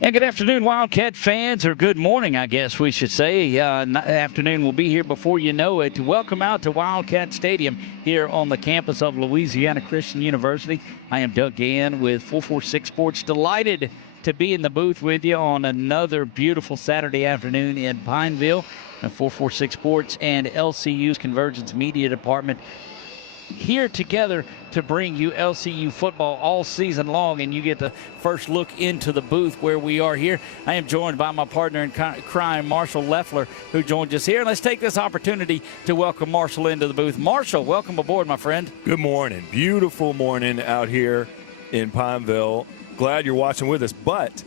And good afternoon, Wildcat fans, or good morning, I guess we should say. Afternoon will be here before you know it. Welcome out to Wildcat Stadium here on the campus of Louisiana Christian University. I am Doug Gann with 446 Sports. Delighted to be in the booth with you on another beautiful Saturday afternoon in Pineville. 446 Sports and LCU's Convergence Media Department here together to bring you LCU football all season long, and you get the first look into the booth where we are here. I am joined by my partner in crime, Marshall Leffler, who joins us here. And let's take this opportunity to welcome Marshall into the booth. Marshall, welcome aboard, my friend. Good morning. Beautiful morning out here in Pineville. Glad you're watching with us, but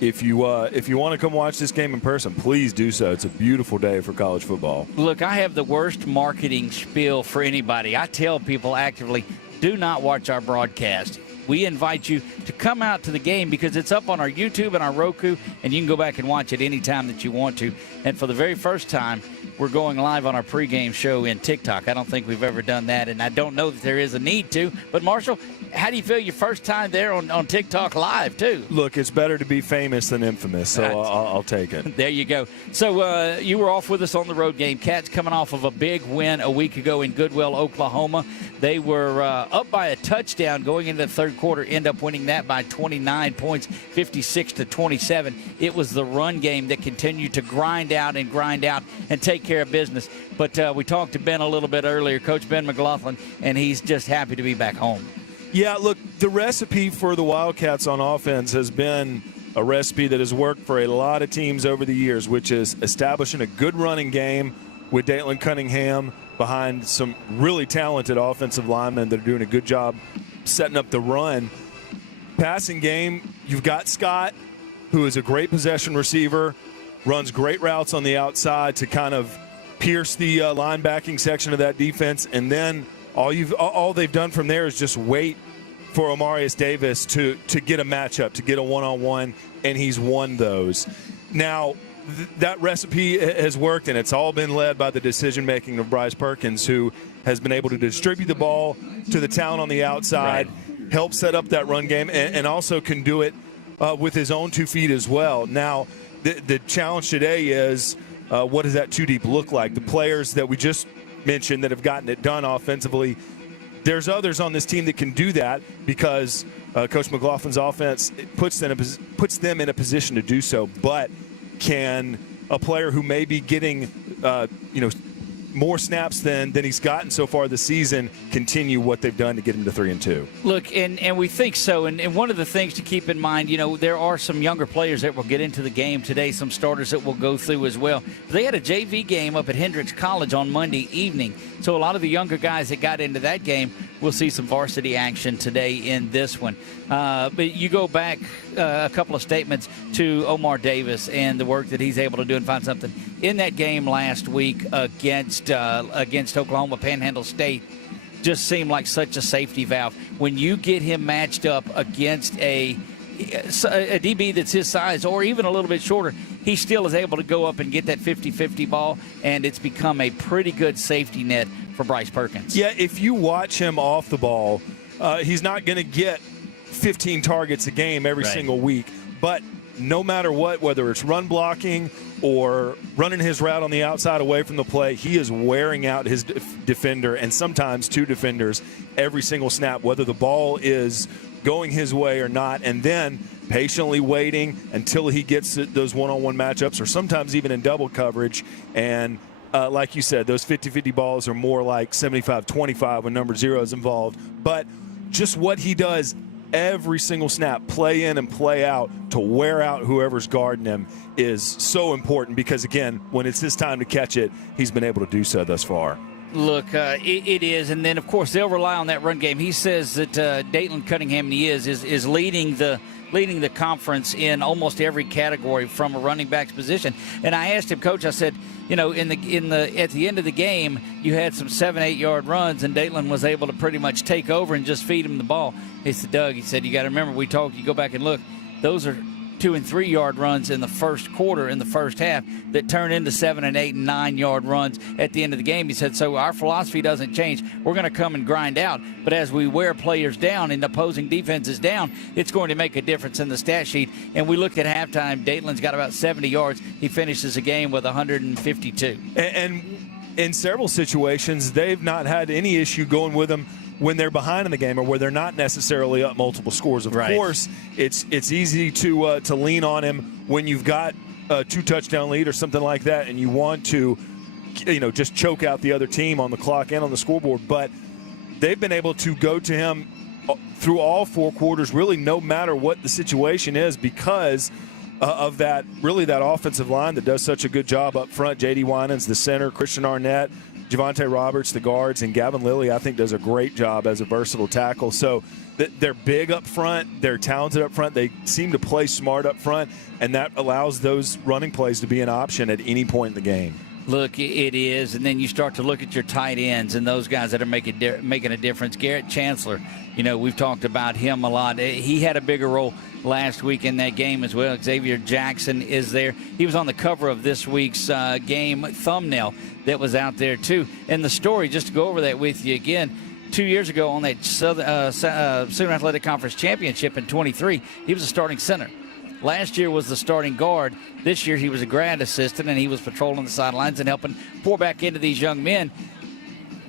if you want to come watch this game in person, please do so. It's a beautiful day for college football. Look, I have the worst marketing spiel for anybody. I tell people actively, do not watch our broadcast. We invite you to come out to the game because it's up on our YouTube and our Roku, and you can go back and watch it anytime that you want to. And for the very first time, we're going live on our pregame show in TikTok. I don't think we've ever done that, and I don't know that there is a need to. But, Marshall, how do you feel your first time there on TikTok live, too? Look, it's better to be famous than infamous, so I'll take it. There you go. So you were off with us on the road game. Cats coming off of a big win a week ago in Goodwell, Oklahoma. They were up by a touchdown going into the third quarter, end up winning that by 29 points, 56-27. It was the run game that continued to grind out and take care of business. But we talked to Ben a little bit earlier, Coach Ben McLaughlin, and he's just happy to be back home. Yeah, look, the recipe for the Wildcats on offense has been a recipe that has worked for a lot of teams over the years, which is establishing a good running game with Dalen Cunningham behind some really talented offensive linemen that are doing a good job setting up the run. Passing game, you've got Scott, who is a great possession receiver, runs great routes on the outside to kind of pierce the linebacking section of that defense, and then all they've done from there is just wait for Omarius Davis to get a matchup, to get a one-on-one, and he's won those. Now, that recipe has worked, and it's all been led by the decision-making of Bryce Perkins, who has been able to distribute the ball to the talent on the outside, help set up that run game, and also can do it with his own 2 feet as well. Now, the challenge today is what does that 2 deep look like? The players that we just mentioned that have gotten it done offensively, there's others on this team that can do that because Coach McLaughlin's offense puts them in a position to do so. But can a player who may be getting more snaps than he's gotten so far this season continue what they've done to get him to 3-2? Look, and we think so. And one of the things to keep in mind, there are some younger players that will get into the game today, some starters that will go through as well. They had a JV game up at Hendrix College on Monday evening. So a lot of the younger guys that got into that game will see some varsity action today in this one. But you go back a couple of statements to Omar Davis and the work that he's able to do and find something. In that game last week against Oklahoma Panhandle State, just seemed like such a safety valve. When you get him matched up against a DB that's his size or even a little bit shorter, he still is able to go up and get that 50-50 ball, and it's become a pretty good safety net for Bryce Perkins. Yeah, if you watch him off the ball, he's not going to get 15 targets a game every single week, but no matter what, whether it's run blocking or running his route on the outside away from the play, he is wearing out his defender and sometimes 2 defenders every single snap, whether the ball is going his way or not, and then patiently waiting until he gets those one-on-one matchups or sometimes even in double coverage. And like you said, those 50-50 balls are more like 75-25 when number 0 is involved. But just what he does every single snap, play in and play out to wear out whoever's guarding him, is so important because, again, when it's his time to catch it, he's been able to do so thus far. Look, it is, and then of course they'll rely on that run game. He says that Dalen Cunningham is leading the conference in almost every category from a running back's position. And I asked him, Coach, I said, at the end of the game, you had some 7-8 yard runs, and Dalen was able to pretty much take over and just feed him the ball. He said, Doug, you got to remember, we talked. You go back and look, those are 2 and 3 yard runs in the first quarter, in the first half, that turned into 7 and 8 and 9 yard runs at the end of the game. He said, so our philosophy doesn't change. We're going to come and grind out, but as we wear players down and the opposing defense is down, it's going to make a difference in the stat sheet. And we looked at halftime. Dateland's got about 70 yards. He finishes the game with 152. And in several situations, they've not had any issue going with them when they're behind in the game or where they're not necessarily up multiple scores. Of course, it's easy to lean on him when you've got a 2-touchdown lead or something like that, and you want to, just choke out the other team on the clock and on the scoreboard. But they've been able to go to him through all 4 quarters, really no matter what the situation is, because of that offensive line that does such a good job up front. J.D. Winans, the center, Christian Arnett, Javonte Roberts, the guards, and Gavin Lilly, I think, does a great job as a versatile tackle. So they're big up front. They're talented up front. They seem to play smart up front, and that allows those running plays to be an option at any point in the game. Look, it is, and then you start to look at your tight ends and those guys that are making a difference. Garrett Chancellor, we've talked about him a lot. He had a bigger role last week in that game as well. Xavier Jackson is there. He was on the cover of this week's game thumbnail that was out there too. And the story, just to go over that with you again, 2 years ago on that Southern Athletic Conference Championship in 23, he was a starting center. Last year was the starting guard. This year he was a grad assistant, and he was patrolling the sidelines and helping pour back into these young men.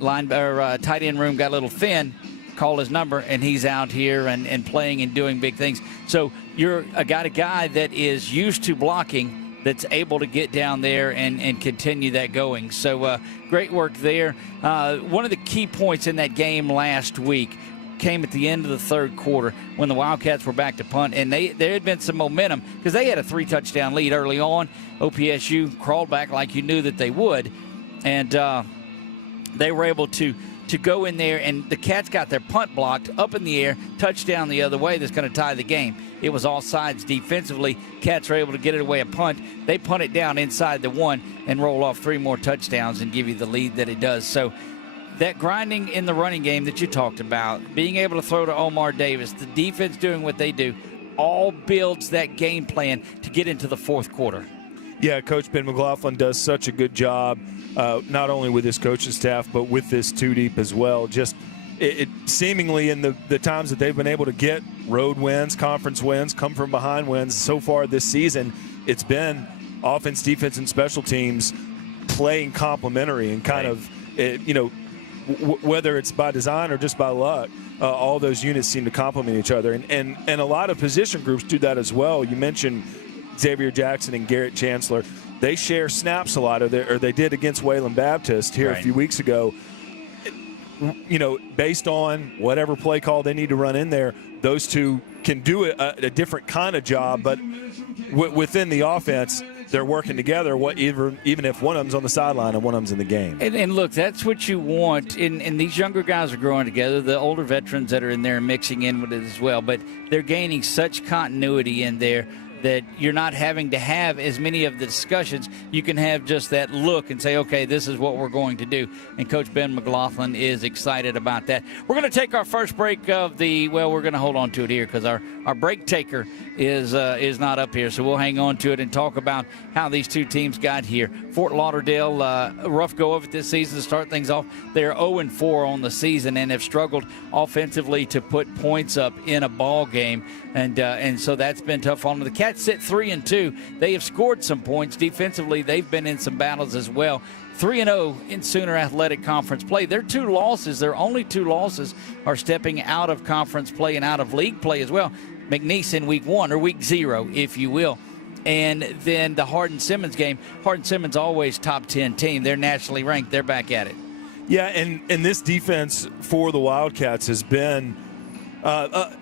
Tight end room got a little thin, called his number, and he's out here and playing and doing big things. So you're a guy that is used to blocking, that's able to get down there and continue that going. So great work there. One of the key points in that game last week came at the end of the third quarter when the Wildcats were back to punt, and there had been some momentum because they had a 3-touchdown lead early on. OPSU crawled back like you knew that they would, and they were able to go in there, and the Cats got their punt blocked up in the air, touchdown the other way that's going to tie the game. It was all sides defensively. Cats were able to get it away a punt. They punt it down inside the 1 and roll off 3 more touchdowns and give you the lead that it does. So that grinding in the running game that you talked about, being able to throw to Omar Davis, the defense doing what they do, all builds that game plan to get into the fourth quarter. Yeah, Coach Ben McLaughlin does such a good job, not only with his coaching staff, but with this 2-deep as well. Just it seemingly in the times that they've been able to get road wins, conference wins, come from behind wins so far this season, it's been offense, defense, and special teams playing complementary and kind of, whether it's by design or just by luck, all those units seem to complement each other. And a lot of position groups do that as well. You mentioned Xavier Jackson and Garrett Chancellor. They share snaps a lot, or they did against Wayland Baptist here a few weeks ago. Based on whatever play call they need to run in there, those two can do a different kind of job. But within the offense, they're working together, even if one of them's on the sideline and one of them's in the game. And look, that's what you want. And these younger guys are growing together. The older veterans that are in there mixing in with it as well. But they're gaining such continuity in there that you're not having to have as many of the discussions. You can have just that look and say, okay, this is what we're going to do. And Coach Ben McLaughlin is excited about that. We're going to take our first break of we're going to hold on to it here because our break taker is not up here. So we'll hang on to it and talk about how these two teams got here. Fort Lauderdale, a rough go of it this season to start things off. They're 0-4 on the season and have struggled offensively to put points up in a ball game. And so that's been tough on them. The Cats sit 3-2. They have scored some points. Defensively, they've been in some battles as well. 3-0 in Sooner Athletic Conference play. Their only two losses are stepping out of conference play and out of league play as well. McNeese in week 1, or week 0, if you will. And then the Hardin-Simmons game. Hardin-Simmons always top 10 team. They're nationally ranked. They're back at it. Yeah, and this defense for the Wildcats has been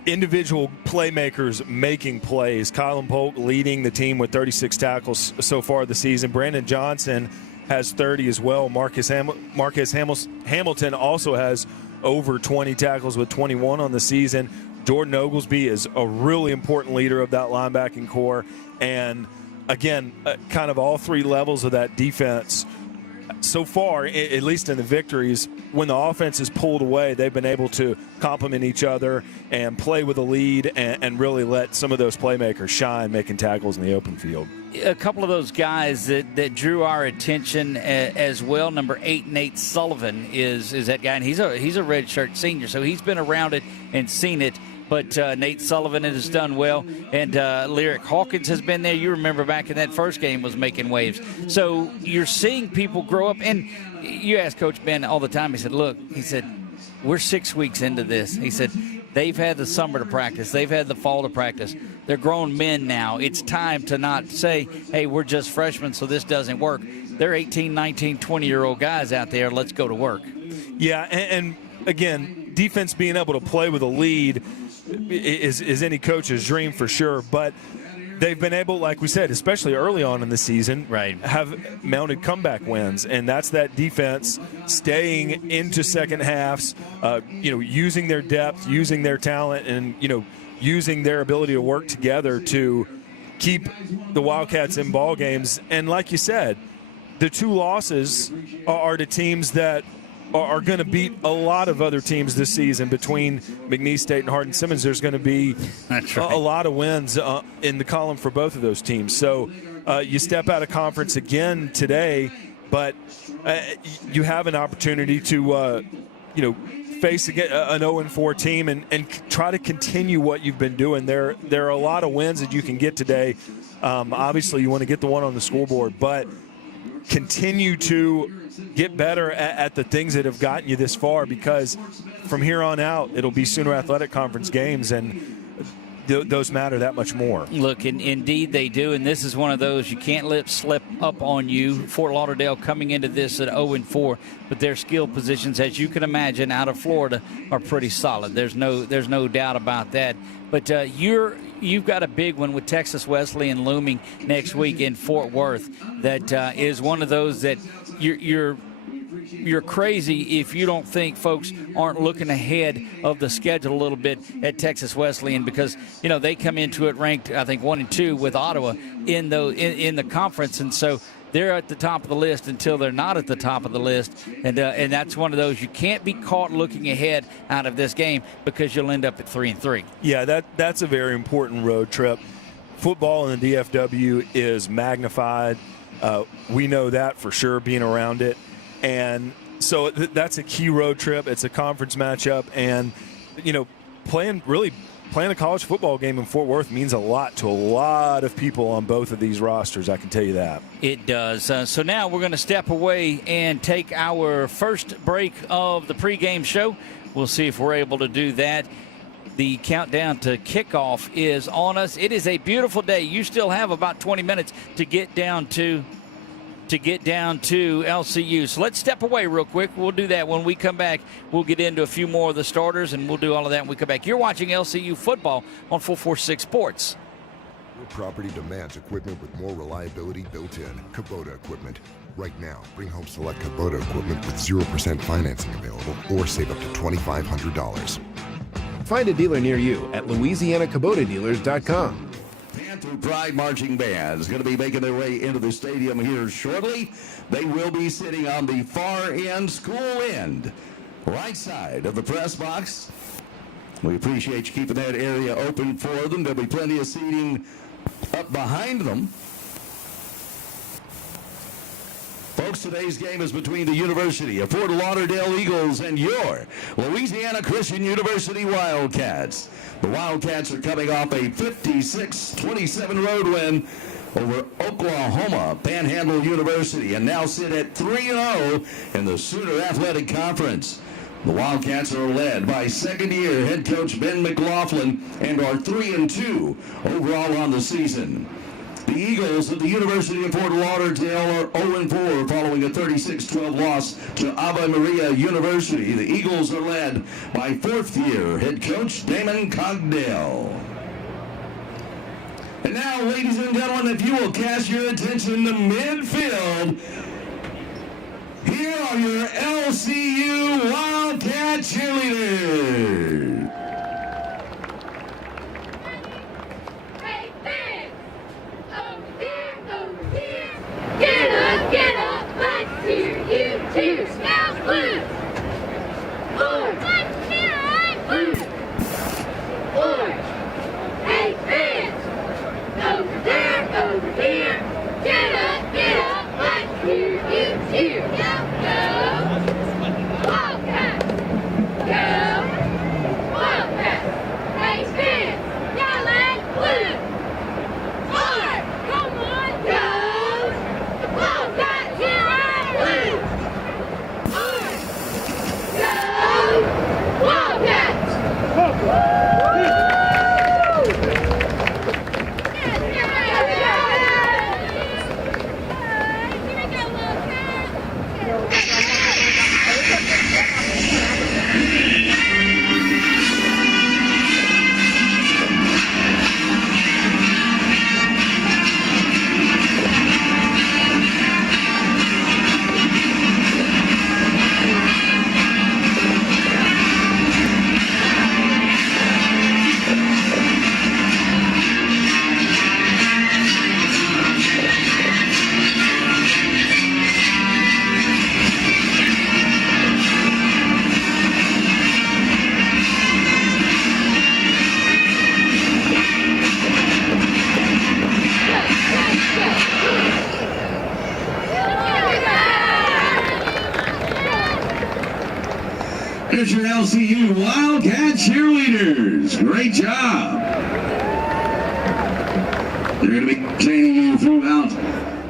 individual playmakers making plays. Kylan Polk leading the team with 36 tackles so far this season. Brandon Johnson has 30 as well. Marcus Hamilton also has over 20 tackles with 21 on the season. Jordan Oglesby is a really important leader of that linebacking core. And, again, kind of all three levels of that defense so far, at least in the victories, when the offense is pulled away, they've been able to complement each other and play with a lead and really let some of those playmakers shine, making tackles in the open field. A couple of those guys that drew our attention as well. Number 8, Nate Sullivan is that guy, and he's a redshirt senior, so he's been around it and seen it. But Nate Sullivan has done well, and Lyric Hawkins has been there. You remember back in that first game was making waves. So you're seeing people grow up, and you ask Coach Ben all the time. He said, look, we're 6 weeks into this. He said, they've had the summer to practice. They've had the fall to practice. They're grown men now. It's time to not say, hey, we're just freshmen, so this doesn't work. They're 18, 19, 20-year-old guys out there. Let's go to work. Yeah, and again, defense being able to play with a lead is any coach's dream for sure. But they've been able, like we said, especially early on in the season, have mounted comeback wins, and that's that defense staying into second halves, using their depth, using their talent, and using their ability to work together to keep the Wildcats in ball games. And like you said, the 2 losses are to teams that are going to beat a lot of other teams this season. Between McNeese State and Hardin-Simmons, there's going to be a lot of wins in the column for both of those teams. So you step out of conference again today, but you have an opportunity to, face an 0-4 team and try to continue what you've been doing. There are a lot of wins that you can get today. Obviously, you want to get the one on the scoreboard, but continue to get better at the things that have gotten you this far, because from here on out, it'll be Sooner Athletic Conference games, and those matter that much more. Look, indeed they do, and this is one of those you can't let slip up on you. Fort Lauderdale coming into this at 0-4, but their skill positions, as you can imagine, out of Florida are pretty solid. There's no doubt about that. But you've got a big one with Texas Wesleyan looming next week in Fort Worth. That is one of those that you're crazy if you don't think folks aren't looking ahead of the schedule a little bit at Texas Wesleyan, because they come into it ranked, I think, 1 and 2 with Ottawa in the conference, and so they're at the top of the list until they're not at the top of the list, and that's one of those you can't be caught looking ahead out of this game, because you'll end up at 3-3. Yeah, that's a very important road trip. Football in the DFW is magnified. We know that for sure, being around it. And so that's a key road trip. It's a conference matchup. And, playing a college football game in Fort Worth means a lot to a lot of people on both of these rosters, I can tell you that. It does. So now we're going to step away and take our first break of the pregame show. We'll see if we're able to do that. The countdown to kickoff is on us. It is a beautiful day. You still have about 20 minutes to get down to LCU. So let's step away real quick. We'll do that when we come back. We'll get into a few more of the starters, and we'll do all of that when we come back. You're watching LCU football on 446 Sports. Your property demands equipment with more reliability built in. Kubota equipment. Right now, bring home select Kubota equipment with 0% financing available, or save up to $2,500. Find a dealer near you at LouisianaKubotaDealers.com. Panther Pride Marching Band is going to be making their way into the stadium here shortly. They will be sitting on the far end, school end, right side of the press box. We appreciate you keeping that area open for them. There'll be plenty of seating up behind them. Folks, today's game is between the University of Fort Lauderdale Eagles and your Louisiana Christian University Wildcats. The Wildcats are coming off a 56-27 road win over Oklahoma Panhandle University and now sit at 3-0 in the Sooner Athletic Conference. The Wildcats are led by second-year head coach Ben McLaughlin and are 3-2 overall on the season. The Eagles of the University of Fort Lauderdale are 0-4 following a 36-12 loss to Ave Maria University. The Eagles are led by fourth-year head coach Damon Cogdell. And now, ladies and gentlemen, if you will cast your attention to midfield, here are your LCU Wildcat Cheerleaders. Get up, let's cheer. Here's your LCU Wildcat Cheerleaders. Great job. They're going to be training you throughout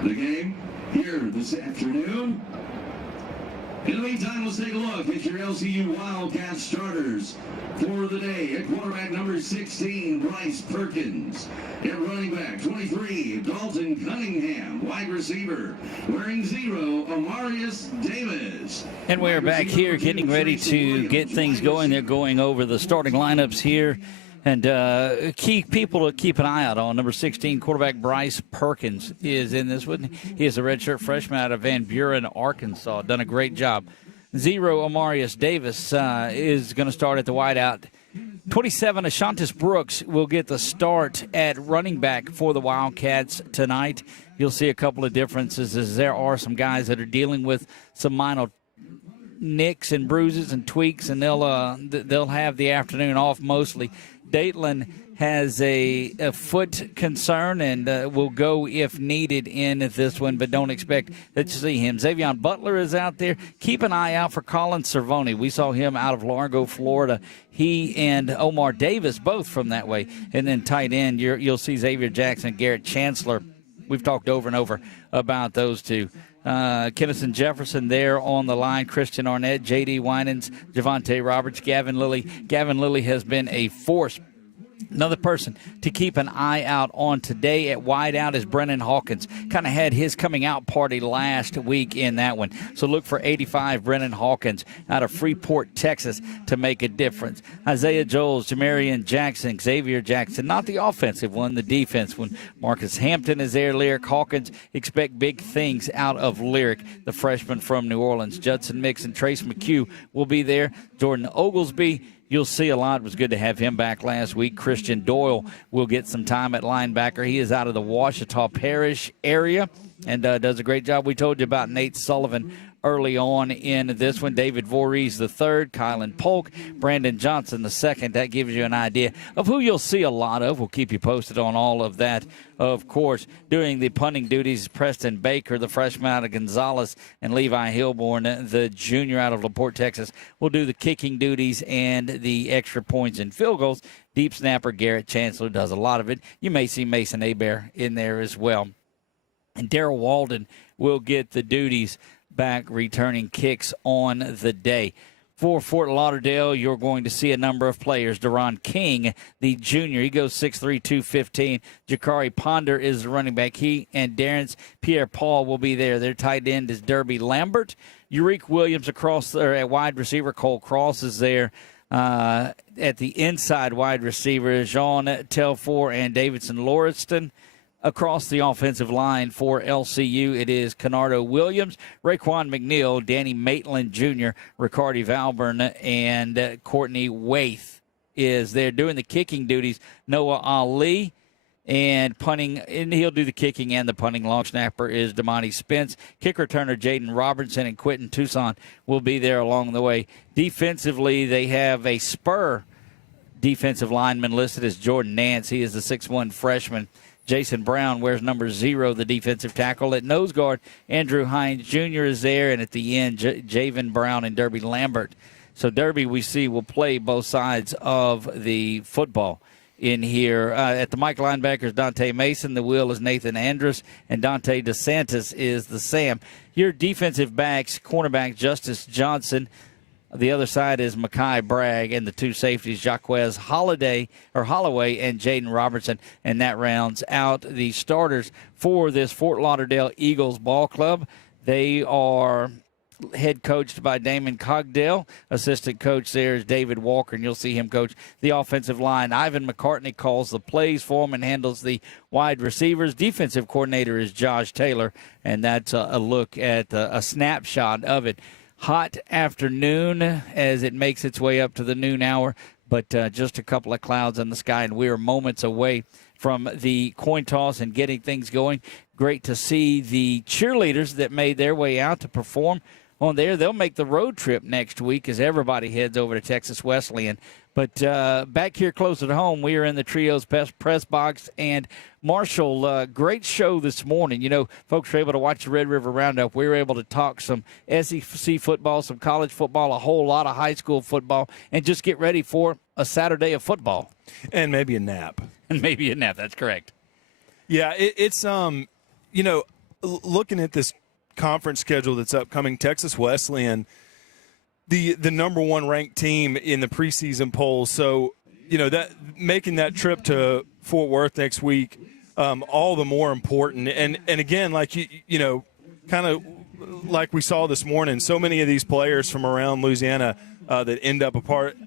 the game here this afternoon. In the meantime, let's take a look at your LCU Wildcat starters for the day. At quarterback, number 16, Bryce Perkins. At running back, 23, Dalton Cunningham. Wide receiver, wearing 0, Amarius Davis. And we're back here getting ready to get things going. They're going over the starting lineups here. And key people to keep an eye out on. Number 16, quarterback Bryce Perkins is in this one. He is a redshirt freshman out of Van Buren, Arkansas. Done a great job. 0, Amarius Davis is going to start at the wideout. 27, Ashantis Brooks will get the start at running back for the Wildcats tonight. You'll see a couple of differences as there are some guys that are dealing with some minor nicks and bruises and tweaks, and they'll have the afternoon off mostly. Datelin has a foot concern and will go if needed in this one, but don't expect that you see him. Xavion Butler is out there. Keep an eye out for Colin Cervoni. We saw him out of Largo, Florida. He and Omar Davis both from that way. And then tight end, you'll see Xavier Jackson, Garrett Chancellor. We've talked over and over about those two. Kennison Jefferson there on the line, Christian Arnett, J.D. Winans, Javante Roberts, Gavin Lilly. Gavin Lilly has been a force. Another person to keep an eye out on today at wideout is Brennan Hawkins. Kind of had his coming out party last week in that one. So look for 85 Brennan Hawkins out of Freeport, Texas to make a difference. Isaiah Joels, Jamarian Jackson, Xavier Jackson, not the offensive one, the defense one. Marcus Hampton is there. Lyric Hawkins, expect big things out of Lyric, the freshman from New Orleans. Judson Mix and Trace McHugh will be there. Jordan Oglesby, you'll see a lot. It was good to have him back last week. Christian Doyle will get some time at linebacker. He is out of the Ouachita Parish area and does a great job. We told you about Nate Sullivan early on in this one. David Voorhees the third, Kylan Polk, Brandon Johnson the second. That gives you an idea of who you'll see a lot of. We'll keep you posted on all of that. Of course, doing the punting duties, Preston Baker, the freshman out of Gonzales, and Levi Hilborn, the junior out of LaPorte, Texas, will do the kicking duties and the extra points and field goals. Deep snapper Garrett Chancellor does a lot of it. You may see Mason Hebert in there as well. And Darrell Walden will get the duties back returning kicks on the day. For Fort Lauderdale, you're going to see a number of players. Deron King, the junior, he goes 6'3", 215. Jakari Ponder is the running back. He and Darren's Pierre-Paul will be there. Their tight end is Derby Lambert. Urique Williams across there at wide receiver. Cole Cross is there. At the inside wide receiver, Jean Telfor and Davidson Lauriston. Across the offensive line for LCU, it is Kennardo Williams, Raekwon McNeil, Danny Maitland Jr., Ricardi Valburn, and Courtney Waith is there doing the kicking duties. Noah Ali and punting, and he'll do the kicking and the punting. Long snapper is Damani Spence. Kick returner Jaden Robertson and Quentin Tucson will be there along the way. Defensively, they have a Spur defensive lineman listed as Jordan Nance. He is the 6'1" freshman. Jason Brown wears number 0, the defensive tackle. At nose guard, Andrew Hines Jr. is there, and at the end, Javen Brown and Derby Lambert. So Derby, we see, will play both sides of the football in here. At the Mike linebackers, Dante Mason. The wheel is Nathan Andrus, and Dante DeSantis is the Sam. Your defensive backs, cornerback Justice Johnson. The other side is Makai Bragg, and the two safeties, Jaquez Holloway and Jaden Robertson, and that rounds out the starters for this Fort Lauderdale Eagles ball club. They are head coached by Damon Cogdell. Assistant coach there is David Walker, and you'll see him coach the offensive line. Ivan McCartney calls the plays for him and handles the wide receivers. Defensive coordinator is Josh Taylor, and that's a look at a snapshot of it. Hot afternoon as it makes its way up to the noon hour, but just a couple of clouds in the sky, and we are moments away from the coin toss and getting things going. Great to see the cheerleaders that made their way out to perform on there. They'll make the road trip next week as everybody heads over to Texas Wesleyan. But back here closer to home, we are in the Trios press box. And, Marshall, great show this morning. You know, folks were able to watch the Red River Roundup. We were able to talk some SEC football, some college football, a whole lot of high school football, and just get ready for a Saturday of football. And maybe a nap. And maybe a nap. That's correct. Yeah, it's you know, looking at this conference schedule that's upcoming, Texas Wesleyan, the number one ranked team in the preseason polls. So, you know, that making that trip to Fort Worth next week, all the more important. And again, like you know, kind of like we saw this morning, so many of these players from around Louisiana that end up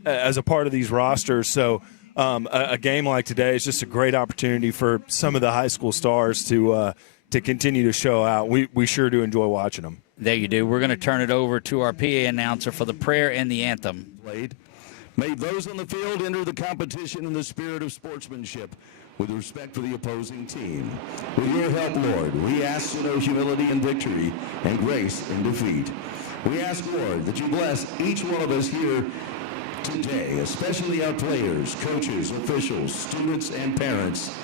as a part of these rosters. So a game like today is just a great opportunity for some of the high school stars to continue to show out. We sure do enjoy watching them. There you do. We're going to turn it over to our PA announcer for the prayer and the anthem. May those on the field enter the competition in the spirit of sportsmanship with respect for the opposing team. With your help, Lord, we ask to know humility in victory and grace in defeat. We ask, Lord, that you bless each one of us here today, especially our players, coaches, officials, students, and parents,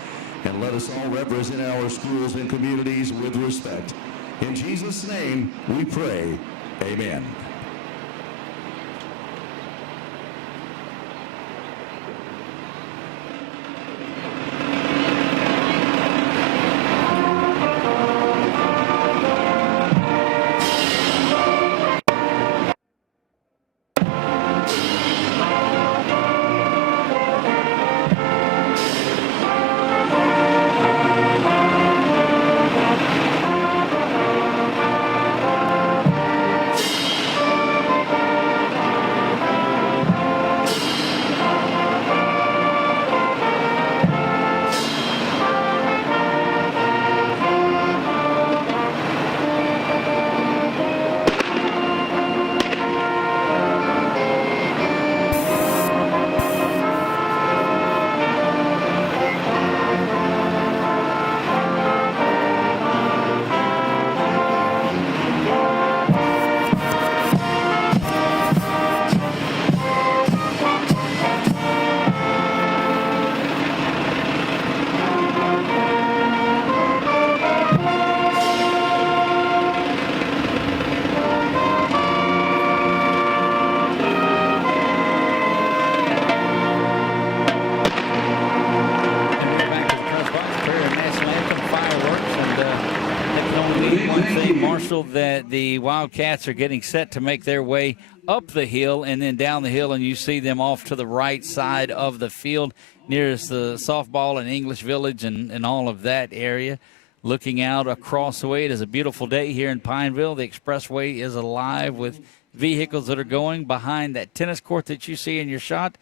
and let us all represent our schools and communities with respect. In Jesus' name we pray, amen. That the Wildcats are getting set to make their way up the hill and then down the hill, and you see them off to the right side of the field nearest the softball and English Village and all of that area. Looking out across the way, it is a beautiful day here in Pineville. The expressway is alive with vehicles that are going behind that tennis court that you see in your shot,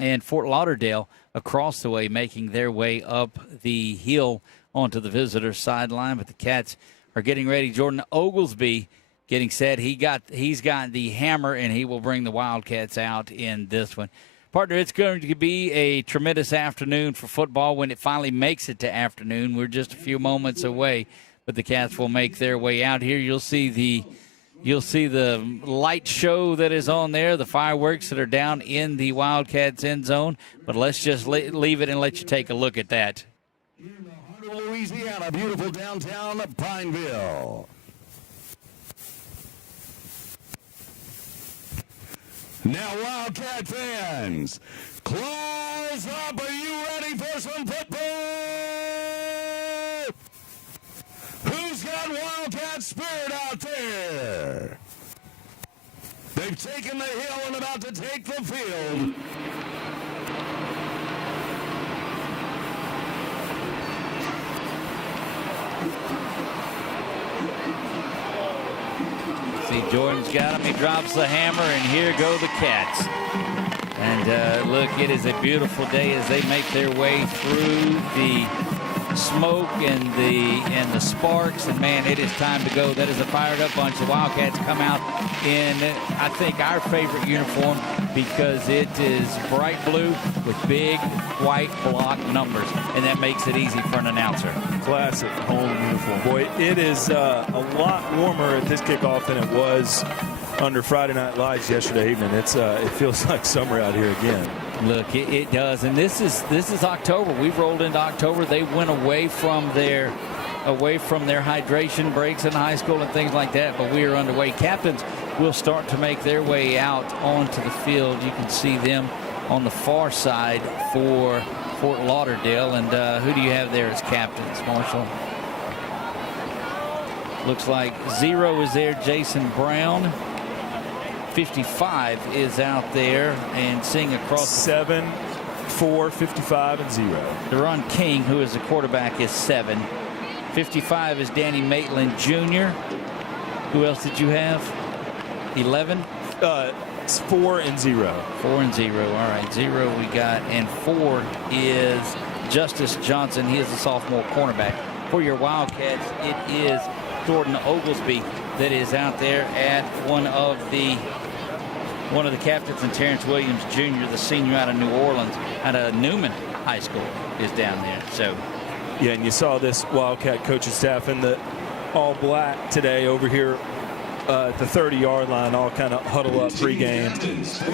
and Fort Lauderdale across the way making their way up the hill onto the visitor sideline. But the Cats are getting ready. Jordan Oglesby getting set. He's got the hammer, and he will bring the Wildcats out in this one. Partner, it's going to be a tremendous afternoon for football when it finally makes it to afternoon. We're just a few moments away, but the Cats will make their way out here. You'll see the light show that is on there, the fireworks that are down in the Wildcats end zone. But let's just leave it and let you take a look at that. Louisiana, beautiful downtown Pineville. Now, Wildcat fans, claws up. Are you ready for some football? Who's got Wildcat spirit out there? They've taken the hill and about to take the field. See, Jordan's got him. He drops the hammer, and here go the Cats. And look, it is a beautiful day as they make their way through the smoke and the sparks, and man, it is time to go. That is a fired up bunch. The Wildcats come out in, I think, our favorite uniform, because it is bright blue with big white block numbers, and that makes it easy for an announcer. Classic home uniform. Boy, it is a lot warmer at this kickoff than it was under Friday Night Lights yesterday evening. It feels like summer out here again. Look, it does, and this is October. We've rolled into October. They went away from their hydration breaks in high school and things like that, but we are underway. Captains will start to make their way out onto the field. You can see them on the far side for Fort Lauderdale. And who do you have there as captains, Marshall? Looks like 0 is there, Jason Brown. 55 is out there and seeing across 7, 4, 55, and 0. Deron King, who is the quarterback, is 7. 55 is Danny Maitland Jr. Who else did you have? 11? It's 4 and 0. 4 and 0. All right, 0 we got, and 4 is Justice Johnson. He is a sophomore cornerback. For your Wildcats, it is Jordan Oglesby that is out there at one of the captains, and Terrence Williams Jr., the senior out of New Orleans, out of Newman High School, is down there. So, yeah, and you saw this Wildcat coaching staff in the all black today over here at the 30-yard line, all kind of huddle up pregame.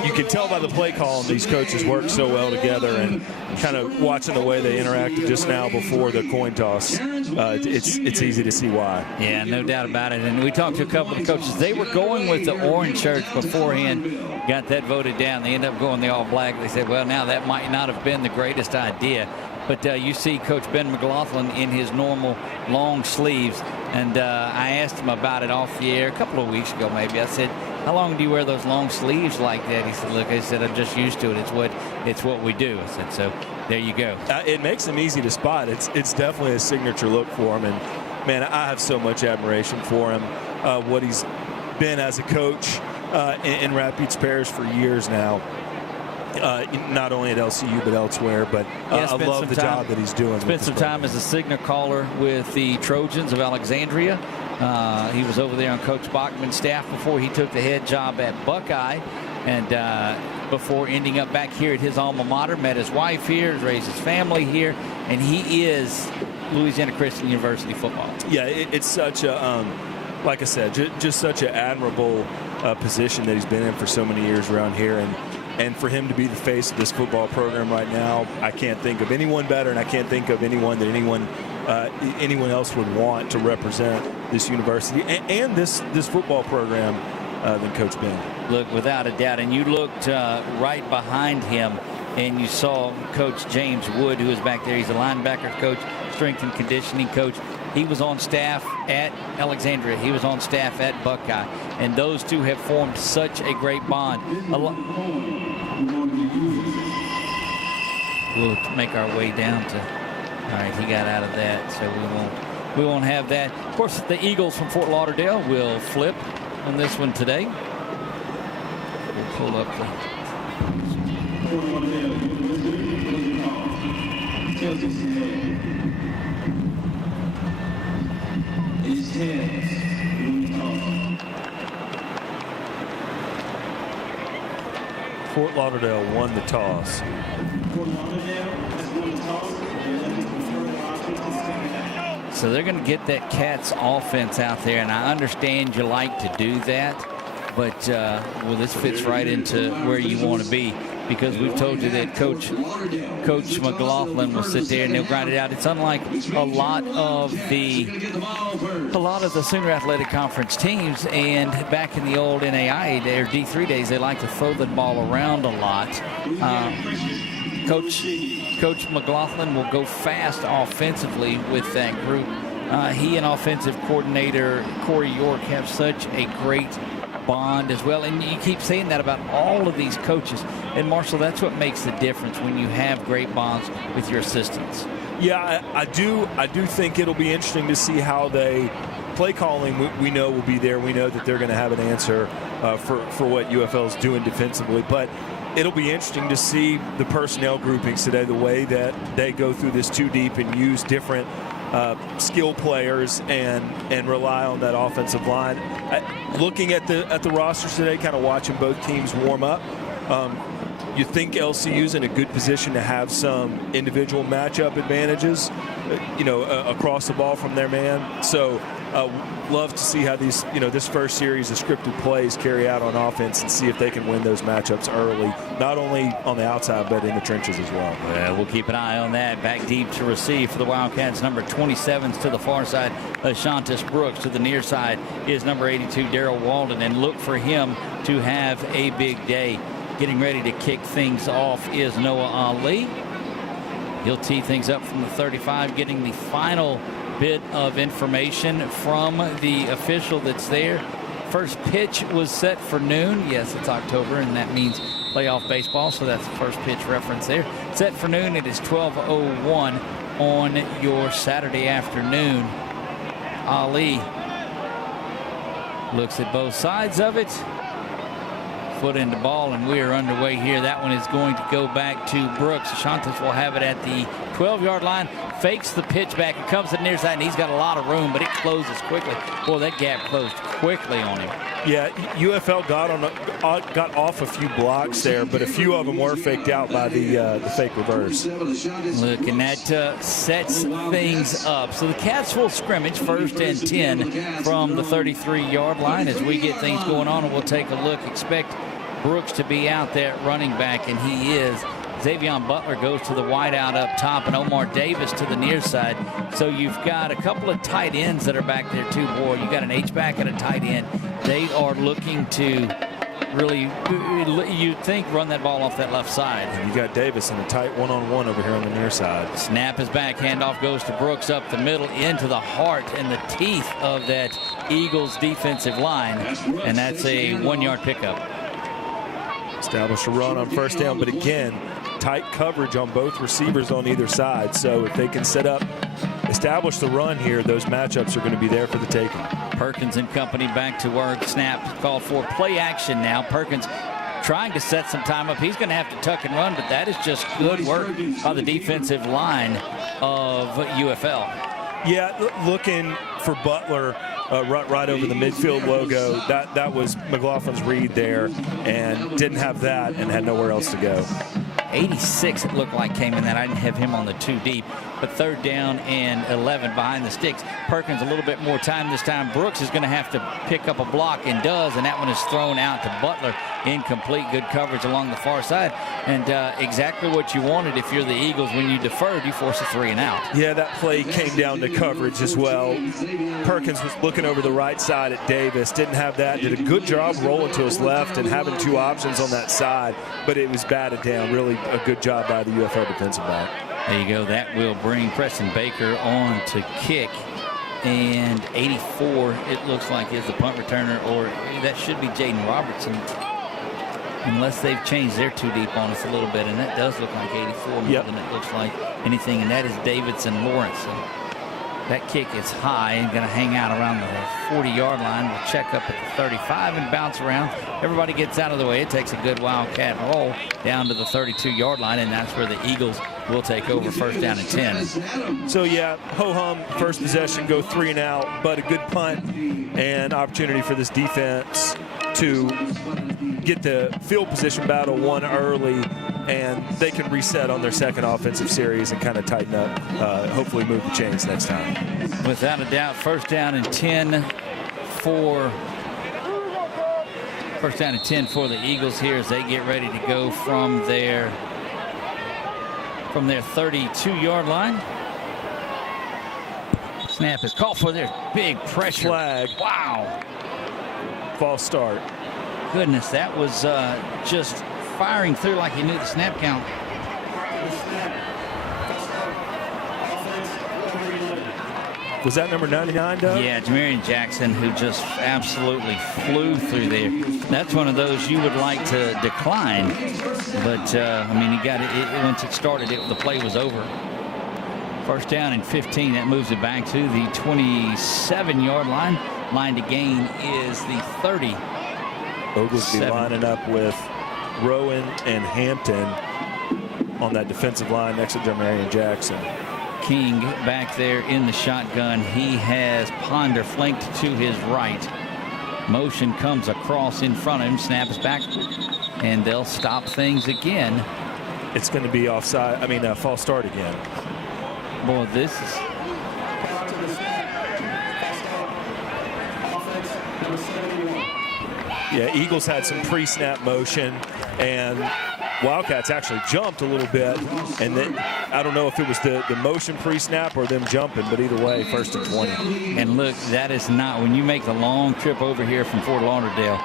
You can tell by the play call, and these coaches work so well together, and kind of watching the way they interacted just now before the coin toss, it's easy to see why. Yeah, no doubt about it. And we talked to a couple of coaches. They were going with the orange shirts beforehand, got that voted down. They ended up going the all black. They said, well, now that might not have been the greatest idea. But you see Coach Ben McLaughlin in his normal long sleeves. And I asked him about it off the air a couple of weeks ago, maybe. I said, how long do you wear those long sleeves like that? He said, look, I said, I'm just used to it. It's what we do. I said, so there you go. It makes him easy to spot. It's definitely a signature look for him. And, man, I have so much admiration for him, what he's been as a coach in Rapides Parish for years now. Not only at LCU but elsewhere, but I love the job that he's doing. Spent some time as a signal caller with the Trojans of Alexandria. He was over there on Coach Bachman's staff before he took the head job at Buckeye, and before ending up back here at his alma mater. Met his wife here, raised his family here, and he is Louisiana Christian University football. Yeah, it's such a, like I said, just such an admirable position that he's been in for so many years around here. And for him to be the face of this football program right now, I can't think of anyone better, and I can't think of anyone that anyone else would want to represent this university and this football program than Coach Ben. Look, without a doubt. And you looked right behind him, and you saw Coach James Wood, who is back there. He's a linebacker coach, strength and conditioning coach. He was on staff at Alexandria. He was on staff at Buckeye. And those two have formed such a great bond. We'll make our way down to, all right, he got out of that, so we won't have that. Of course, the Eagles from Fort Lauderdale will flip on this one today. We'll pull up the Fort Lauderdale won the toss. So they're going to get that Cats offense out there, and I understand you like to do that, but well, this fits right into where you want to be, because we've told you that Coach McLaughlin will sit there and they'll grind it out. It's unlike a lot of the Sooner Athletic Conference teams, and back in the old NAIA or D3 days, they like to throw the ball around a lot. Coach McLaughlin will go fast offensively with that group. He and offensive coordinator Corey York have such a great bond as well, and you keep saying that about all of these coaches. And Marshall, that's what makes the difference when you have great bonds with your assistants. Yeah, I do think it'll be interesting to see how they play calling. We know will be there. We know that they're going to have an answer for what UFL is doing defensively, but it'll be interesting to see the personnel groupings today, the way that they go through this two deep and use different skill players and rely on that offensive line. Looking at the rosters today, kind of watching both teams warm up, you think LCU's in a good position to have some individual matchup advantages, across the ball from their man. So love to see how these, this first series of scripted plays carry out on offense and see if they can win those matchups early, not only on the outside but in the trenches as well. Well, we'll keep an eye on that. Back deep to receive for the Wildcats, number 27's to the far side, Ashantis Brooks. To the near side is number 82, Darrell Walden, and look for him to have a big day. Getting ready to kick things off is Noah Ali. He'll tee things up from the 35, getting the final bit of information from the official that's there. First pitch was set for noon. Yes, it's October, and that means playoff baseball, so that's the first pitch reference there. Set for noon. It is 12:01 on your Saturday afternoon. Ali looks at both sides of it. Foot into ball, and we are underway here. That one is going to go back to Brooks. Ashantis will have it at the 12-yard line. Fakes the pitch back. It comes to the near side, and he's got a lot of room, but it closes quickly. Boy, that gap closed quickly on him. Yeah, UFL got off a few blocks there, but a few of them were faked out by the fake reverse. Look, and that sets things up. So the Cats will scrimmage 1st and 10 from the 33-yard line as we get things going on, and we'll take a look. Expect Brooks to be out there running back, and he is. Xavion Butler goes to the wideout up top, and Omar Davis to the near side. So you've got a couple of tight ends that are back there too. Boy, you got an H-back and a tight end. They are looking to really, you'd think, run that ball off that left side. And you got Davis in a tight one-on-one over here on the near side. Snap is back. Handoff goes to Brooks up the middle into the heart and the teeth of that Eagles defensive line, and that's a 1-yard pickup. Establish a run on first down, but again, tight coverage on both receivers on either side. So if they can establish the run here, those matchups are going to be there for the taking. Perkins and company back to work. Snap called for play action now. Perkins trying to set some time up. He's going to have to tuck and run, but that is just good work on the defensive line of UFL. Yeah, looking for Butler right over the midfield logo. That was McLaughlin's read there, and didn't have that and had nowhere else to go. 86 it looked like came in that. I didn't have him on the 2 deep, but 3rd down and 11 behind the sticks. Perkins a little bit more time this time. Brooks is going to have to pick up a block and does, and that one is thrown out to Butler. Incomplete. Good coverage along the far side, and exactly what you wanted. If you're the Eagles, when you deferred, you force a 3 and out. Yeah, that play came down to coverage as well. Perkins was looking over the right side at Davis, didn't have that, did a good job rolling to his left and having 2 options on that side, but it was batted down. Really a good job by the UFL defensive back. There you go. That will bring Preston Baker on to kick. And 84, it looks like, is the punt returner, or that should be Jaden Robertson, unless they've changed their 2 deep on us a little bit. And that does look like 84 more than it looks like anything. And that is Davidson Lawrence. And that kick is high and going to hang out around the 40-yard line. We'll check up at the 35 and bounce around. Everybody gets out of the way. It takes a good Wildcat roll down to the 32-yard line, and that's where the Eagles will take over 1st down and 10. So, yeah, ho-hum, first possession, go 3 and out, but a good punt and opportunity for this defense to get the field position battle won early, and they can reset on their second offensive series and kind of tighten up, hopefully move the chains next time. Without a doubt, 1st down and 10 for the Eagles here as they get ready to go from their 32-yard line. Snap is called for their big pressure. Flag. Wow. False start. Goodness, that was just firing through like he knew the snap count. Was that number 99, Doug? Yeah, Jamarian Jackson, who just absolutely flew through there. That's one of those you would like to decline, but I mean, he got it once it started. The play was over. 1st down and 15. That moves it back to the 27-yard line. Line to gain is the 30. Oglesby lining up with Rowan and Hampton on that defensive line next to Jermarian Jackson. King back there in the shotgun. He has Ponder flanked to his right. Motion comes across in front of him. Snap is back, and they'll stop things again. It's going to be offside. I mean, false start again. Boy, this is. Yeah, Eagles had some pre-snap motion, and Wildcats actually jumped a little bit. And then I don't know if it was the motion pre-snap or them jumping, but either way, 1st and 20. And look, that is not, when you make the long trip over here from Fort Lauderdale,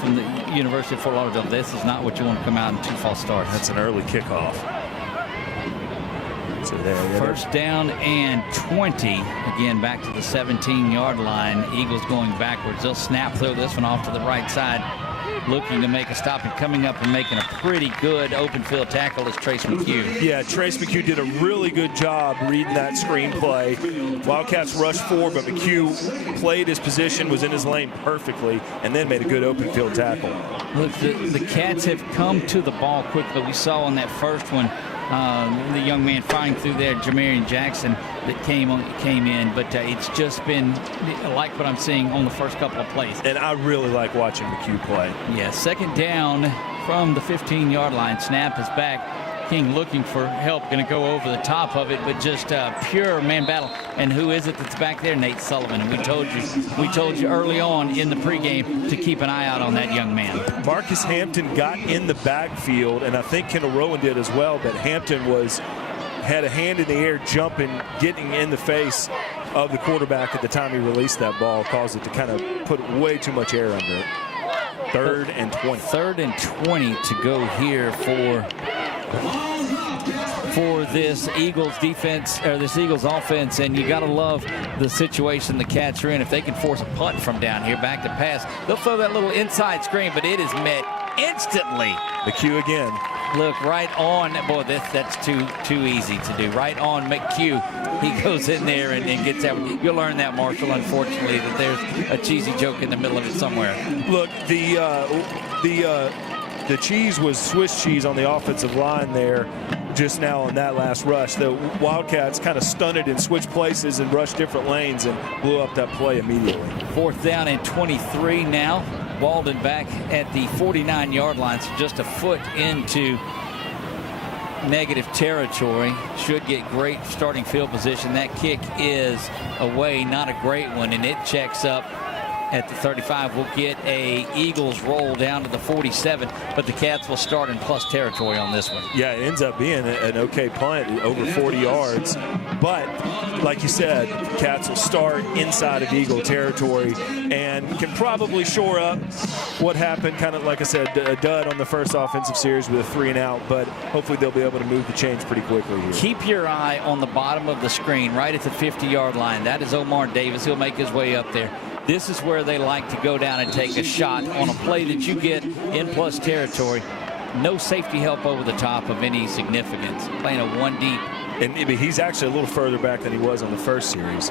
from the University of Fort Lauderdale, this is not what you want to come out in 2 false starts. That's an early kickoff. So there, First down and 20. Again, back to the 17-yard line. Eagles going backwards. They'll snap, throw this one off to the right side, looking to make a stop, and coming up and making a pretty good open field tackle is Trace McHugh. Yeah, Trace McHugh did a really good job reading that screenplay. Wildcats rushed forward, but McHugh played his position, was in his lane perfectly, and then made a good open field tackle. Look, the Cats have come to the ball quickly. We saw on that first one, the young man firing through there, Jermarian Jackson, that came in, but it's just been like what I'm seeing on the first couple of plays. And I really like watching McHugh play. Yeah, second down from the 15-yard line. Snap is back. King looking for help, going to go over the top of it, but just pure man battle. And who is it that's back there? Nate Sullivan. And we told you early on in the pregame to keep an eye out on that young man. Marcus Hampton got in the backfield, and I think Kendall Rowan did as well, but Hampton had a hand in the air, jumping, getting in the face of the quarterback at the time he released that ball, caused it to kind of put way too much air under it. 3rd and 20. 3rd and 20 to go here for this Eagles defense, or this Eagles offense, and you got to love the situation the Cats are in. If they can force a punt from down here back to pass, they'll throw that little inside screen, but it is met instantly. McHugh again. Look, right on. Boy, that's too easy to do. Right on McHugh. He goes in there and gets that. You'll learn that, Marshall, unfortunately, that there's a cheesy joke in the middle of it somewhere. Look, the cheese was Swiss cheese on the offensive line there just now on that last rush. The Wildcats kind of stunted and switched places and rushed different lanes and blew up that play immediately. 4th down and 23 now. Walden back at the 49-yard line, so just a foot into negative territory. Should get great starting field position. That kick is away, not a great one, and it checks up at the 35. We'll get a Eagles roll down to the 47, but the Cats will start in plus territory on this one. Yeah, it ends up being an okay punt, over 40 yards. But like you said, Cats will start inside of Eagle territory and can probably shore up what happened, kind of like I said, a dud on the first offensive series with a 3-and-out, but hopefully they'll be able to move the chains pretty quickly here. Keep your eye on the bottom of the screen right at the 50-yard line. That is Omar Davis. He'll make his way up there. This is where they like to go down and take a shot on a play that you get in plus territory. No safety help over the top of any significance. Playing a 1 deep. And he's actually a little further back than he was on the first series.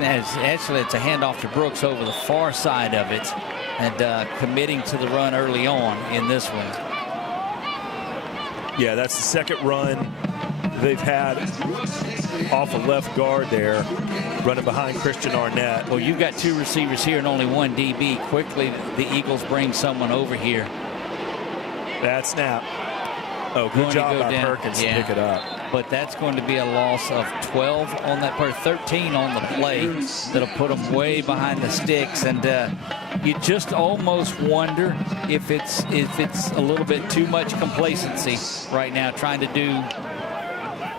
Actually, it's a handoff to Brooks over the far side of it, and committing to the run early on in this one. Yeah, that's the second run they've had off a left guard there, running behind Christian Arnett. Well, you've got 2 receivers here and only 1 DB. Quickly, the Eagles bring someone over here. Bad snap. Oh, good job by Perkins to pick it up. But that's going to be a loss of 12 on that part, 13 on the play. That'll put them way behind the sticks, and you just almost wonder if it's a little bit too much complacency right now, trying to do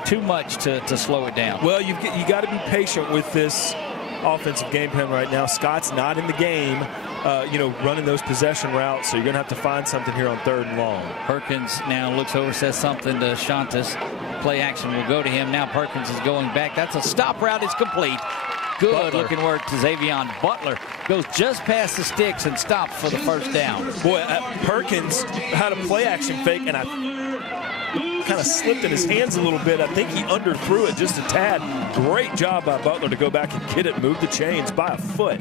too much to slow it down. Well, you got to be patient with this offensive game plan right now. Scott's not in the game, running those possession routes, so you're going to have to find something here on 3rd and long. Perkins now looks over, says something to Shantas. Play action will go to him. Now Perkins is going back. That's a stop route. It's complete. Good looking work to Xavion Butler. Goes just past the sticks and stops for the first down. Boy, Perkins had a play action fake, and I kind of slipped in his hands a little bit. I think he underthrew it just a tad. Great job by Butler to go back and get it, move the chains by a foot.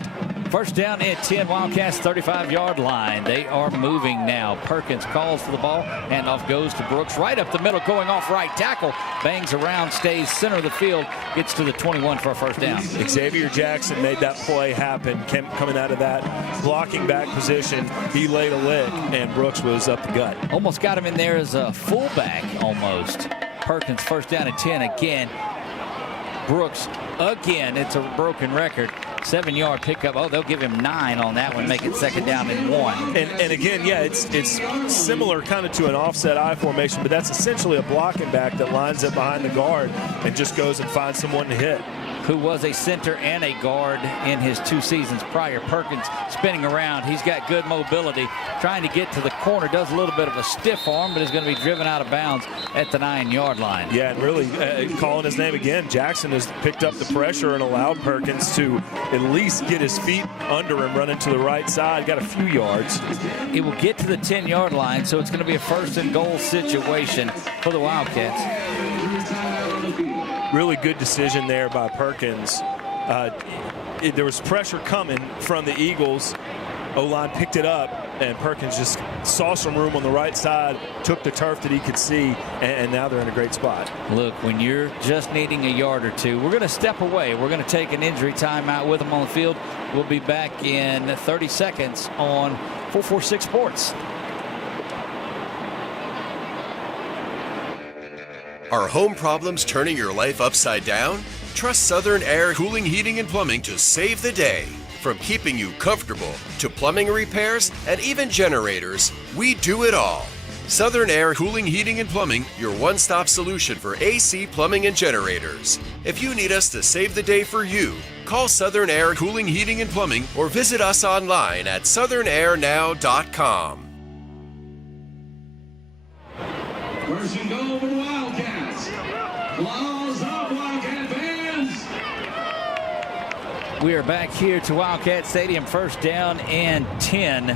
First down at 10, Wildcats 35-yard line. They are moving now. Perkins calls for the ball. Handoff goes to Brooks right up the middle, going off right tackle. Bangs around, stays center of the field, gets to the 21 for a first down. Xavier Jackson made that play happen, coming out of that blocking back position. He laid a lick, and Brooks was up the gut. Almost got him in there as a fullback, almost. Perkins first down at 10 again. Brooks again. It's a broken record. 7-yard pickup. Oh, they'll give him 9 on that one, make it second down and 1. And again, yeah, it's similar kind of to an offset I formation, but that's essentially a blocking back that lines up behind the guard and just goes and finds someone to hit. Who was a center and a guard in his 2 seasons prior. Perkins spinning around. He's got good mobility. Trying to get to the corner. Does a little bit of a stiff arm, but is going to be driven out of bounds at the 9-yard line. Yeah, and really calling his name again, Jackson has picked up the pressure and allowed Perkins to at least get his feet under him, running to the right side. Got a few yards. It will get to the 10-yard line, so it's going to be a first and goal situation for the Wildcats. Really good decision there by Perkins. There was pressure coming from the Eagles. O-line picked it up, and Perkins just saw some room on the right side, took the turf that he could see, and now they're in a great spot. Look, when you're just needing a yard or two, we're going to step away. We're going to take an injury timeout with them on the field. We'll be back in 30 seconds on 446 Sports. Are home problems turning your life upside down? Trust Southern Air Cooling, Heating, and Plumbing to save the day. From keeping you comfortable to plumbing repairs and even generators, we do it all. Southern Air Cooling, Heating, and Plumbing, your one-stop solution for AC, plumbing, and generators. If you need us to save the day for you, call Southern Air Cooling, Heating, and Plumbing or visit us online at southernairnow.com. First and goal for the Wildcats. Claws up, Wildcat fans. We are back here to Wildcat Stadium. First down and 10.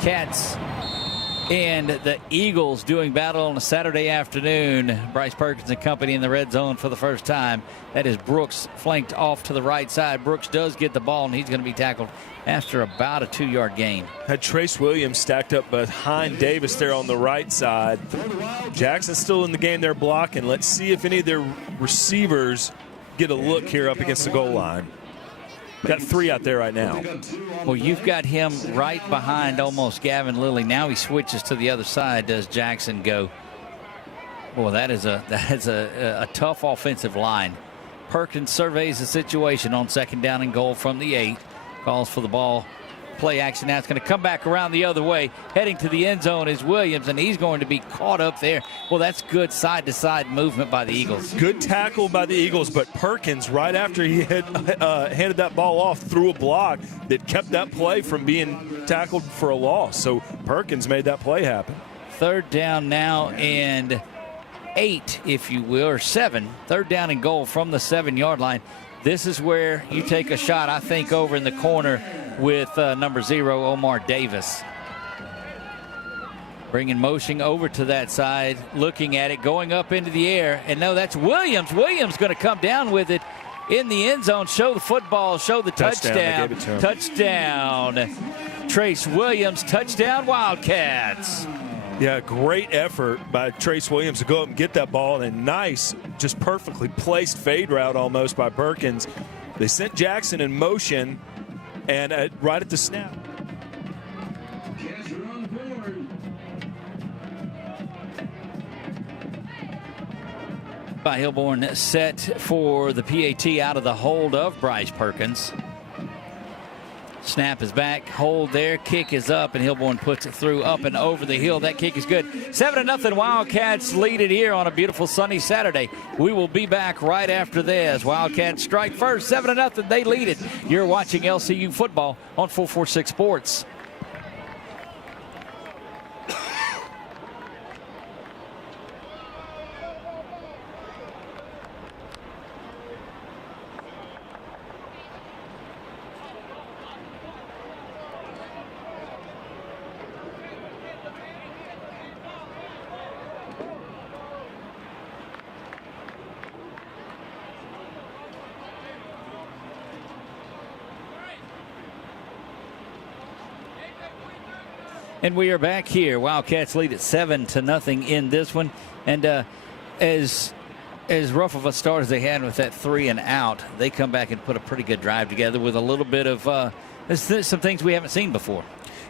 Cats and the Eagles doing battle on a Saturday afternoon. Bryce Perkins and company in the red zone for the first time. That is Brooks flanked off to the right side. Brooks does get the ball, and he's going to be tackled after about a 2-yard gain. Had Trace Williams stacked up behind Davis there on the right side. Jackson's still in the game there blocking. Let's see if any of their receivers get a look here up against the goal line. Got 3 out there right now. Well, you've got him right behind almost Gavin Lilly. Now he switches to the other side. Does Jackson go? Well, that is a tough offensive line. Perkins surveys the situation on second down and goal from the 8. Calls for the ball. Play action. Now it's going to come back around the other way. Heading to the end zone is Williams, and he's going to be caught up there. Well, that's good side-to-side movement by the Eagles. Good tackle by the Eagles, but Perkins, right after he had handed that ball off, threw a block that kept that play from being tackled for a loss. So Perkins made that play happen. Third down now and 8, if you will, or 7. Third down and goal from the 7-yard line. This is where you take a shot, I think, over in the corner with number 0, Omar Davis. Bringing motion over to that side, looking at it, going up into the air. And no, that's Williams. Williams going to come down with it in the end zone, show the football, show the touchdown. Touchdown. Trace Williams, touchdown Wildcats. Yeah, great effort by Trace Williams to go up and get that ball, and a nice, just perfectly placed fade route almost by Perkins. They sent Jackson in motion, and right at the snap. By Hilborn set for the PAT out of the hold of Bryce Perkins. Snap is back, hold there, kick is up, and Hilborn puts it through, up and over the hill. That kick is good. 7-0 Wildcats lead it here on a beautiful sunny Saturday. We will be back right after this. Wildcats strike first, 7-0, they lead it. You're watching LCU football on 446 Sports. And we are back here. Wildcats lead at 7-0 in this one. And as rough of a start as they had with that 3 and out, they come back and put a pretty good drive together with a little bit of some things we haven't seen before.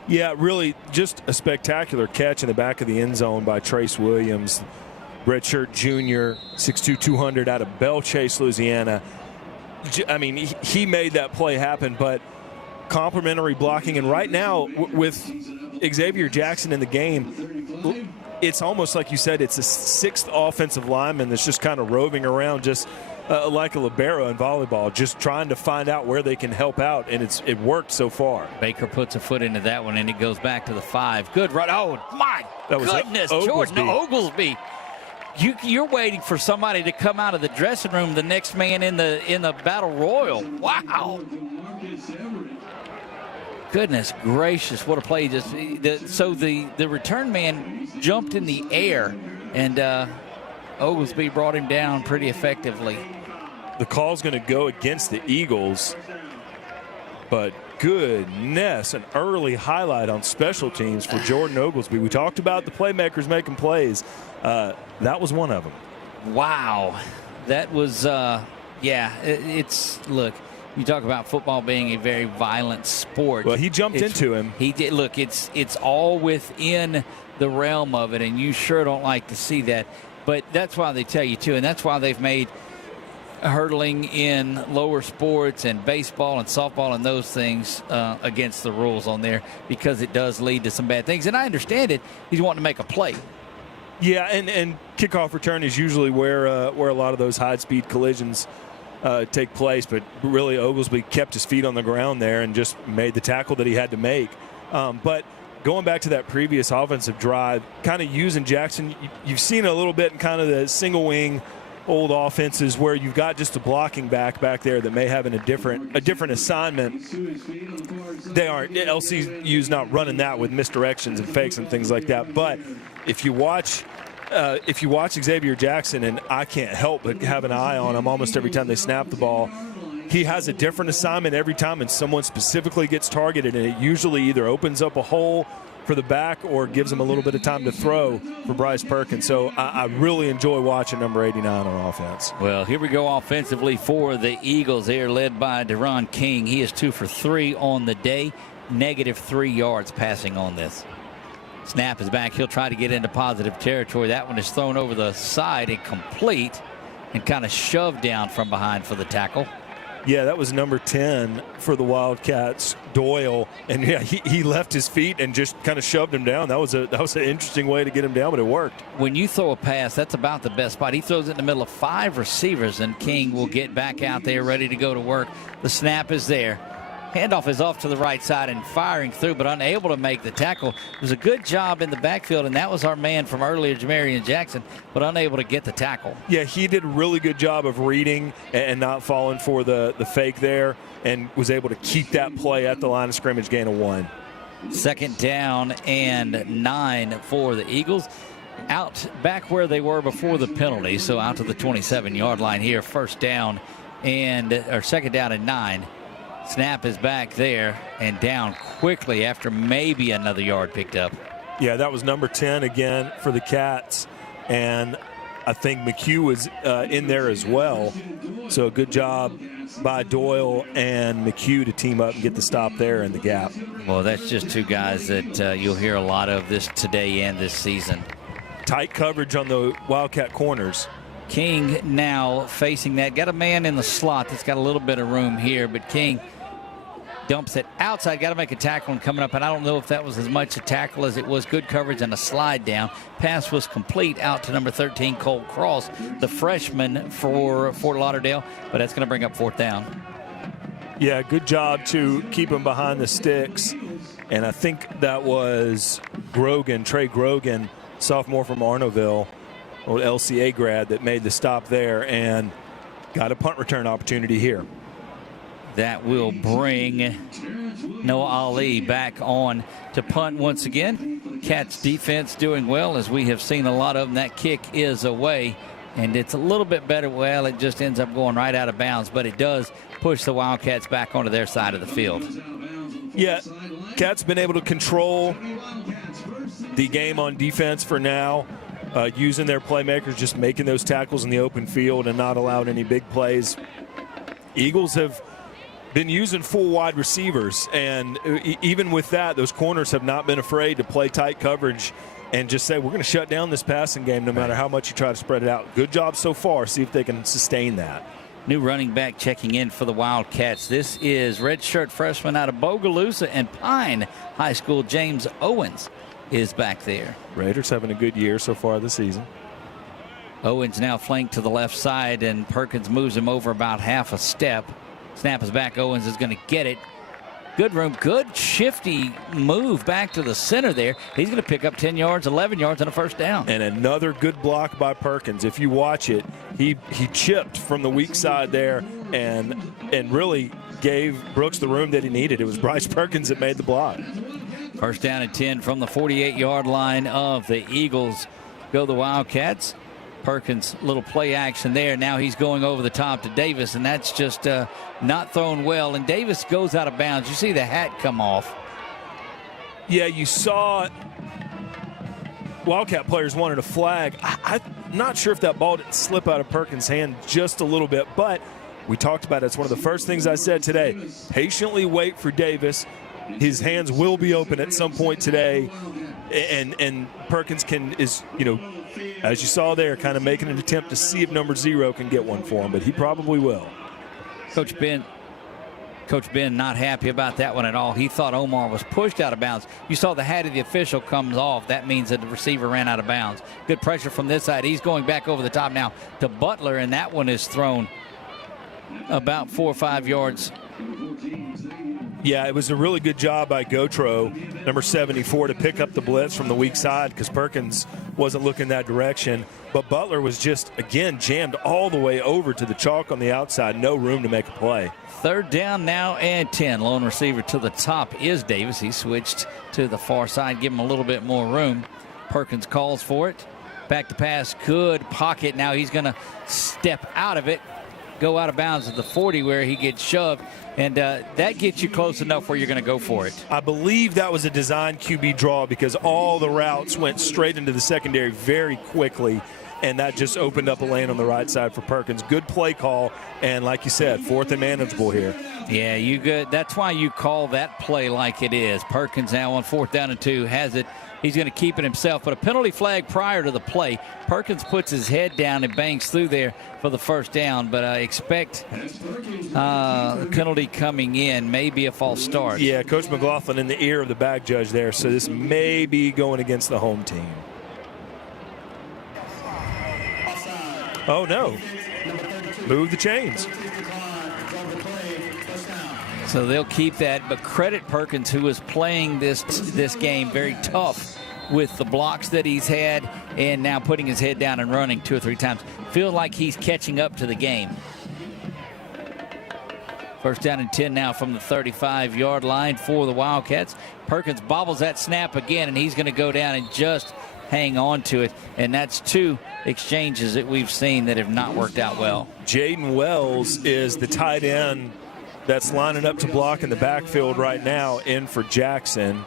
Yeah, really just a spectacular catch in the back of the end zone by Trace Williams, redshirt junior, 6'2", 200 out of Belle Chase, Louisiana. I mean, he made that play happen, but complimentary blocking. And right now, with Xavier Jackson in the game, it's almost like you said, it's a 6th offensive lineman that's just kind of roving around, just like a libero in volleyball, just trying to find out where they can help out, and it worked so far. Baker puts a foot into that one, and it goes back to the 5. Good run. Oh, my goodness, Jordan Oglesby. You're waiting for somebody to come out of the dressing room, the next man in the battle royal. Wow. Goodness gracious, what a play. So the return man jumped in the air, and Oglesby brought him down pretty effectively. The call's going to go against the Eagles, but goodness, an early highlight on special teams for Jordan Oglesby. We talked about the playmakers making plays. That was one of them. Wow. That was, look, you talk about football being a very violent sport. Well, he jumped into him. He did. Look, it's all within the realm of it, and you sure don't like to see that. But that's why they tell you, too, and that's why they've made hurdling in lower sports and baseball and softball and those things against the rules on there, because it does lead to some bad things. And I understand it. He's wanting to make a play. Yeah, and kickoff return is usually where a lot of those high-speed collisions take place. But really, Oglesby kept his feet on the ground there and just made the tackle that he had to make. But going back to that previous offensive drive, kind of using Jackson, you've seen a little bit in kind of the single-wing old offenses where you've got just a blocking back there that may have a different assignment. They aren't. LCU's not running that with misdirections and fakes and things like that. But if you watch Xavier Jackson, and I can't help but have an eye on him almost every time they snap the ball, he has a different assignment every time, and someone specifically gets targeted, and it usually either opens up a hole for the back or gives him a little bit of time to throw for Bryce Perkins. So I really enjoy watching number 89 on offense. Well, here we go offensively for the Eagles here, led by Deron King. He is 2 for 3 on the day, -3 yards passing on this. Snap is back. He'll try to get into positive territory. That one is thrown over the side, incomplete, and kind of shoved down from behind for the tackle. Yeah, that was number 10 for the Wildcats, Doyle, and yeah, he left his feet and just kind of shoved him down. That was an interesting way to get him down, but it worked. When you throw a pass, that's about the best spot. He throws it in the middle of 5 receivers, and King will get back out there ready to go to work. The snap is there. Handoff is off to the right side and firing through, but unable to make the tackle. It was a good job in the backfield, and that was our man from earlier, Jamarian Jackson, but unable to get the tackle. Yeah, he did a really good job of reading and not falling for the fake there, and was able to keep that play at the line of scrimmage, gain of 1. 2nd down and 9 for the Eagles. Out back where they were before the penalty, so out to the 27-yard line here. 2nd down and 9. Snap is back there and down quickly after maybe another yard picked up. Yeah, that was number 10 again for the Cats, and I think McHugh was in there as well. So a good job by Doyle and McHugh to team up and get the stop there in the gap. Well, that's just 2 guys that you'll hear a lot of this today and this season. Tight coverage on the Wildcat corners. King now facing that. Got a man in the slot that's got a little bit of room here, but King dumps it outside. Got to make a tackle and coming up, and I don't know if that was as much a tackle as it was good coverage and a slide down. Pass was complete out to number 13, Cole Cross, the freshman for Fort Lauderdale, but that's going to bring up 4th down. Yeah, good job to keep him behind the sticks, and I think that was Trey Grogan, sophomore from Arnaudville, old LCA grad, that made the stop there and got a punt return opportunity here. That will bring Noah Ali back on to punt once again. Cats defense doing well, as we have seen a lot of them. That kick is away, and it's a little bit better. Well, it just ends up going right out of bounds, but it does push the Wildcats back onto their side of the field. Yeah, Cat's been able to control the game on defense for now, using their playmakers, just making those tackles in the open field and not allowing any big plays. Eagles have been using full wide receivers, and even with that, those corners have not been afraid to play tight coverage and just say, we're going to shut down this passing game no matter how much you try to spread it out. Good job so far. See if they can sustain that. New running back checking in for the Wildcats. This is redshirt freshman out of Bogalusa and Pine High School, James Owens is back there. Raiders having a good year so far this season. Owens now flanked to the left side, and Perkins moves him over about half a step. Snap is back. Owens is going to get it. Good room, good shifty move back to the center there. He's going to pick up 10 yards, 11 yards on a first down. And another good block by Perkins. If you watch it, he chipped from the weak side there and really gave Brooks the room that he needed. It was Bryce Perkins that made the block. First down and 10 from the 48-yard line of the Eagles. Go the Wildcats. Perkins, little play action there. Now he's going over the top to Davis, and that's just not thrown well. And Davis goes out of bounds. You see the hat come off. Yeah, you saw Wildcat players wanted a flag. I'm not sure if that ball didn't slip out of Perkins' hand just a little bit, but we talked about it. It's one of the first things I said today. Patiently wait for Davis. His hands will be open at some point today, and Perkins is as you saw there, kind of making an attempt to see if number 0 can get one for him, but he probably will. Coach Ben not happy about that one at all. He thought Omar was pushed out of bounds. You saw the hat of the official comes off. That means that the receiver ran out of bounds. Good pressure from this side. He's going back over the top now to Butler, and that one is thrown about 4 or 5 yards. Yeah, it was a really good job by Gotro, number 74, to pick up the blitz from the weak side because Perkins wasn't looking that direction. But Butler was just, again, jammed all the way over to the chalk on the outside. No room to make a play. Third down now and 10. Lone receiver to the top is Davis. He switched to the far side, give him a little bit more room. Perkins calls for it. Back to pass. Good pocket. Now he's going to step out of it. Go out of bounds at the 40 where he gets shoved, and that gets you close enough where you're going to go for it. I believe that was a design QB draw because all the routes went straight into the secondary very quickly, and that just opened up a lane on the right side for Perkins. Good play call, and like you said, fourth and manageable here. Yeah, you good. That's why you call that play like it is. Perkins now on 4th down and 2 has it. He's going to keep it himself, but a penalty flag prior to the play. Perkins puts his head down and bangs through there for the first down, but I expect the penalty coming in, maybe a false start. Yeah, Coach McLaughlin in the ear of the back judge there, so this may be going against the home team. Oh, no. Move the chains. So they'll keep that, but credit Perkins, who is playing this game very tough with the blocks that he's had and now putting his head down and running 2 or 3 times. Feel like he's catching up to the game. First down and 10 now from the 35-yard line for the Wildcats. Perkins bobbles that snap again, and he's going to go down and just hang on to it. And that's 2 exchanges that we've seen that have not worked out well. Jaden Wells is the tight end that's lining up to block in the backfield right now, in for Jackson.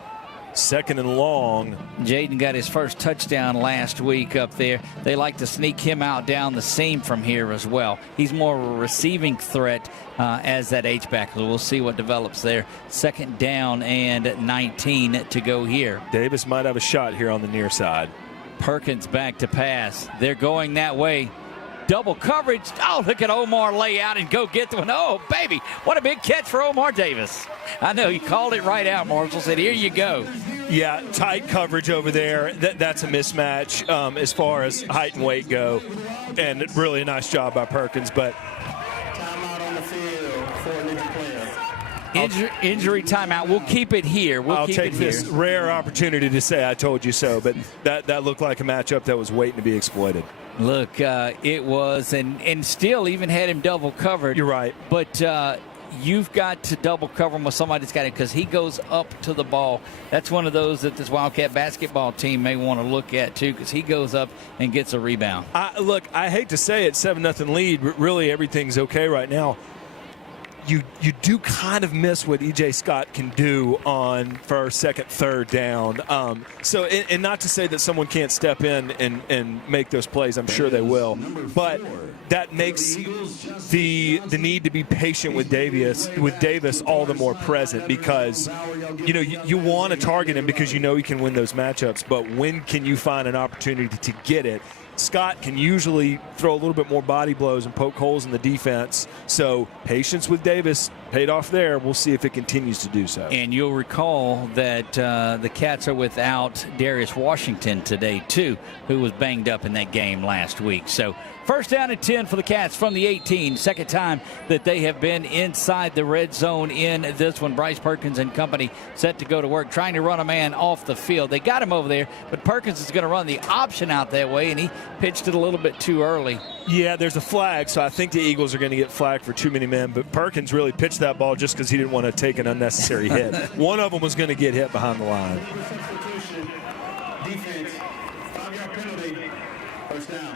2nd and long. Jaden got his first touchdown last week up there. They like to sneak him out down the seam from here as well. He's more of a receiving threat as that H-back. We'll see what develops there. 2nd down and 19 to go here. Davis might have a shot here on the near side. Perkins back to pass. They're going that way. Double coverage. Oh, look at Omar lay out and go get the one. Oh, baby. What a big catch for Omar Davis. I know he called it right out, Marshall. Said, here you go. Yeah, tight coverage over there. That's a mismatch as far as height and weight go. And really a nice job by Perkins. But Timeout on the field for a new player. Injury timeout. We'll keep it here. I'll take this rare opportunity to say I told you so. But that looked like a matchup that was waiting to be exploited. Look, it was, and still even had him double covered. You're right. But you've got to double cover him with somebody that's got it because he goes up to the ball. That's one of those that this Wildcat basketball team may want to look at, too, because he goes up and gets a rebound. Look, I hate to say it, 7-0 lead, but really everything's okay right now. you do kind of miss what E.J. Scott can do on first, second, third down. So, and not to say that someone can't step in and make those plays. I'm sure they will. But that makes the need to be patient with Davis all the more present, because, you want to target him because he can win those matchups. But when can you find an opportunity to get it? Scott can usually throw a little bit more body blows and poke holes in the defense. So patience with Davis paid off there. We'll see if it continues to do so. And you'll recall that the Cats are without Darius Washington today, too, who was banged up in that game last week. So first down and 10 for the Cats from the 18. Second time that they have been inside the red zone in this one. Bryce Perkins and company set to go to work, trying to run a man off the field. They got him over there, but Perkins is going to run the option out that way, and he pitched it a little bit too early. Yeah, there's a flag, so I think the Eagles are going to get flagged for too many men, but Perkins really pitched that ball just because he didn't want to take an unnecessary hit. One of them was going to get hit behind the line.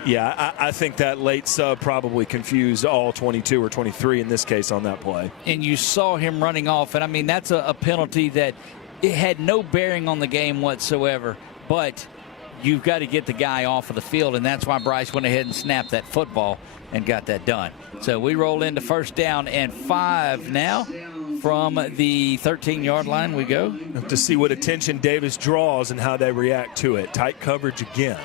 Yeah, I think that late sub probably confused all 22 or 23 in this case on that play. And you saw him running off, and I mean, that's a penalty that it had no bearing on the game whatsoever, but you've got to get the guy off of the field, and that's why Bryce went ahead and snapped that football and got that done. So we roll into first down and 5 now. From the 13-yard line we go. To see what attention Davis draws and how they react to it. Tight coverage again.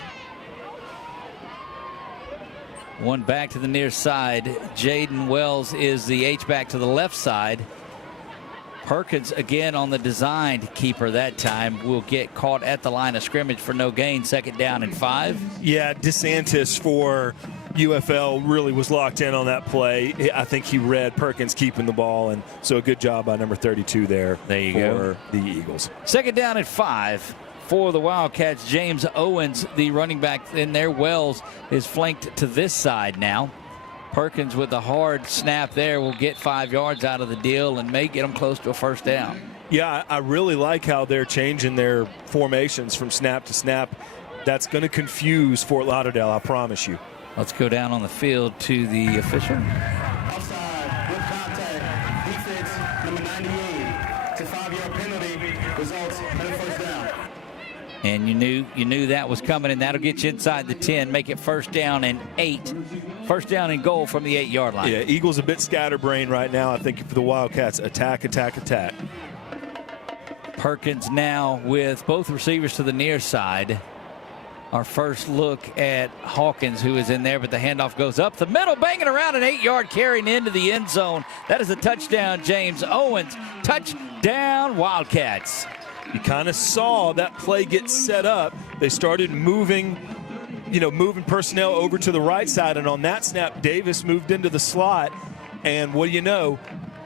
One back to the near side. Jaden Wells is the H-back to the left side. Perkins again on the designed keeper that time will get caught at the line of scrimmage for no gain. Second down and 5. Yeah, DeSantis for UFL really was locked in on that play. I think he read Perkins keeping the ball, and so a good job by number 32 there. There you for the Eagles. Second down and 5 for the Wildcats. James Owens, the running back in there. Wells is flanked to this side now. Perkins with the hard snap there will get 5 yards out of the deal and may get them close to a first down. Yeah, I really like how they're changing their formations from snap to snap. That's going to confuse Fort Lauderdale, I promise you. Let's go down on the field to the official. Offside with contact. Defense number 98. It's a 5-yard penalty. Results in a first down. And you knew that was coming, and that'll get you inside the 10, make it first down and 8. First down and goal from the 8-yard line. Yeah, Eagles a bit scatterbrained right now. I think for the Wildcats, attack, attack, attack. Perkins now with both receivers to the near side. Our first look at Hawkins, who is in there, but the handoff goes up the middle, banging around an 8-yard carry into the end zone. That is a touchdown, James Owens. Touchdown, Wildcats. You kind of saw that play get set up. They started moving personnel over to the right side, and on that snap, Davis moved into the slot, and what do you know?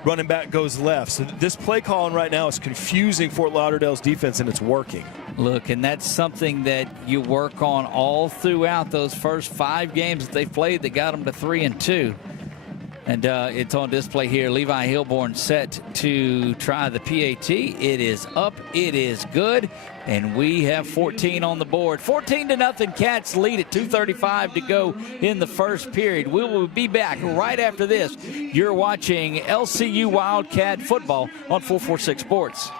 Running back goes left. So this play calling right now is confusing Fort Lauderdale's defense, and it's working. Look, and that's something that you work on all throughout those first 5 games that they played that got them to 3-2. And it's on display here. Levi Hilborn set to try the PAT. It is up. It is good. And we have 14 on the board. 14-0. Cats lead at 2:35 to go in the first period. We will be back right after this. You're watching LCU Wildcat football on 446 Sports.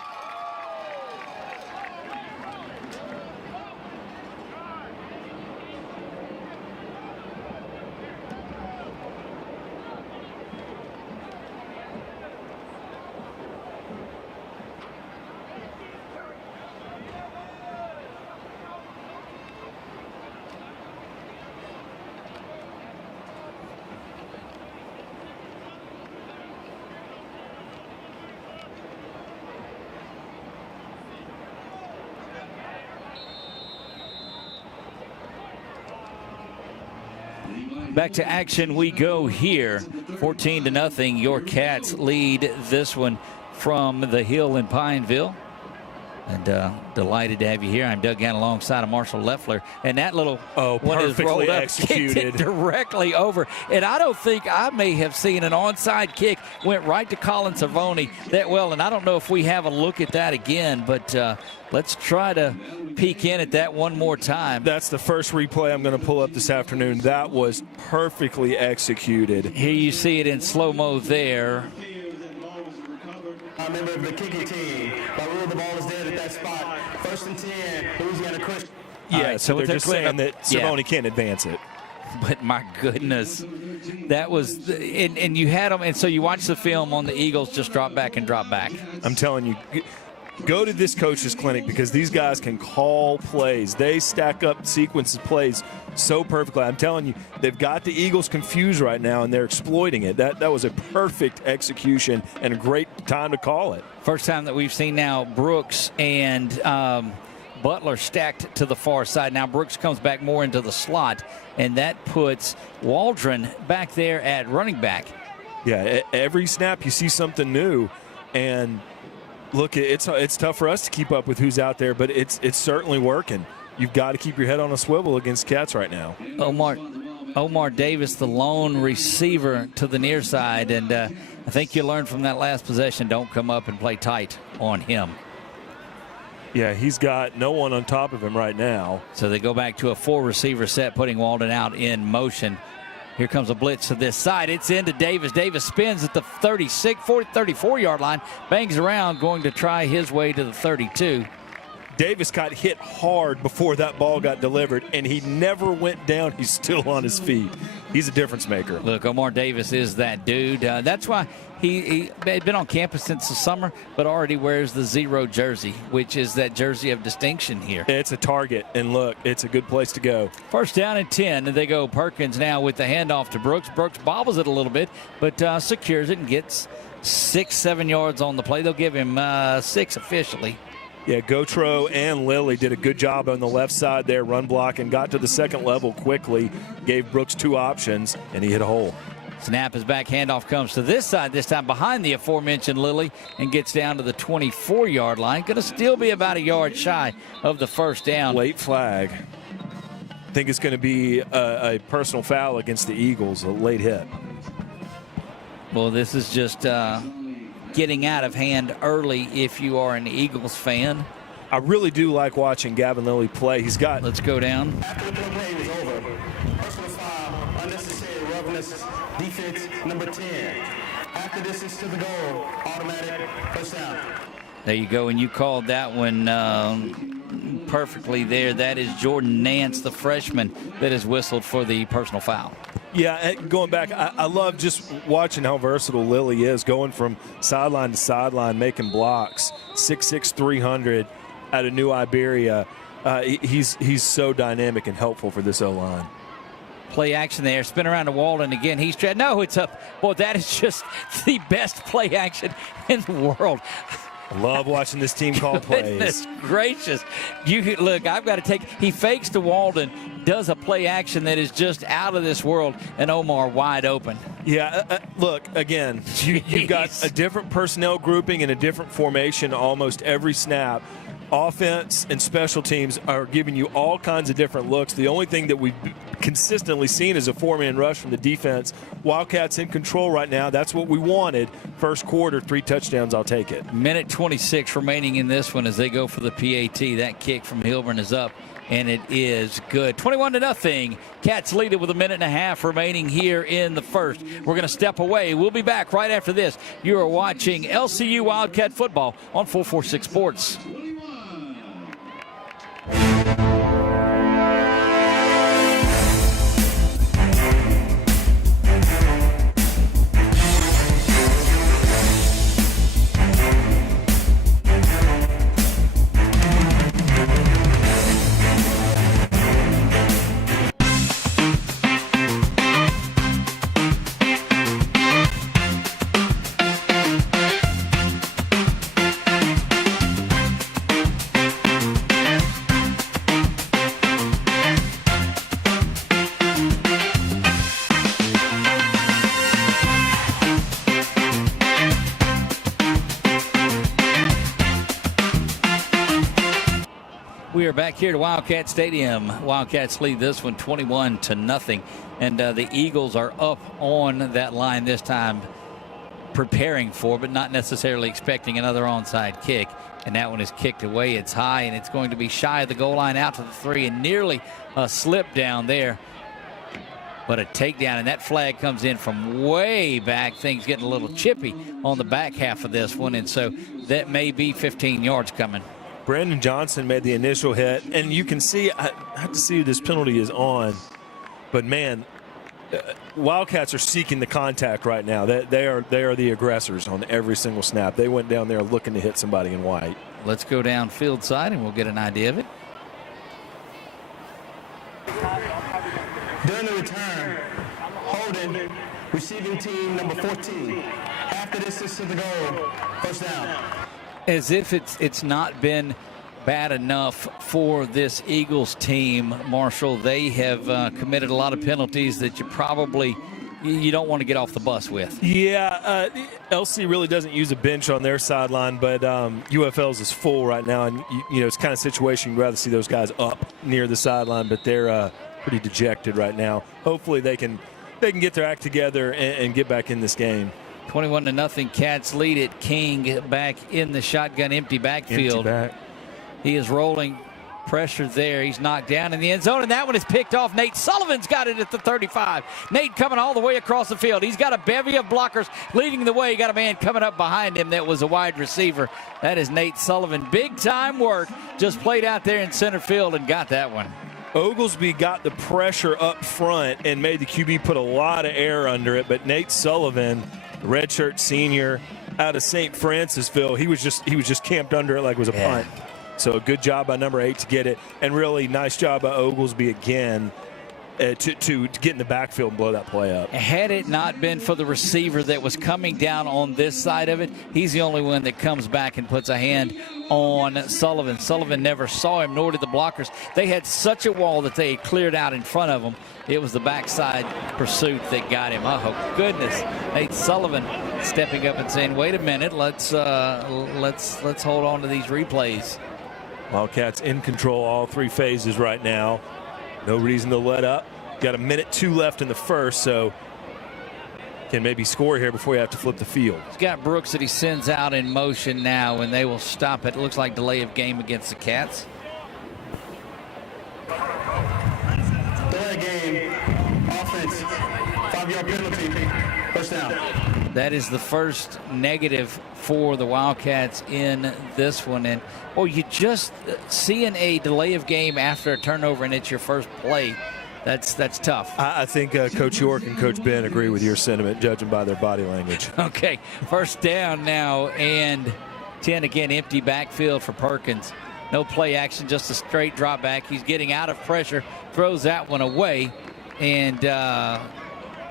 Back to action we go here. 14-0. Your Cats lead this one from the Hill in Pineville. And delighted to have you here. I'm Doug Gann alongside of Marshall Leffler. And that little one is rolled up, kicked it directly over. And I don't think I may have seen an onside kick. Went right to Colin Cervoni that well. And I don't know if we have a look at that again. But let's try to peek in at that one more time. That's the first replay I'm going to pull up this afternoon. That was perfectly executed. Here you see it in slow-mo there. member of the kicking team. By rule, the ball is dead at that spot. 1st and 10, Louisiana Christian. Yeah, right, so they're just saying that Simone can't advance it. But my goodness, that was, and you had them, and so you watch the film on the Eagles just drop back and drop back. I'm telling you, go to this coach's clinic because these guys can call plays. They stack up sequences of plays so perfectly. I'm telling you, they've got the Eagles confused right now, and they're exploiting it. That was a perfect execution and a great time to call it. First time that we've seen now Brooks and Butler stacked to the far side. Now Brooks comes back more into the slot, and that puts Waldron back there at running back. Yeah, every snap you see something new, and look, it's tough for us to keep up with who's out there, but it's certainly working. You've got to keep your head on a swivel against Cats right now. Omar Davis, the lone receiver to the near side, and I think you learned from that last possession, don't come up and play tight on him. Yeah, he's got no one on top of him right now. So they go back to a 4-receiver set, putting Walden out in motion. Here comes a blitz to this side. It's into Davis. Davis spins at the 34-yard line, bangs around, going to try his way to the 32. Davis got hit hard before that ball got delivered, and he never went down. He's still on his feet. He's a difference maker. Look, Omar Davis is that dude. That's why he had been on campus since the summer, but already wears the 0 jersey, which is that jersey of distinction here. It's a target, and look, it's a good place to go. 1st down and 10, and they go Perkins now with the handoff to Brooks. Brooks bobbles it a little bit, but secures it and gets 6-7 yards on the play. They'll give him 6 officially. Yeah, Gautreaux and Lilly did a good job on the left side there, run block, and got to the second level quickly, gave Brooks 2 options, and he hit a hole. Snap is back, handoff comes to this side, this time behind the aforementioned Lilly, and gets down to the 24-yard line. Going to still be about a yard shy of the 1st down. Late flag. I think it's going to be a personal foul against the Eagles, a late hit. Well, this is just getting out of hand early if you are an Eagles fan. I really do like watching Gavin Lilly play. He's got... Let's go down. After the play was over, personal foul, unnecessary roughness, defense number 10. After distance to the goal, automatic first down. There you go, and you called that one perfectly there. That is Jordan Nance, the freshman, that is whistled for the personal foul. Yeah, going back, I love just watching how versatile Lilly is, going from sideline to sideline, making blocks. 6'6", 300 out of New Iberia. He's so dynamic and helpful for this O-line. Play action there. Spin around to Walden again. He's trying. No, it's up. Boy, that is just the best play action in the world. Love watching this team call plays. Goodness gracious. Look, I've got to take. He fakes to Walden, does a play action that is just out of this world, and Omar wide open. Yeah, look, again, you've got a different personnel grouping and a different formation almost every snap. Offense and special teams are giving you all kinds of different looks. The only thing that we've consistently seen is a 4-man rush from the defense. Wildcats in control right now. That's what we wanted. First quarter, 3 touchdowns. I'll take it. Minute 26 remaining in this one as they go for the PAT. That kick from Hilburn is up, and it is good. 21-0. Cats lead it with a minute and a half remaining here in the first. We're going to step away. We'll be back right after this. You are watching LCU Wildcat football on 446 Sports. We are back here to Wildcat Stadium. Wildcats lead this one 21-0, and the Eagles are up on that line this time, preparing for, but not necessarily expecting another onside kick. And that one is kicked away. It's high, and it's going to be shy of the goal line, out to the 3, and nearly a slip down there. but a takedown, and that flag comes in from way back. Things getting a little chippy on the back half of this one, and so that may be 15 yards coming. Brandon Johnson made the initial hit, and you can see, I have to see who this penalty is on, but man, Wildcats are seeking the contact right now. They are the aggressors on every single snap. They went down there looking to hit somebody in white. Let's go down field side, and we'll get an idea of it. During the return, holding receiving team number 14. After this is to the goal, first down. As if it's not been bad enough for this Eagles team, Marshall. They have committed a lot of penalties that you don't want to get off the bus with. Yeah, LC really doesn't use a bench on their sideline, but UFL's is full right now, and it's kind of situation you'd rather see those guys up near the sideline, but they're pretty dejected right now. Hopefully they can get their act together and get back in this game. 21-0 Cats lead it. King back in the shotgun empty backfield. He is rolling. Pressure there. He's knocked down in the end zone, and that one is picked off. Nate Sullivan's got it at the 35. Nate coming all the way across the field. He's got a bevy of blockers leading the way. He got a man coming up behind him that was a wide receiver. That is Nate Sullivan. Big time work. Just played out there in center field and got that one. Oglesby got the pressure up front and made the QB put a lot of air under it, but Nate Sullivan, redshirt senior out of St. Francisville, he was just camped under it like it was a punt. So a good job by number 8 to get it, and really nice job by Oglesby again to get in the backfield and blow that play up. Had it not been for the receiver that was coming down on this side of it, he's the only one that comes back and puts a hand on Sullivan. Sullivan never saw him, nor did the blockers. They had such a wall that they had cleared out in front of them. It was the backside pursuit that got him. Oh goodness! Nate Sullivan stepping up and saying, "Wait a minute, let's hold on to these replays." Wildcats in control all 3 phases right now. No reason to let up. Got a minute 2 left in the first, so can maybe score here before you have to flip the field. He's got Brooks that he sends out in motion now, and they will stop it. It looks like delay of game against the Cats. Delay of game, offense, 5-yard penalty, first down. That is the first negative for the Wildcats in this one. And, you just seeing a delay of game after a turnover and it's your first play, that's tough. I think Coach York and Coach Ben agree with your sentiment, judging by their body language. Okay, first down now and 10 again, empty backfield for Perkins. No play action, just a straight drop back. He's getting out of pressure, throws that one away, and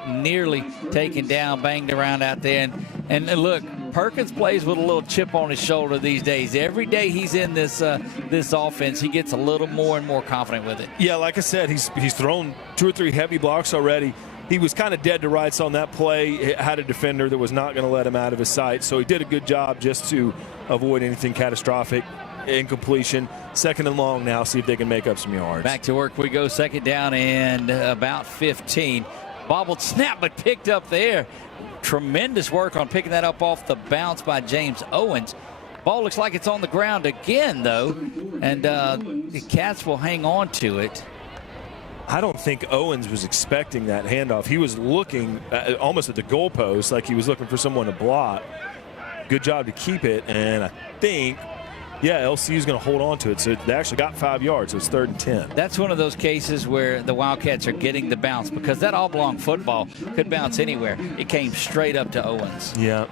nearly taken down, banged around out there. And look, Perkins plays with a little chip on his shoulder these days. Every day he's in this offense, he gets a little more and more confident with it. Yeah, like I said, he's thrown 2 or 3 heavy blocks already. He was kind of dead to rights on that play. He had a defender that was not going to let him out of his sight, so he did a good job just to avoid anything catastrophic. Incompletion. 2nd and long now. See if they can make up some yards. Back to work we go. 2nd down and about 15. Bobbled snap, but picked up there. Tremendous work on picking that up off the bounce by James Owens. Ball looks like it's on the ground again, though, and the Cats will hang on to it. I don't think Owens was expecting that handoff. He was looking almost at the goalpost, like he was looking for someone to block. Good job to keep it, and I think, LCU is going to hold on to it. So they actually got 5 yards. So it's 3rd and 10. That's one of those cases where the Wildcats are getting the bounce, because that oblong football could bounce anywhere. It came straight up to Owens. Yeah.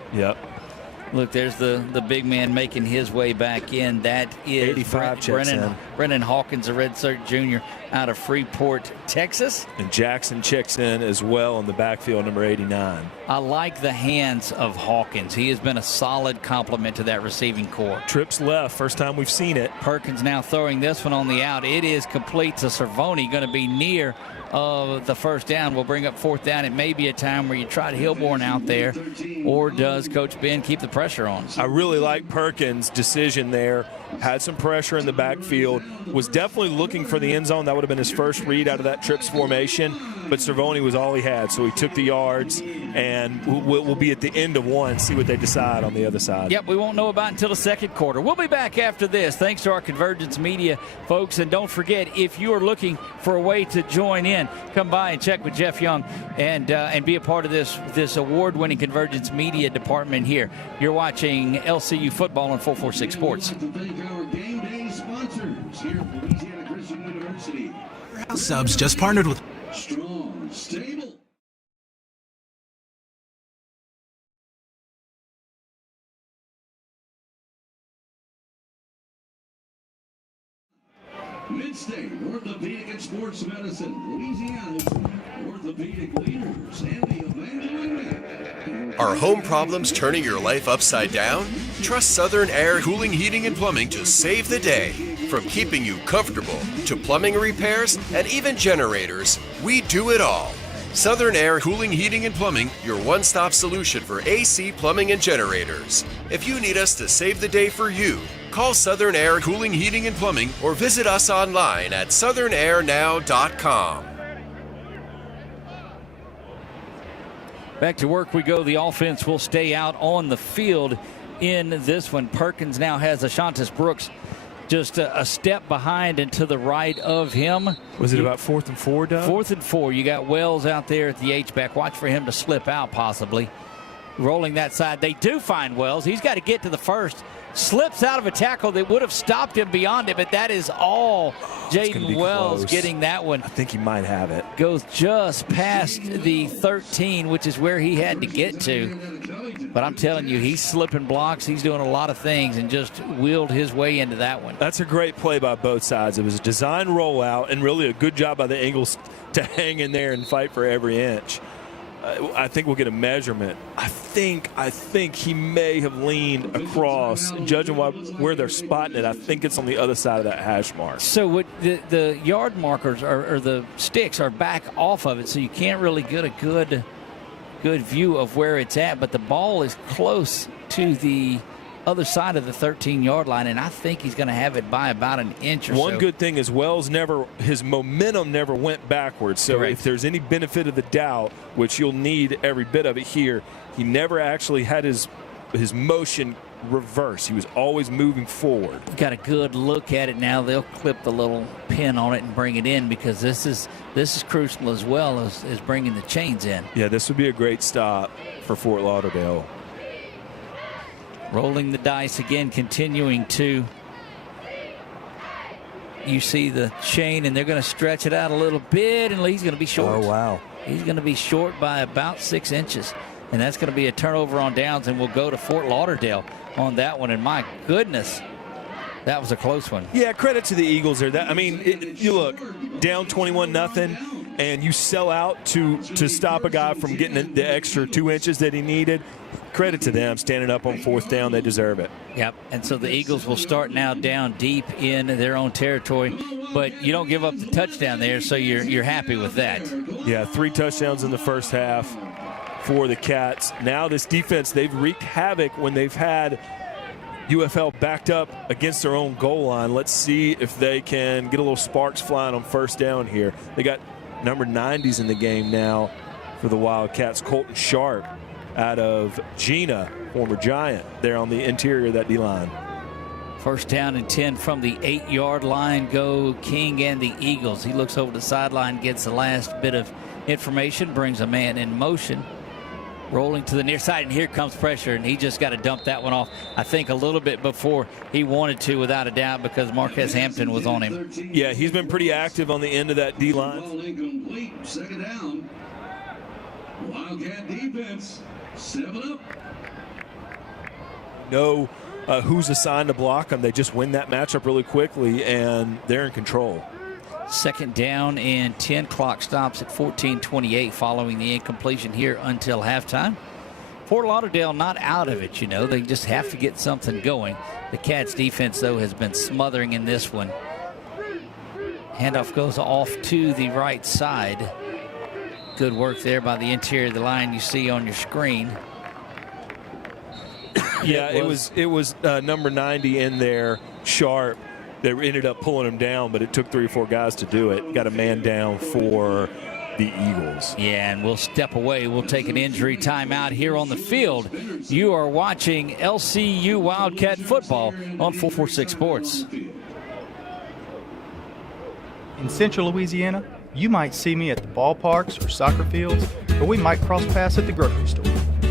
Look, there's the big man making his way back in. That is 85 Brennan Hawkins, a redshirt junior out of Freeport, Texas. And Jackson checks in as well in the backfield, number 89. I like the hands of Hawkins. He has been a solid complement to that receiving corps. Trips left, first time we've seen it. Perkins now throwing this one on the out. It is complete to Cervoni, going to be near of the first down. Will bring up 4th down. It may be a time where you try Hilborn out there, or does Coach Ben keep the pressure on? I really like Perkins' decision there. Had some pressure in the backfield. Was definitely looking for the end zone. That would have been his first read out of that trips formation. but Cervoni was all he had, so he took the yards, and we'll be at the end of one, see what they decide on the other side. Yep, we won't know about it until the second quarter. We'll be back after this. Thanks to our Convergence Media folks, and don't forget, if you are looking for a way to join in, come by and check with Jeff Young and be a part of this award-winning Convergence Media department here. You're watching LCU football on 446 Sports. Subs just partnered with Strong, stable. Midstate Orthopedic and Sports Medicine, Louisiana's orthopedic leaders, and the Evangeline. Are home problems turning your life upside down? Trust Southern Air Cooling, Heating, and Plumbing to save the day. From keeping you comfortable to plumbing repairs and even generators, we do it all. Southern Air Cooling, Heating, and Plumbing, your one-stop solution for AC, plumbing, and generators. If you need us to save the day for you, call Southern Air Cooling, Heating, and Plumbing or visit us online at southernairnow.com. Back to work we go. The offense will stay out on the field in this one. Perkins now has Ashontis Brooks just a step behind and to the right of him. Was it about 4th and 4, Doug? 4th and 4. You got Wells out there at the H-back. Watch for him to slip out possibly. Rolling that side. They do find Wells. He's got to get to the first. Slips out of a tackle that would have stopped him beyond it, but that is all Jaden Wells close. Getting that one. I think he might have it. Goes just past the 13, which is where he had to get to. But I'm telling you, he's slipping blocks. He's doing a lot of things and just wheeled his way into that one. That's a great play by both sides. It was a design rollout and really a good job by the Eagles to hang in there and fight for every inch. I think we'll get a measurement. I think he may have leaned across. Judging where they're spotting it, I think it's on the other side of that hash mark. So what the yard markers or the sticks are back off of it, so you can't really get a good view of where it's at. But the ball is close to the other side of the 13-yard line, and I think he's going to have it by about an inch or so. One good thing is his momentum never went backwards. So Correct. If there's any benefit of the doubt, which you'll need every bit of it here, he never actually had his motion reverse. He was always moving forward. Got a good look at it now. They'll clip the little pin on it and bring it in because this is crucial as well as bringing the chains in. Yeah, this would be a great stop for Fort Lauderdale. Rolling the dice again, continuing to. You see the chain, and they're going to stretch it out a little bit, and Lee's going to be short. Oh, wow. He's going to be short by about 6 inches, and that's going to be a turnover on downs, and we'll go to Fort Lauderdale on that one. And my goodness, that was a close one. Yeah, credit to the Eagles there. You look, down 21-0, and you sell out to stop a guy from getting the extra 2 inches that he needed. Credit to them, standing up on 4th down. They deserve it. Yep, and so the Eagles will start now down deep in their own territory, but you don't give up the touchdown there, so you're happy with that. Yeah, 3 touchdowns in the first half for the Cats. Now this defense, they've wreaked havoc when they've had UFL backed up against their own goal line. Let's see if they can get a little sparks flying on 1st down here. They got number 90s in the game now for the Wildcats. Colton Sharp out of Gina, former Giant, there on the interior of that D-line. 1st down and 10 from the 8-yard line go King and the Eagles. He looks over the sideline, gets the last bit of information, brings a man in motion, rolling to the near side, and here comes pressure, and he just got to dump that one off, I think, a little bit before he wanted to, without a doubt, because Marquez Hampton was on him. Yeah, he's been pretty active on the end of that D-line. Ball incomplete. 2nd down. Wildcat defense. 7 up. Know who's assigned to block them. They just win that matchup really quickly, and they're in control. 2nd down and 10. Clock stops at 14:28 following the incompletion here until halftime. Fort Lauderdale not out of it, They just have to get something going. The Cats defense, though, has been smothering in this one. Handoff goes off to the right side. Good work there by the interior of the line you see on your screen. Yeah, it was number 90 in there, Sharp, that ended up pulling him down, but it took 3 or 4 guys to do it. Got a man down for the Eagles. Yeah, and we'll step away. We'll take an injury timeout here on the field. You are watching LCU Wildcat football on 446 Sports. In Central Louisiana, you might see me at the ballparks or soccer fields, or we might cross paths at the grocery store.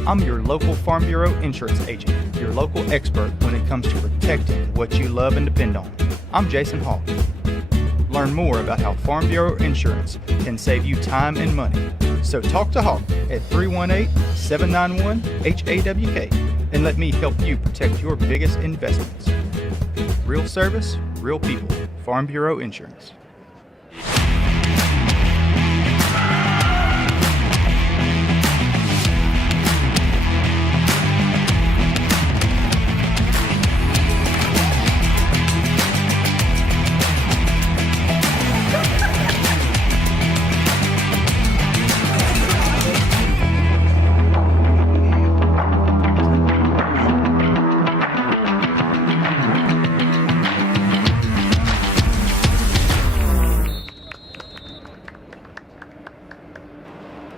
I'm your local Farm Bureau insurance agent, your local expert when it comes to protecting what you love and depend on. I'm Jason Hall. Learn more about how Farm Bureau Insurance can save you time and money. So talk to Hawk at 318-791-HAWK and let me help you protect your biggest investments. Real service, real people. Farm Bureau Insurance.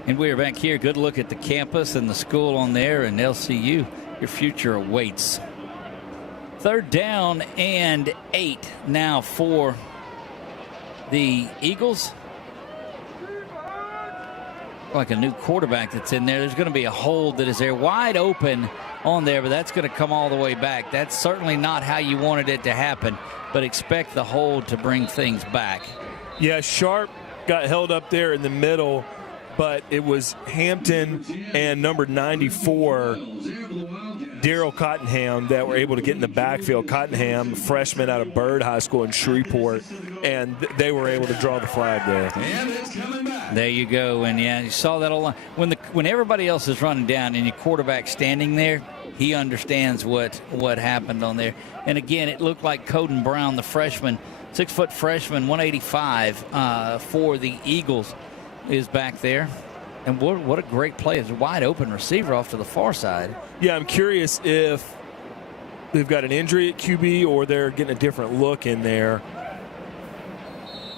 And we are back here. Good look at the campus and the school on there, and LCU, your future awaits. 3rd down and 8 now for the Eagles. Like a new quarterback that's in there. There's going to be a hold that is there wide open on there, but that's going to come all the way back. That's certainly not how you wanted it to happen, but expect the hold to bring things back. Yeah, Sharp got held up there in the middle, but it was Hampton and number 94, Daryl Cottenham, that were able to get in the backfield. Cottenham, freshman out of Byrd High School in Shreveport, and they were able to draw the flag there. And it's coming back. There you go, and yeah, you saw that all when everybody else is running down and your quarterback standing there, he understands what happened on there. And again, it looked like Coden Brown, the freshman, 6-foot freshman, 185 for the Eagles, is back there. And what a great play. It's a wide open receiver off to the far side. Yeah, I'm curious if they've got an injury at QB or they're getting a different look in there.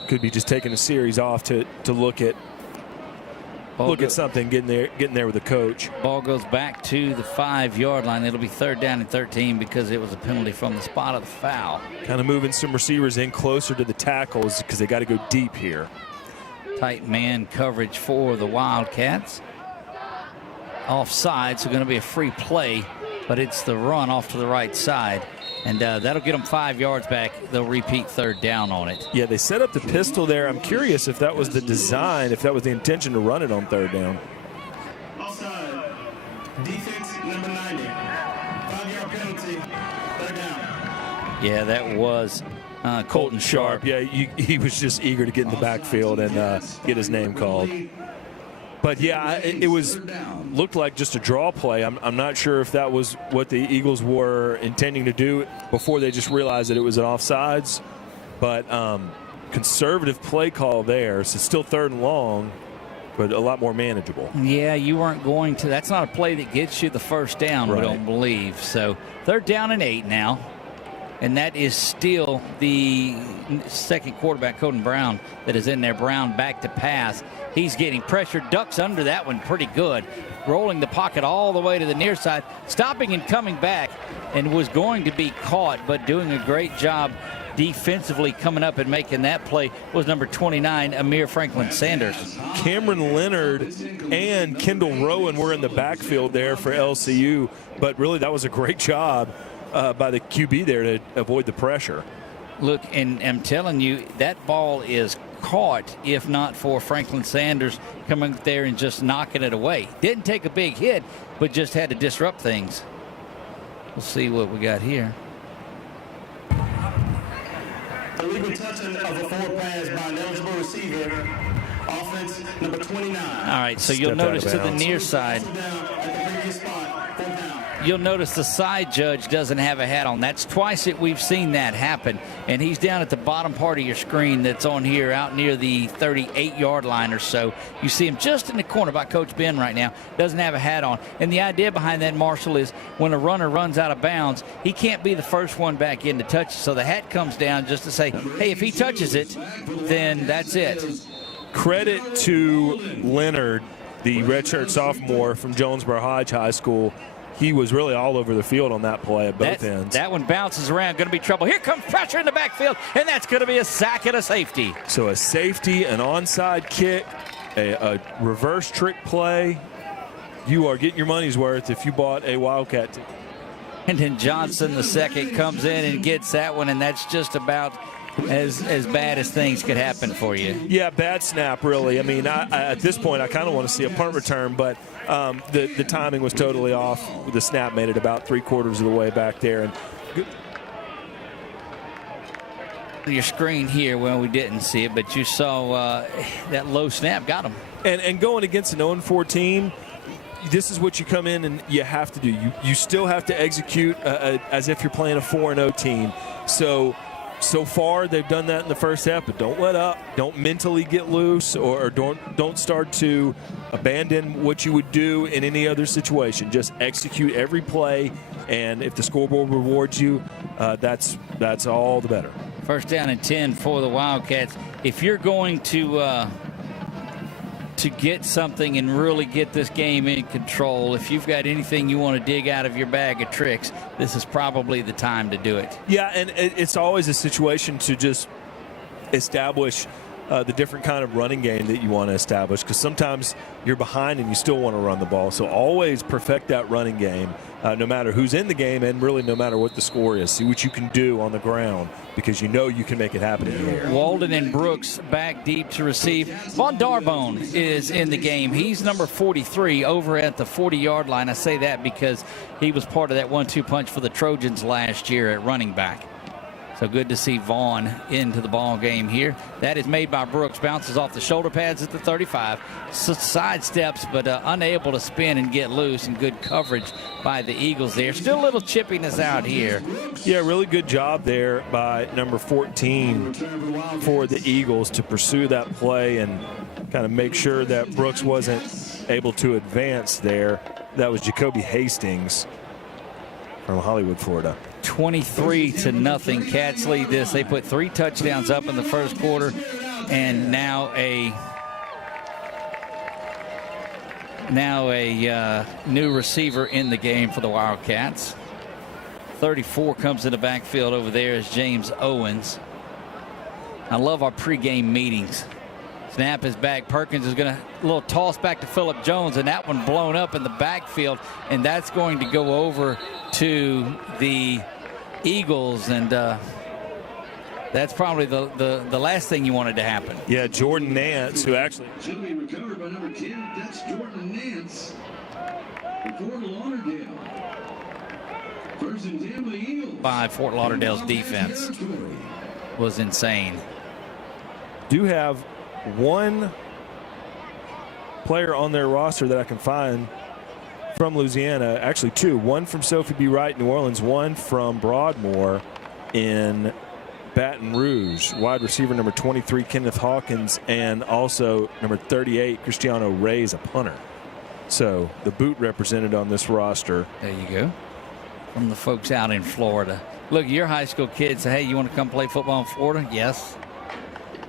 Could be just taking a series off to look at something, getting there with the coach. Ball goes back to the 5-yard line. It'll be 3rd down and 13 because it was a penalty from the spot of the foul. Kind of moving some receivers in closer to the tackles because they got to go deep here. Tight man coverage for the Wildcats. Offside, so going to be a free play, but it's the run off to the right side. And that'll get them 5 yards back. They'll repeat 3rd down on it. Yeah, they set up the pistol there. I'm curious if that was the design, if that was the intention to run it on 3rd down. Offside. Defense number 90. 5-yard penalty. 3rd down. Yeah, that was Colton Sharp. Yeah, he was just eager to get in the backfield and get his name called. But yeah, it looked like just a draw play. I'm not sure if that was what the Eagles were intending to do before they just realized that it was an offsides. But conservative play call there. So still 3rd and long, but a lot more manageable. Yeah, you weren't going to. That's not a play that gets you the 1st down, right. We don't believe. So 3rd down and 8 now. And that is still the second quarterback, Coden Brown, that is in there. Brown back to pass. He's getting pressure, ducks under that one pretty good. Rolling the pocket all the way to the near side, stopping and coming back, and was going to be caught, but doing a great job defensively coming up and making that play was number 29, Amir Franklin Sanders. Cameron Leonard and Kendall Rowan were in the backfield there for LCU, but really that was a great job by the QB there to avoid the pressure. Look, and I'm telling you, that ball is caught if not for Franklin Sanders coming there and just knocking it away. Didn't take a big hit, but just had to disrupt things. We'll see what we got here. Illegal touching of a forward pass by an eligible receiver. Offense number 29. All right, so you'll notice to the near side. You'll notice the side judge doesn't have a hat on. That's twice that we've seen that happen. And he's down at the bottom part of your screen that's on here out near the 38-yard line or so. You see him just in the corner by Coach Ben right now. Doesn't have a hat on. And the idea behind that, Marshall, is when a runner runs out of bounds, he can't be the first one back in to touch it. So the hat comes down just to say, hey, if he touches it, then that's it. credit to Leonard, the redshirt sophomore from Jonesboro Hodge High School. He was really all over the field on that play at both ends. That one bounces around, going to be trouble. Here comes pressure in the backfield, and that's going to be a sack and a safety. So a safety, an onside kick, a reverse trick play. You are getting your money's worth if you bought a Wildcat ticket. And then Johnson, the second, comes in and gets that one, and that's just about as bad as things could happen for you. Yeah, bad snap, really. I mean, at this point, I kind of want to see a punt return, but the timing was totally off. The snap made it about 3/4 of the way back there. And your screen here, well, we didn't see it, but you saw that low snap got him. And going against an 0-4 team, this is what you come in and you have to do. You still have to execute as if you're playing a 4-0 team. So far, they've done that in the first half, but don't let up. Don't mentally get loose, or don't start to abandon what you would do in any other situation. Just execute every play, and if the scoreboard rewards you, that's all the better. First down and 10 for the Wildcats. If you're going to get something and really get this game in control, if you've got anything you want to dig out of your bag of tricks, this is probably the time to do it. Yeah, and it's always a situation to just establish the different kind of running game that you want to establish, because sometimes you're behind and you still want to run the ball. So always perfect that running game, no matter who's in the game and really no matter what the score is. See what you can do on the ground, because you know you can make it happen in the air. Walden and Brooks back deep to receive. Von Darbone is in the game. He's number 43 over at the 40-yard line. I say that because he was part of that 1-2 punch for the Trojans last year at running back. So good to see Vaughn into the ball game here. That is made by Brooks. Bounces off the shoulder pads at the 35. Side steps, but unable to spin and get loose. And good coverage by the Eagles there. Still a little chippiness out here. Yeah, really good job there by number 14 for the Eagles to pursue that play and kind of make sure that Brooks wasn't able to advance there. That was Jacoby Hastings from Hollywood, Florida. 23-0. Cats lead this. They put 3 touchdowns up in the first quarter, and now a new receiver in the game for the Wildcats. 34 comes in the backfield over there is James Owens. I love our pregame meetings. Snap is back. Perkins is going to a little toss back to Phillip Jones, and that one blown up in the backfield, and that's going to go over to the Eagles, and that's probably the last thing you wanted to happen. Yeah, Jordan Nance, who actually Should be recovered by number 10. That's Jordan Nance. Fort Lauderdale. First and 10 for the Eagles. By Fort Lauderdale's defense was insane. Do have one player on their roster that I can find from Louisiana, actually 2. One from Sophie B. Wright, New Orleans, one from Broadmoor in Baton Rouge. Wide receiver number 23, Kenneth Hawkins, and also number 38, Cristiano Reyes, a punter. So the boot represented on this roster. There you go. From the folks out in Florida. Look, your high school kids say, hey, you want to come play football in Florida? Yes.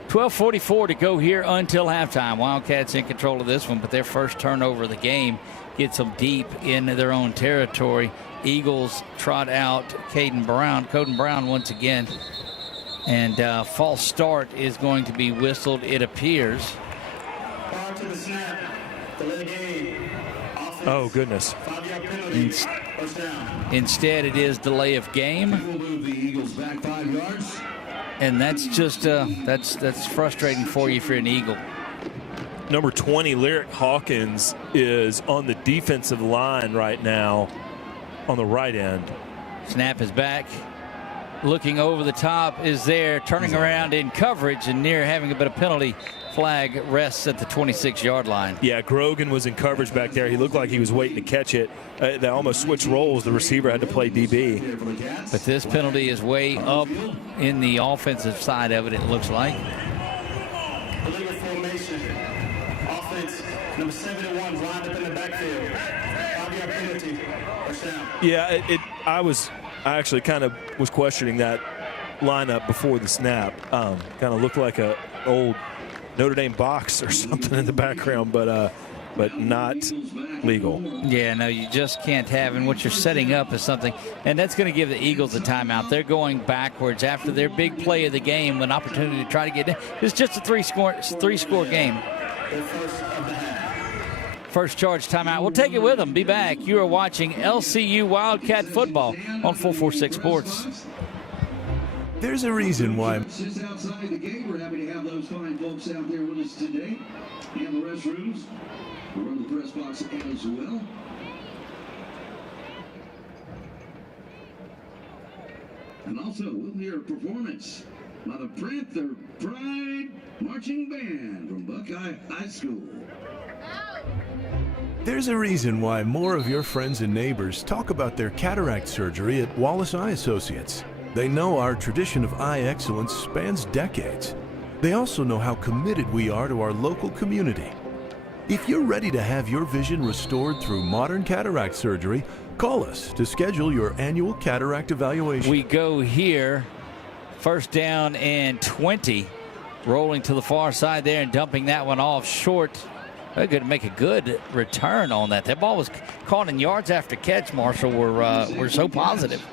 12:44 to go here until halftime. Wildcats in control of this one, but their first turnover of the game gets them deep into their own territory. Eagles trot out Coden Brown once again. And false start is going to be whistled, it appears. Prior to the snap, delay the game. Oh, goodness. 5-yard penalty. First down. Instead, it is delay of game. We'll move the Eagles back 5 yards. And that's just that's frustrating for you if you're an Eagle. Number 20, Lyric Hawkins, is on the defensive line right now on the right end. Snap is back. Looking over the top is there, turning around in coverage and near having a bit of penalty. Flag rests at the 26-yard line. Yeah, Grogan was in coverage back there. He looked like he was waiting to catch it. They almost switched roles. The receiver had to play DB. But this penalty is way up in the offensive side of it, it looks like. Illegal formation. Offense, number 71 lined up in the backfield. 5-yard penalty. First down. Yeah, I actually kind of was questioning that lineup before the snap. Kind of looked like a old Notre Dame box or something in the background, but not legal. Yeah, no, you just can't have. And what you're setting up is something, and that's going to give the Eagles a timeout. They're going backwards after their big play of the game, an opportunity to try to get in. It's just a three-score game. First charge timeout. We'll take it with them. Be back. You are watching LCU Wildcat football on 446 Sports. There's a reason why. Just outside the gate, we're happy to have those fine folks out there with us today. And the restrooms. We're on the press box as well. And also, we'll hear a performance by the Panther Pride Marching Band from Buckeye High School. There's a reason why more of your friends and neighbors talk about their cataract surgery at Wallace Eye Associates. They know our tradition of eye excellence spans decades. They also know how committed we are to our local community. If you're ready to have your vision restored through modern cataract surgery, call us to schedule your annual cataract evaluation. We go here, first down and 20, rolling to the far side there and dumping that one off short. They're going to make a good return on that. That ball was caught in yards after catch, Marshall, were so positive.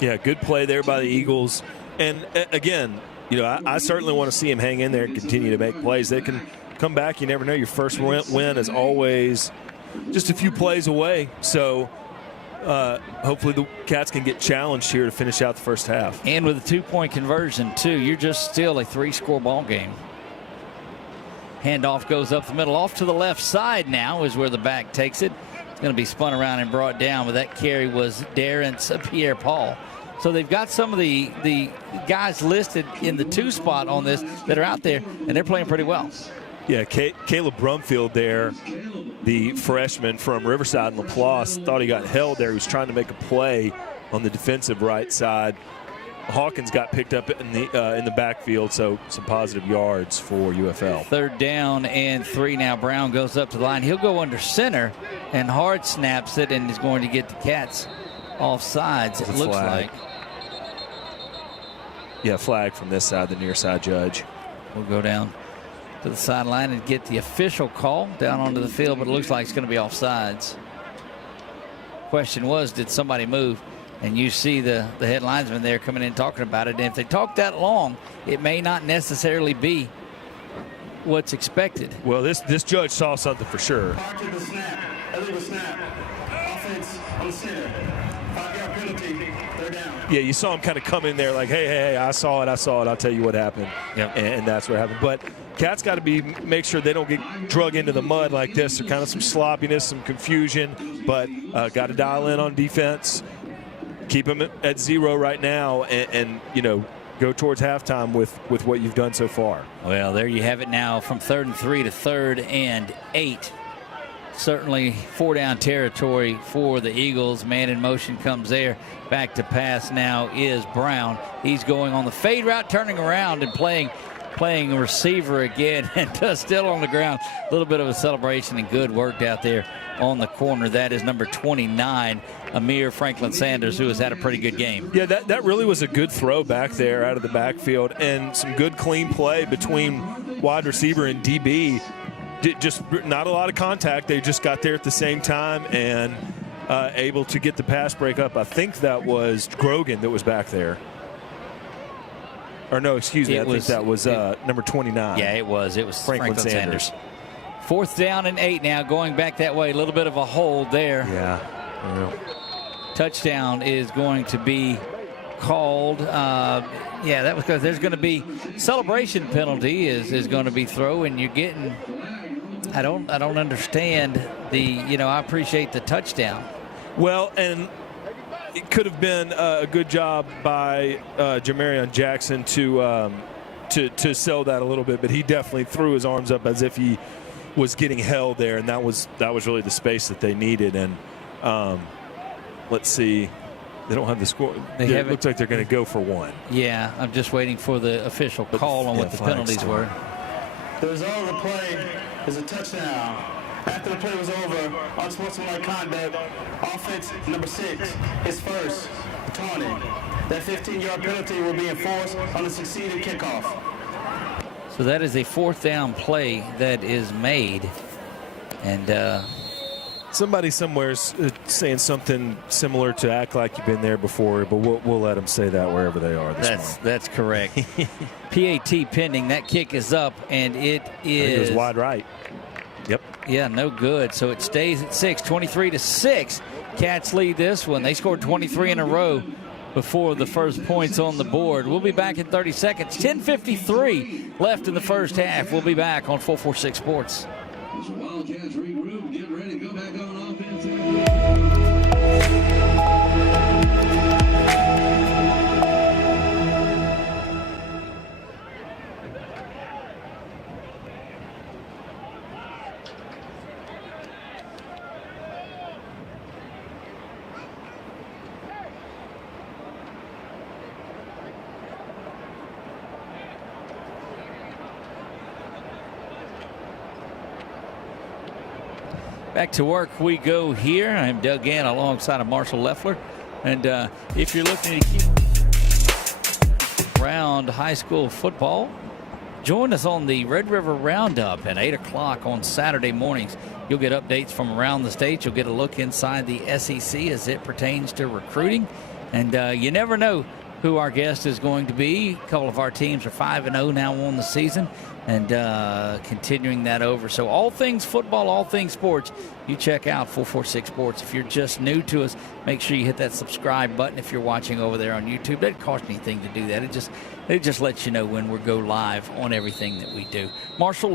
Yeah, good play there by the Eagles. And again, I certainly want to see him hang in there and continue to make plays. They can come back. You never know. Your first win is always just a few plays away. So hopefully the Cats can get challenged here to finish out the first half. And with a 2-point conversion, too, you're just still a 3-score ball game. Handoff goes up the middle. Off to the left side now is where the back takes it. It's going to be spun around and brought down, but that carry was Darren Pierre-Paul. So they've got some of the guys listed in the 2 spot on this that are out there, and they're playing pretty well. Yeah, Caleb Brumfield there, the freshman from Riverside and LaPlace, thought he got held there. He was trying to make a play on the defensive right side. Hawkins got picked up in the backfield, so some positive yards for UFL. Third down and 3 now. Brown goes up to the line. He'll go under center, and Hard snaps it and is going to get the Cats off sides, it looks like. Yeah, flag from this side, the near side judge. We'll go down to the sideline and get the official call down onto the field, but it looks like it's going to be offsides. Question was, did somebody move? And you see the head linesman there coming in talking about it. And if they talk that long, it may not necessarily be what's expected. Well, this judge saw something for sure. Park to the snap. Illegal snap. Offense on the center. 5-yard penalty. They're down. Yeah, you saw him kind of come in there like, hey, I saw it. I'll tell you what happened. Yep. And that's what happened. But Cats got to make sure they don't get drug into the mud like this. There's kind of some sloppiness, some confusion, but got to dial in on defense. Keep them at 0 right now and go towards halftime with what you've done so far. Well, there you have it now from 3rd and 3 to 3rd and 8. Certainly 4-down territory for the Eagles. Man in motion comes there. Back to pass now is Brown. He's going on the fade route, turning around and playing receiver again, and still on the ground. A little bit of a celebration and good work out there on the corner. That is number 29, Amir Franklin Sanders, who has had a pretty good game. Yeah, that really was a good throw back there out of the backfield, and some good clean play between wide receiver and DB. Just not a lot of contact. They just got there at the same time and able to get the pass break up. I think that was Grogan that was back there. Or no, excuse me. I think that was number 29. Yeah, it was. It was Franklin Sanders. 4th down and 8 now, going back that way. A little bit of a hold there. Yeah. Touchdown is going to be called. That was because there's going to be celebration penalty is going to be thrown, and you're getting. I don't understand I appreciate the touchdown. Well, and it could have been a good job by Jamarion Jackson to sell that a little bit, but he definitely threw his arms up as if he was getting held there, and that was really the space that they needed. And let's see, they don't have the score. It looks like they're going to go for 1. Yeah, I'm just waiting for the official call on what the penalties were. The result of the play is a touchdown. After the play was over, unsportsmanlike conduct, offense number 6, his first, taunting. That 15-yard penalty will be enforced on the succeeding kickoff. So that is a 4th down play that is made. And somebody somewhere is saying something similar to act like you've been there before, but we'll let them say that wherever they are this morning. That's correct. PAT pending. That kick is up, and it is. It was wide right. Yep. Yeah, no good. So it stays at 6, 23-6. Cats lead this one. They scored 23 in a row before the first points on the board. We'll be back in 30 seconds. 10:53 left in the first half. We'll be back on 446 Sports. As the Wildcats regroup, get ready to go back on offense. Back to work we go here. I'm Doug Gann alongside of Marshall Leffler. And if you're looking to keep around high school football, join us on the Red River Roundup at 8 o'clock on Saturday mornings. You'll get updates from around the state. You'll get a look inside the SEC as it pertains to recruiting. And you never know who our guest is going to be. A couple of our teams are 5-0 now on the season, and continuing that over. So all things football, all things sports, you check out 446 Sports. If you're just new to us, make sure you hit that subscribe button if you're watching over there on YouTube. It doesn't cost anything to do that. It just lets you know when we go live on everything that we do. Marshall,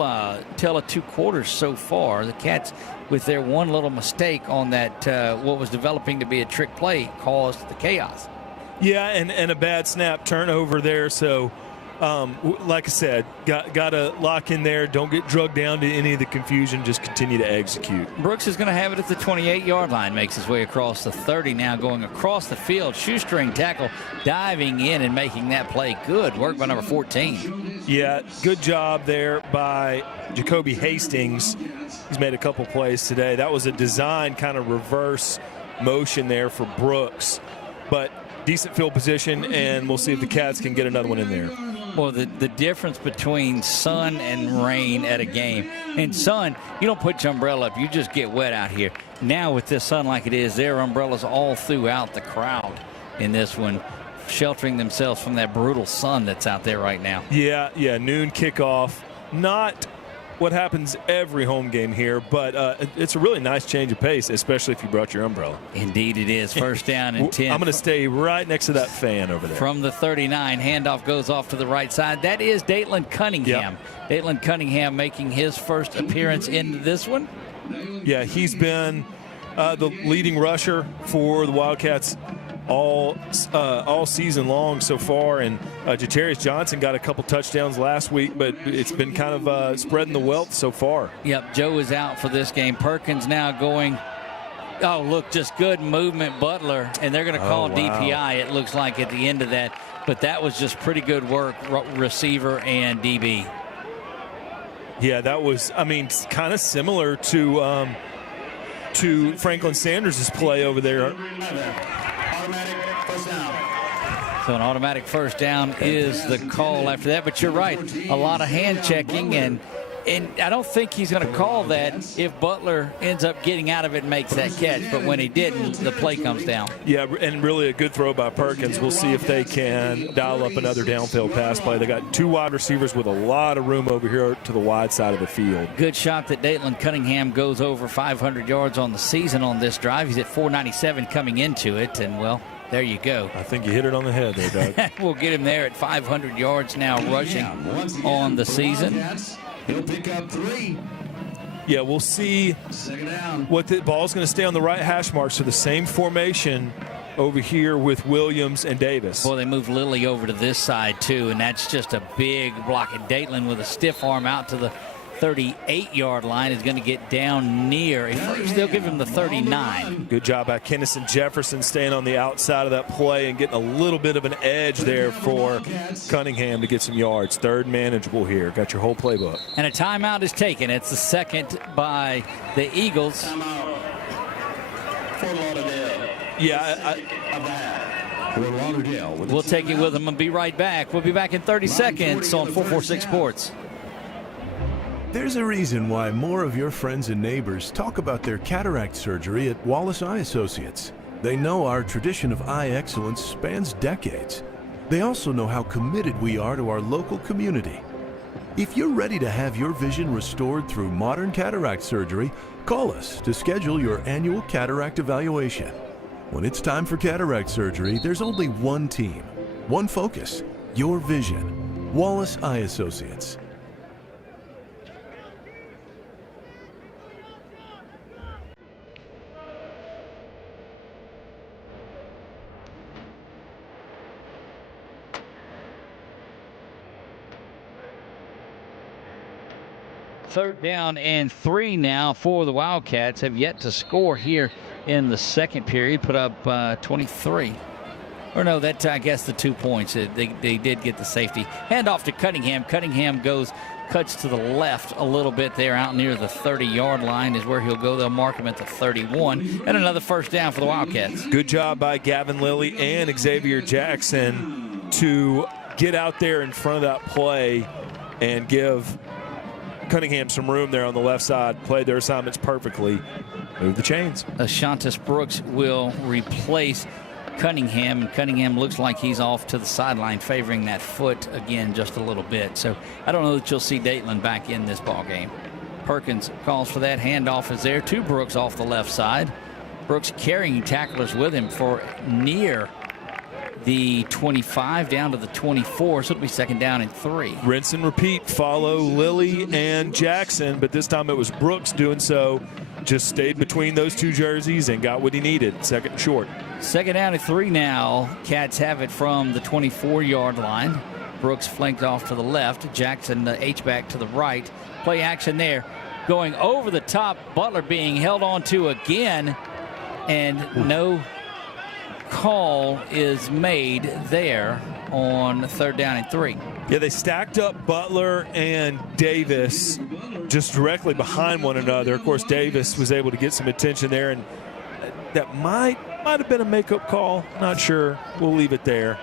tell of 2 quarters so far. The Cats, with their one little mistake on that, what was developing to be a trick play, caused the chaos. Yeah, and a bad snap turnover there. So, like I said, got to lock in there. Don't get drugged down to any of the confusion. Just continue to execute. Brooks is going to have it at the 28-yard line. Makes his way across the 30 now, going across the field. Shoestring tackle, diving in and making that play. Good work by number 14. Yeah, good job there by Jacoby Hastings. He's made a couple plays today. That was a design kind of reverse motion there for Brooks. But decent field position, and we'll see if the Cats can get another one in there. Well, the difference between sun and rain at a game. In sun, you don't put your umbrella up. You just get wet out here. Now with this sun like it is, there are umbrellas all throughout the crowd in this one, sheltering themselves from that brutal sun that's out there right now. Yeah, noon kickoff. Not what happens every home game here, but it's a really nice change of pace, especially if you brought your umbrella. Indeed it is. First down and 10. I'm going to stay right next to that fan over there. From the 39, handoff goes off to the right side. That is Datelin Cunningham. Yep. Datelin Cunningham making his first appearance in this one. Yeah, he's been the leading rusher for the Wildcats all season long so far, and Jatarius Johnson got a couple touchdowns last week, but it's been kind of spreading the wealth so far. Yep, Joe is out for this game. Perkins now going, oh, look, just good movement, Butler, and they're going to call DPI, it looks like, at the end of that, but that was just pretty good work, receiver and DB. Yeah, that was, kind of similar to Franklin Sanders' play over there. So an automatic first down is the call after that. But you're right, a lot of hand checking, and I don't think he's going to call that if Butler ends up getting out of it and makes that catch. But when he didn't, the play comes down. Yeah, and really a good throw by Perkins. We'll see if they can dial up another downfield pass play. They got 2 wide receivers with a lot of room over here to the wide side of the field. Good shot that Datelin Cunningham goes over 500 yards on the season on this drive. He's at 497 coming into it, and, well, there you go. I think you hit it on the head there, Doug. We'll get him there at 500 yards now rushing on the season. He'll pick up 3. Yeah, we'll see what the ball's going to stay on the right hash mark. So the same formation over here with Williams and Davis. Well, they moved Lilly over to this side, too, and that's just a big block. And Datelin with a stiff arm out to the 38-yard line is going to get down near. First, they'll give him the 39. Good job by Kennison Jefferson staying on the outside of that play and getting a little bit of an edge there for Cunningham to get some yards. Third manageable here. Got your whole playbook. And a timeout is taken. It's the second by the Eagles. Yeah, we'll take it with them and be right back. We'll be back in 30 seconds on 446 Sports. There's a reason why more of your friends and neighbors talk about their cataract surgery at Wallace Eye Associates. They know our tradition of eye excellence spans decades. They also know how committed we are to our local community. If you're ready to have your vision restored through modern cataract surgery, call us to schedule your annual cataract evaluation. When it's time for cataract surgery, there's only one team, one focus, your vision. Wallace Eye Associates. Third down and 3 now for the Wildcats. Have yet to score here in the second period. Put up 23. Or no, that's, I guess, the 2 points. They did get the safety. Hand off to Cunningham. Cunningham cuts to the left a little bit there, out near the 30-yard line is where he'll go. They'll mark him at the 31. And another first down for the Wildcats. Good job by Gavin Lilly and Xavier Jackson to get out there in front of that play and give Cunningham some room there on the left side. Played their assignments perfectly. Move the chains. Ashantis Brooks will replace Cunningham, and Cunningham looks like he's off to the sideline, favoring that foot again just a little bit. So I don't know that you'll see Datelin back in this ball game. Perkins calls for that. Handoff is there to Brooks off the left side. Brooks carrying tacklers with him for near the 25 down to the 24, so it'll be second down and 3. Rinse and repeat. Follow Lilly and Jackson, but this time it was Brooks doing so. Just stayed between those two jerseys and got what he needed. Second and short. Second down and 3 now. Cats have it from the 24-yard line. Brooks flanked off to the left. Jackson, the H-back, to the right. Play action there. Going over the top. Butler being held on to again, and no call is made there on third down and 3. Yeah, they stacked up Butler and Davis just directly behind one another. Of course, Davis was able to get some attention there, and that might have been a makeup call. Not sure. We'll leave it there.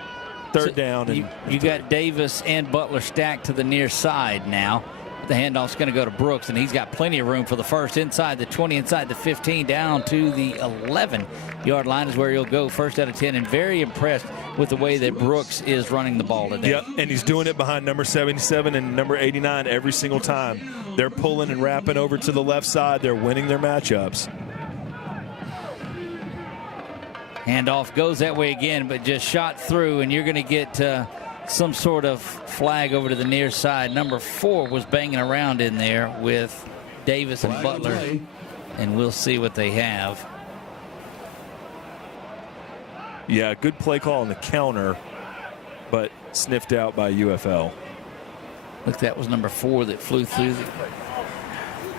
Third down. And you got Davis and Butler stacked to the near side now. The handoff's going to go to Brooks, and he's got plenty of room for the first. Inside the 20, inside the 15, down to the 11-yard line is where he'll go. First out of 10, and very impressed with the way that Brooks is running the ball today. Yep, and he's doing it behind number 77 and number 89 every single time. They're pulling and wrapping over to the left side. They're winning their matchups. Handoff goes that way again, but just shot through, and you're going to get some sort of flag over to the near side. Number 4 was banging around in there with Davis and Butler, and we'll see what they have. Yeah, good play call on the counter, but sniffed out by UFL. Look, that was number 4 that flew through.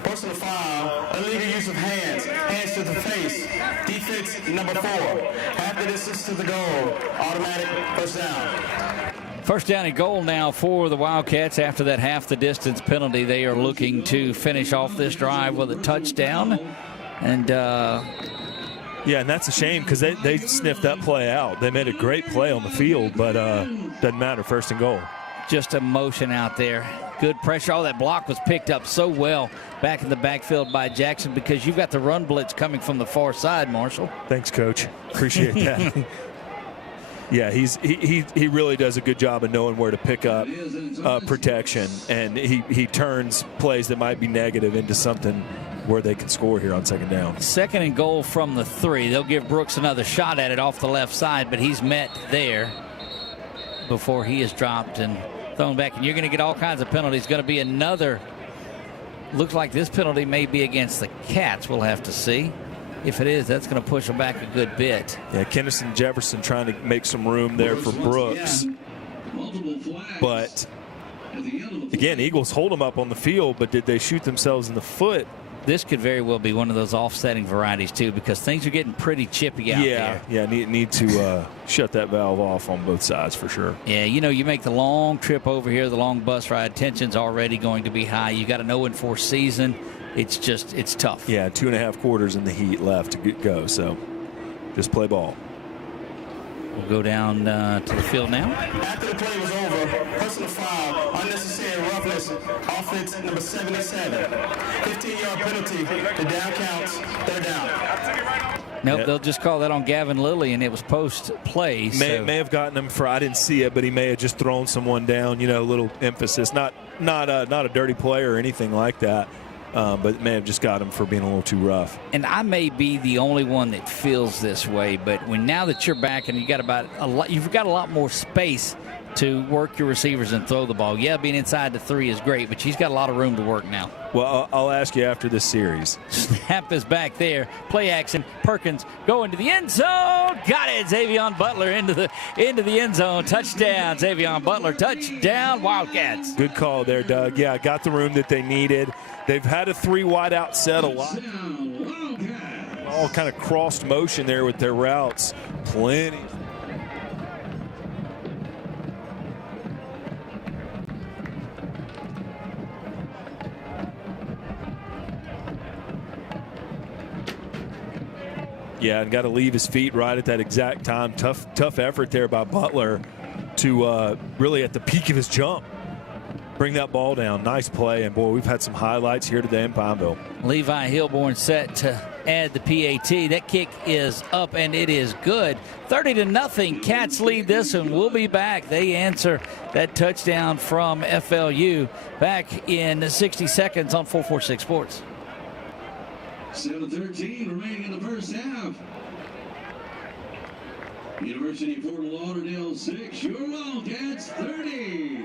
Personal foul, illegal use of hands to the face. Defense number 4. After distance to the goal, automatic first down. First down and goal now for the Wildcats after that half the distance penalty. They are looking to finish off this drive with a touchdown. And yeah, and that's a shame because they sniffed that play out. They made a great play on the field, but doesn't matter. First and goal. Just a motion out there. Good pressure. Oh, that block was picked up so well back in the backfield by Jackson, because you've got the run blitz coming from the far side, Marshall. Thanks, Coach. Appreciate that. Yeah, he really does a good job of knowing where to pick up protection, and he turns plays that might be negative into something where they can score here on second down. Second and goal from the 3. They'll give Brooks another shot at it off the left side, but he's met there before he is dropped and thrown back. And you're going to get all kinds of penalties. Going to be another. Looks like this penalty may be against the Cats. We'll have to see. If it is, that's going to push them back a good bit. Yeah, Kennison Jefferson trying to make some room there for Brooks. But, again, Eagles hold them up on the field, but did they shoot themselves in the foot? This could very well be one of those offsetting varieties, too, because things are getting pretty chippy out there. Yeah, need to shut that valve off on both sides for sure. Yeah, you make the long trip over here, the long bus ride. Tension's already going to be high. You got an 0-4 season. It's tough. Yeah, 2.5 quarters in the heat left to go, so just play ball. We'll go down to the field now. After the play was over, personal foul, unnecessary roughness, offense number 77. 15-yard penalty. The down counts. They're down. Nope, they'll just call that on Gavin Lilly, and it was post-play. May have gotten him for, I didn't see it, but he may have just thrown someone down, a little emphasis. Not a dirty play or anything like that. But may have just got him for being a little too rough. And I may be the only one that feels this way, but now that you're back and you've got a lot more space to work your receivers and throw the ball. Yeah, being inside the 3 is great, but he's got a lot of room to work now. Well, I'll ask you after this series. Snap is back there. Play action. Perkins going to the end zone. Got it. Xavion Butler into the end zone. Touchdown. Xavion Butler. Touchdown. Wildcats. Good call there, Doug. Yeah, got the room that they needed. They've had a 3 wide out set a lot. All kind of crossed motion there with their routes. Plenty. Yeah, and got to leave his feet right at that exact time. Tough effort there by Butler to really at the peak of his jump bring that ball down. Nice play, and boy, we've had some highlights here today in Pineville. Levi Hilborn set to add the PAT. That kick is up, and it is good. 30-0. Cats lead this, and we'll be back. They answer that touchdown from FLU back in 60 seconds on 446 Sports. 7:13 remaining in the first half. University of Fort Lauderdale 6, your Wildcats 30.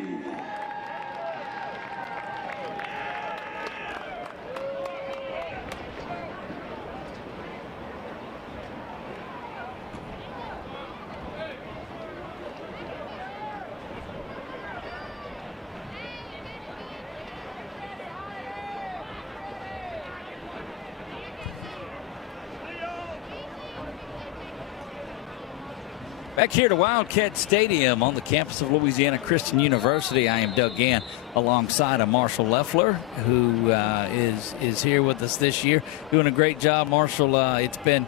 Back here to Wildcat Stadium on the campus of Louisiana Christian University. I am Doug Gann alongside of Marshall Leffler, who is here with us this year, doing a great job. Marshall, it's been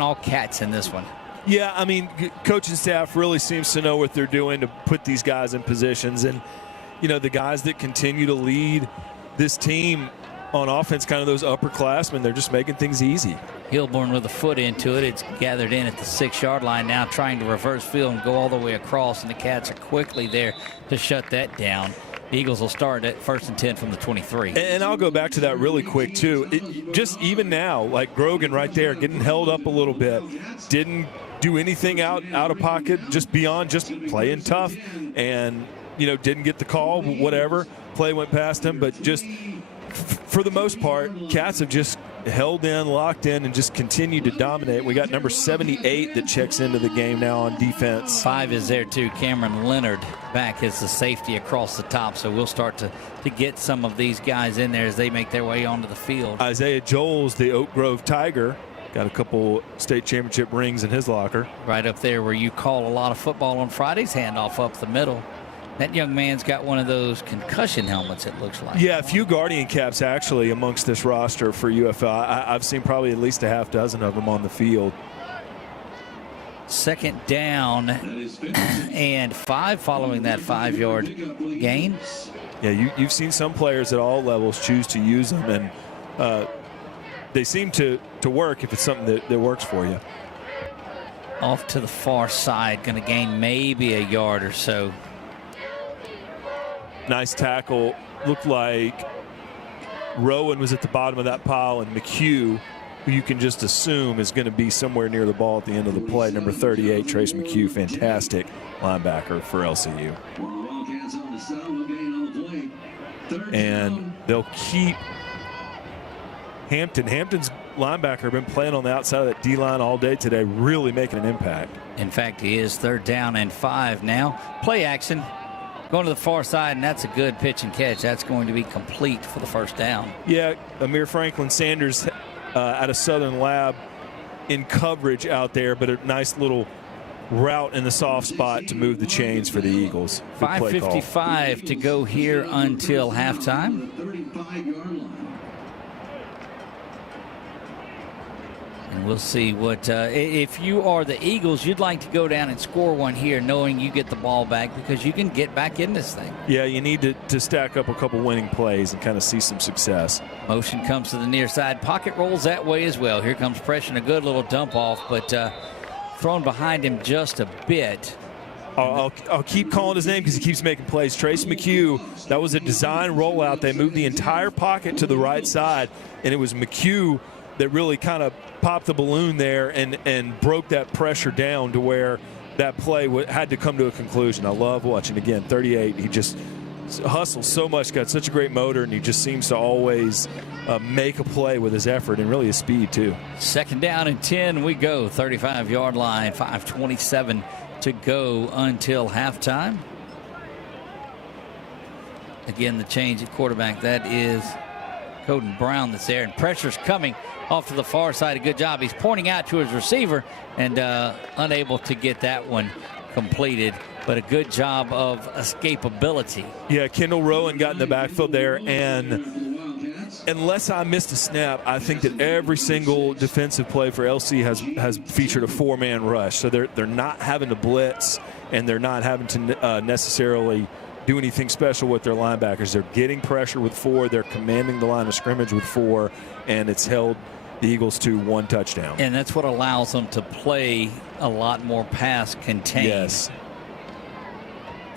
all Cats in this one. Yeah, I mean, coaching staff really seems to know what they're doing to put these guys in positions, and the guys that continue to lead this team on offense, kind of those upperclassmen, they're just making things easy. Hilborn with a foot into it. It's gathered in at the 6-yard line now, trying to reverse field and go all the way across, and the Cats are quickly there to shut that down. The Eagles will start at 1st and 10 from the 23. And I'll go back to that really quick, too. Just even now, like Grogan right there, getting held up a little bit, didn't do anything out of pocket, just beyond just playing tough, and, didn't get the call, whatever. Play went past him, but just for the most part, Cats have just held in, locked in, and just continued to dominate. We got number 78 that checks into the game now on defense. 5 is there too. Cameron Leonard back as the safety across the top. So we'll start to get some of these guys in there as they make their way onto the field. Isaiah Joels, the Oak Grove Tiger, got a couple state championship rings in his locker. Right up there where you call a lot of football on Fridays, handoff up the middle. That young man's got one of those concussion helmets, it looks like. Yeah, a few Guardian caps actually amongst this roster for UFL. I've seen probably at least a half dozen of them on the field. 2nd down and 5 following that 5-yard gain. Yeah, you've seen some players at all levels choose to use them, and they seem to work if it's something that works for you. Off to the far side, going to gain maybe a yard or so. Nice tackle. Looked like Rowan was at the bottom of that pile, and McHugh, who you can just assume is going to be somewhere near the ball at the end of the play. Number 38, Trace McHugh, fantastic linebacker for LCU. And they'll keep Hampton. Hampton's linebacker been playing on the outside of that D-line all day today, really making an impact. In fact, he is 3rd down and 5 now. Play action. Going to the far side, and that's a good pitch and catch. That's going to be complete for the 1st down. Yeah, Amir Franklin Sanders out of Southern Lab in coverage out there, but a nice little route in the soft spot to move the chains for the Eagles. 5:55 to go here until halftime. And And we'll see what if you are the Eagles, you'd like to go down and score one here knowing you get the ball back because you can get back in this thing. Yeah, you need to stack up a couple winning plays and kind of see some success. Motion comes to the near side. Pocket rolls that way as well. Here comes pressure and a good little dump off, but thrown behind him just a bit. I'll keep calling his name because he keeps making plays. Trace McHugh, that was a design rollout. They moved the entire pocket to the right side, and it was McHugh that really kind of popped the balloon there and broke that pressure down to where that play had to come to a conclusion. I love watching. Again, 38, he just hustles so much, got such a great motor, and he just seems to always make a play with his effort and really his speed too. 2nd down and 10 we go. 35-yard line, 5:27 to go until halftime. Again, the change at quarterback, that is Coden Brown that's there, and pressure's coming off to the far side. A good job. He's pointing out to his receiver and unable to get that one completed, but a good job of escapability. Yeah, Kendall Rowan got in the backfield there, and unless I missed a snap, I think that every single defensive play for LC has featured a 4-man rush. So they're not having to blitz, and they're not having to necessarily do anything special with their linebackers. They're getting pressure with 4. They're commanding the line of scrimmage with 4, and it's held the Eagles to 1 touchdown. And that's what allows them to play a lot more pass contained. Yes.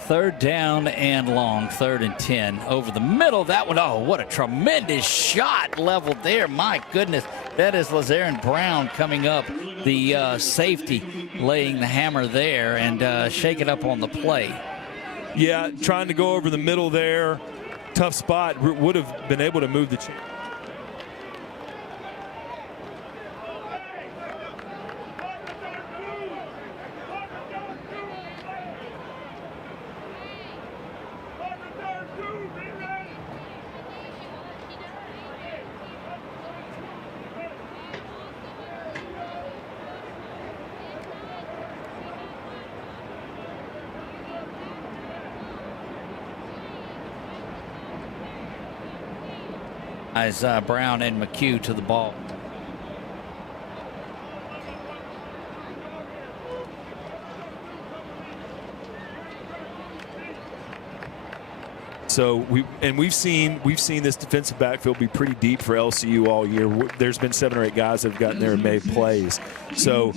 3rd down and long, 3rd and 10 over the middle. That one, oh, what a tremendous shot leveled there. My goodness, that is Lazarin Brown coming up, the safety laying the hammer there and shake it up on the play. Yeah, trying to go over the middle there. Tough spot. Would have been able to move the chain. As Brown and McHugh to the ball. So we've seen this defensive backfield be pretty deep for LCU all year. There's been 7 or 8 guys that have gotten there and made plays. So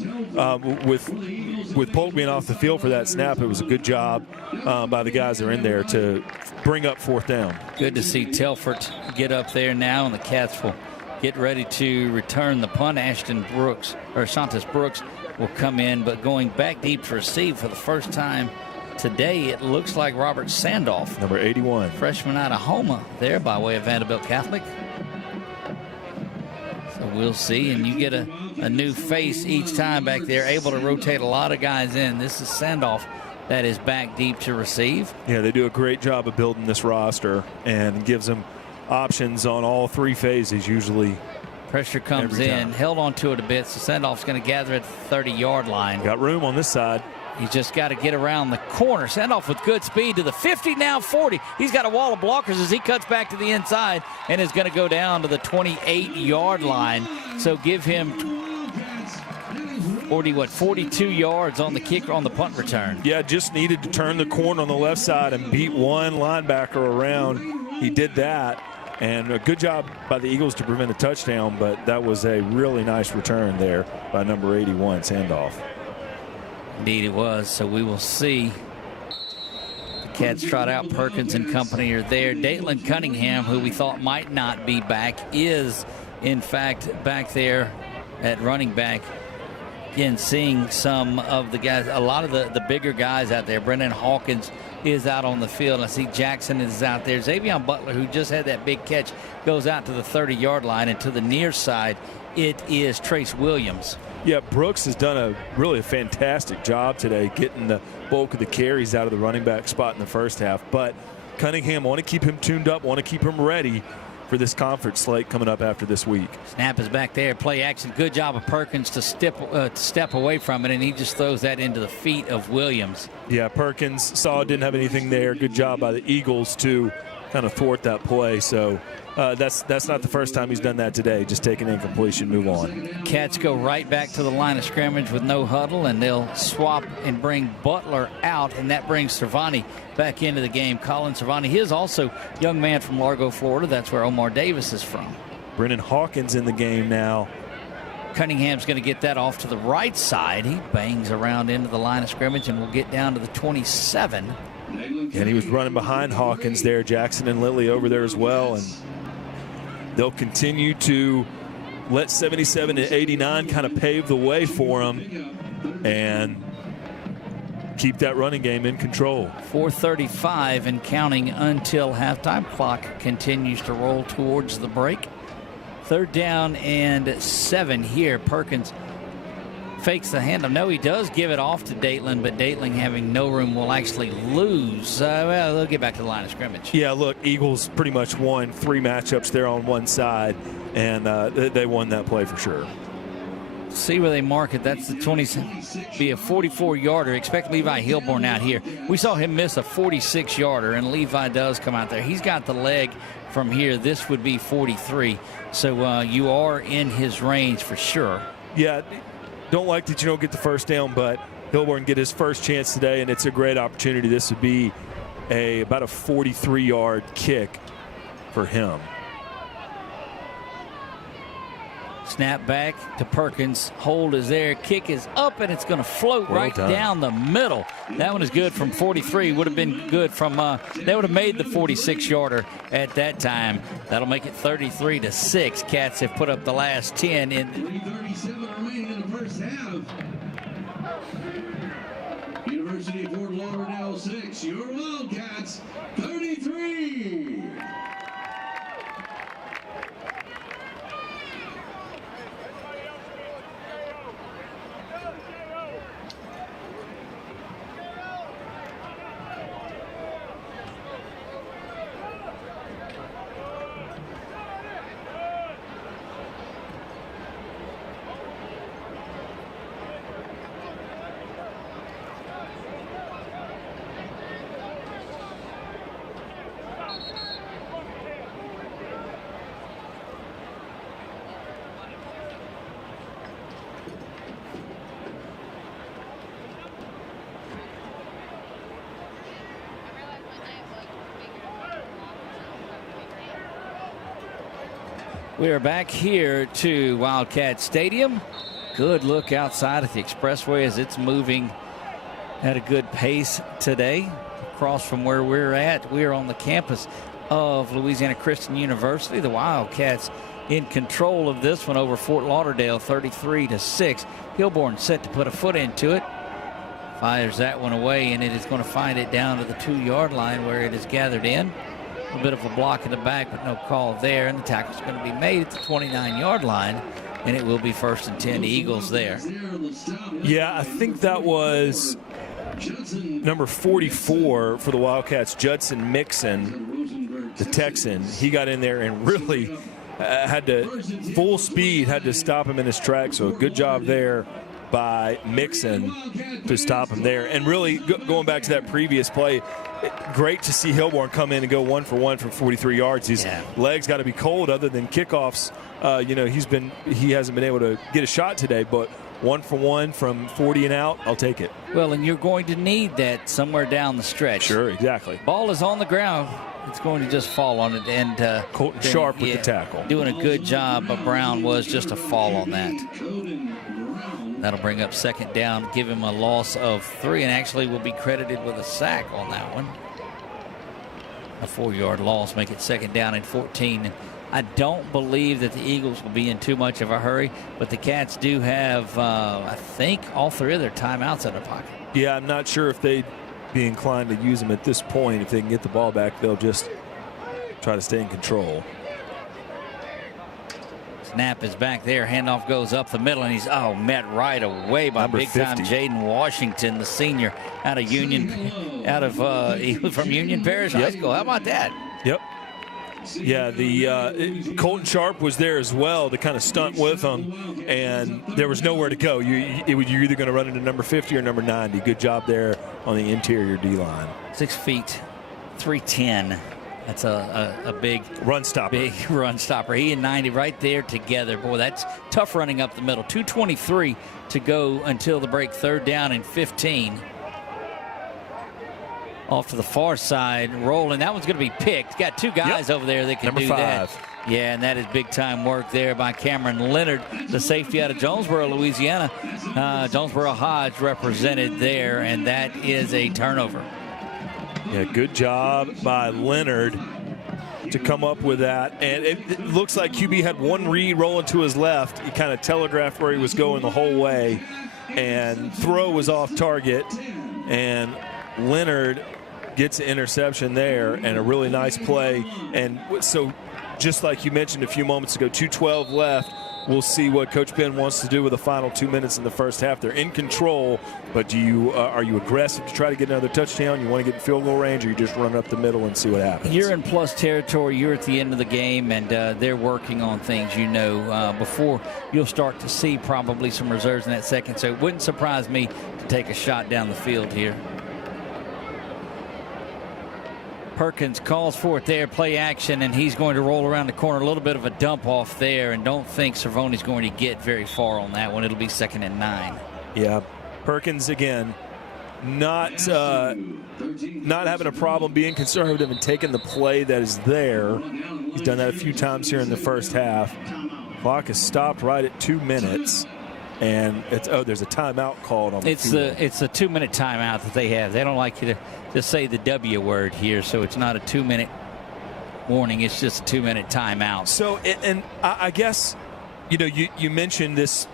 with Polk being off the field for that snap, it was a good job by the guys that are in there to bring up 4th down. Good to see Telford get up there now, and the Cats will get ready to return the punt. Shantas Brooks will come in, but going back deep to receive for the first time today, it looks like Robert Sandoff, number 81, freshman out of Houma, there by way of Vanderbilt Catholic. So we'll see, and you get a new face each time back there, able to rotate a lot of guys in. This is Sandoff that is back deep to receive. Yeah, they do a great job of building this roster and gives them options on all 3 phases usually. Pressure comes in, held on to it a bit, so Sandoff's going to gather at the 30-yard line. Got room on this side. He's just got to get around the corner. Sandoff with good speed to the 50, now 40. He's got a wall of blockers as he cuts back to the inside and is going to go down to the 28-yard line. So give him 42 yards on the kick on the punt return. Yeah, just needed to turn the corner on the left side and beat one linebacker around. He did that. And a good job by the Eagles to prevent a touchdown, but that was a really nice return there by number 81, Sandoff. Indeed it was. So we will see. The Cats trot out. Perkins and company are there. Datelin Cunningham, who we thought might not be back, is in fact back there at running back. Again, seeing some of the guys, a lot of the bigger guys out there. Brendan Hawkins is out on the field. I see Jackson is out there. Xavier Butler, who just had that big catch, goes out to the 30-yard line, and to the near side it is Trace Williams. Yeah, Brooks has done a fantastic job today getting the bulk of the carries out of the running back spot in the first half. But Cunningham, want to keep him tuned up, want to keep him ready for this conference slate coming up after this week. Snap is back there, play action. Good job of Perkins to step away from it, and he just throws that into the feet of Williams. Yeah, Perkins saw it, didn't have anything there. Good job by the Eagles to kind of thwart that play. So that's not the first time he's done that today. Just take an incompletion, move on. Cats go right back to the line of scrimmage with no huddle, and they'll swap and bring Butler out, and that brings Cervani back into the game. Colin Cervani, he is also a young man from Largo, Florida. That's where Omar Davis is from. Brennan Hawkins in the game now. Cunningham's going to get that off to the right side. He bangs around into the line of scrimmage and will get down to the 27. And he was running behind Hawkins there. Jackson and Lilly over there as well. And they'll continue to let 77 and 89 kind of pave the way for him and keep that running game in control. 4:35 and counting until halftime. Clock continues to roll towards the break. 3rd down and 7 here. Perkins fakes the handoff. No, he does give it off to Dately, but Dately, having no room, will actually lose. Well, they'll get back to the line of scrimmage. Yeah, look, Eagles pretty much won 3 matchups there on one side, and they won that play for sure. See where they mark it. That's the 20. Be a 44-yarder. Expect Levi Hilborn out here. We saw him miss a 46-yarder, and Levi does come out there. He's got the leg from here. This would be 43. So you are in his range for sure. Yeah, don't like that you don't get the first down, but Hilborn get his first chance today, and it's a great opportunity. This would be about a 43-yard kick for him. Snap back to Perkins. Hold is there. Kick is up, and it's going to float right down the middle. That one is good from 43. Would have been good from they would have made the 46-yarder at that time. That'll make it 33-6. Cats have put up the last 10 in. 3:37 remaining in the first half. University of Fort Lauderdale 6. Your Wildcats 33. We are back here to Wildcat Stadium. Good look outside at the expressway as it's moving at a good pace today. Across from where we're at, we are on the campus of Louisiana Christian University. The Wildcats in control of this one over Fort Lauderdale, 33-6. Hilborn set to put a foot into it. Fires that one away, and it is going to find it down to the 2-yard line where it is gathered in. A little bit of a block in the back, but no call there, and the tackle's going to be made at the 29-yard line, and it will be 1st and 10 Eagles there. Yeah, I think that was number 44 for the Wildcats, Judson Mixon, the Texan. He got in there and really had to, full speed, had to stop him in his tracks, so a good job there by Mixon to stop him there. And really, going back to that previous play, great to see Hilborn come in and go 1 for 1 from 43 yards. His legs got to be cold other than kickoffs. He hasn't been able to get a shot today, but 1 for 1 from 40 and out, I'll take it. Well, and you're going to need that somewhere down the stretch. Sure, exactly. Ball is on the ground. It's going to just fall on it. And Colton Sharp with the tackle. Doing a good job, but Brown was just a fall on that. That'll bring up 2nd down, give him a loss of 3, and actually will be credited with a sack on that one. A 4-yard loss, make it 2nd down and 14. I don't believe that the Eagles will be in too much of a hurry, but the Cats do have, I think, all 3 of their timeouts in their pocket. Yeah, I'm not sure if they'd be inclined to use them at this point. If they can get the ball back, they'll just try to stay in control. Snap is back there. Handoff goes up the middle, and he's met right away by big-time Jaden Washington, the senior out of Union, from Union Parish High School. How about that? Yep. Yeah, the Colton Sharp was there as well to kind of stunt with him, and there was nowhere to go. You're either going to run into number 50 or number 90. Good job there on the interior D-line. 6 feet, 310. That's a big run stopper. Big run stopper. He and 90 right there together. Boy, that's tough running up the middle. 2:23 to go until the break. 3rd down and 15. Off to the far side, rolling. That one's going to be picked. Got 2 guys over there that can Number do 5. that. Yeah, and that is big-time work there by Cameron Leonard, the safety out of Jonesboro, Louisiana. Jonesboro Hodge represented there, and that is a turnover. Yeah, good job by Leonard to come up with that. And it looks like QB had one read rolling to his left. He kind of telegraphed where he was going the whole way, and throw was off target. And Leonard gets an interception there, and a really nice play. And so just like you mentioned a few moments ago, 2:12 left. We'll see what Coach Penn wants to do with the final 2 minutes in the first half. They're in control, but are you aggressive to try to get another touchdown? You want to get in field goal range, or you just run up the middle and see what happens? You're in plus territory. You're at the end of the game, and they're working on things, before you'll start to see probably some reserves in that second. So it wouldn't surprise me to take a shot down the field here. Perkins calls for it there, play action, and he's going to roll around the corner. A little bit of a dump off there, and don't think Cervone's going to get very far on that one. It'll be 2nd and 9. Yeah, Perkins again, not having a problem being conservative and taking the play that is there. He's done that a few times here in the first half. Clock is stopped right at 2 minutes. And there's a timeout called on the field. It's a 2-minute timeout that they have. They don't like you to say the W word here, so it's not a 2-minute warning. It's just a 2-minute timeout. So, and I guess, you mentioned this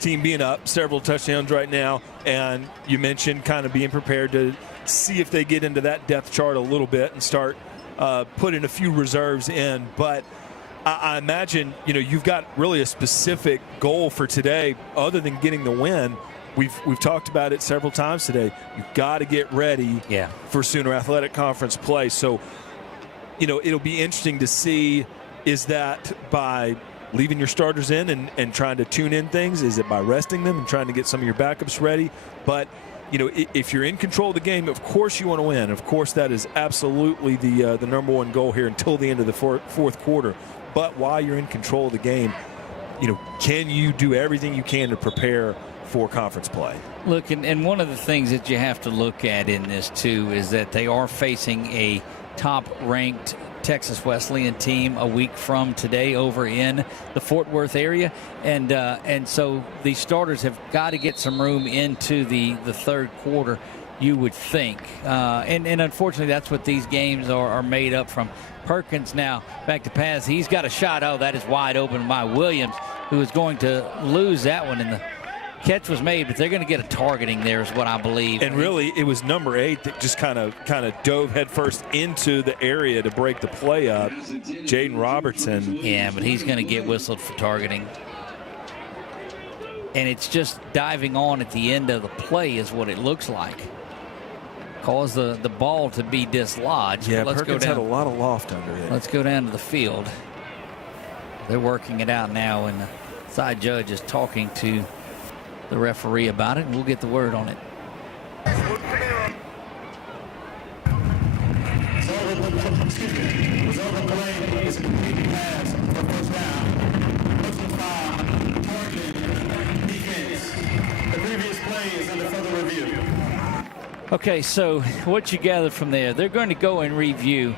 team being up several touchdowns right now, and you mentioned kind of being prepared to see if they get into that depth chart a little bit and start putting a few reserves in. But I imagine, you've got really a specific goal for today other than getting the win. We've talked about it several times today. You've got to get ready for Sooner Athletic Conference play. So, it'll be interesting to see, is that by leaving your starters in and trying to tune in things? Is it by resting them and trying to get some of your backups ready? But, if you're in control of the game, of course you want to win. Of course, that is absolutely the number one goal here until the end of the fourth quarter. But while you're in control of the game, can you do everything you can to prepare for conference play? Look, and one of the things that you have to look at in this, too, is that they are facing a top-ranked Texas Wesleyan team a week from today over in the Fort Worth area. And so the starters have got to get some room into the third quarter, you would think. And unfortunately, that's what these games are made up from. Perkins now back to pass. He's got a shot. Oh, that is wide open by Williams, who is going to lose that one. And the catch was made, but they're going to get a targeting there is what I believe. And really, it was number 8 that just kind of dove headfirst into the area to break the play up. Jaden Robertson. Yeah, but he's going to get whistled for targeting. And it's just diving on at the end of the play is what it looks like. Cause the ball to be dislodged. Yeah, let's Perkins go down. had a lot of loft under it. Let's go down to the field. They're working it out now, and the side judge is talking to the referee about it, and we'll get the word on it. Okay, so what you gather from there, they're going to go and review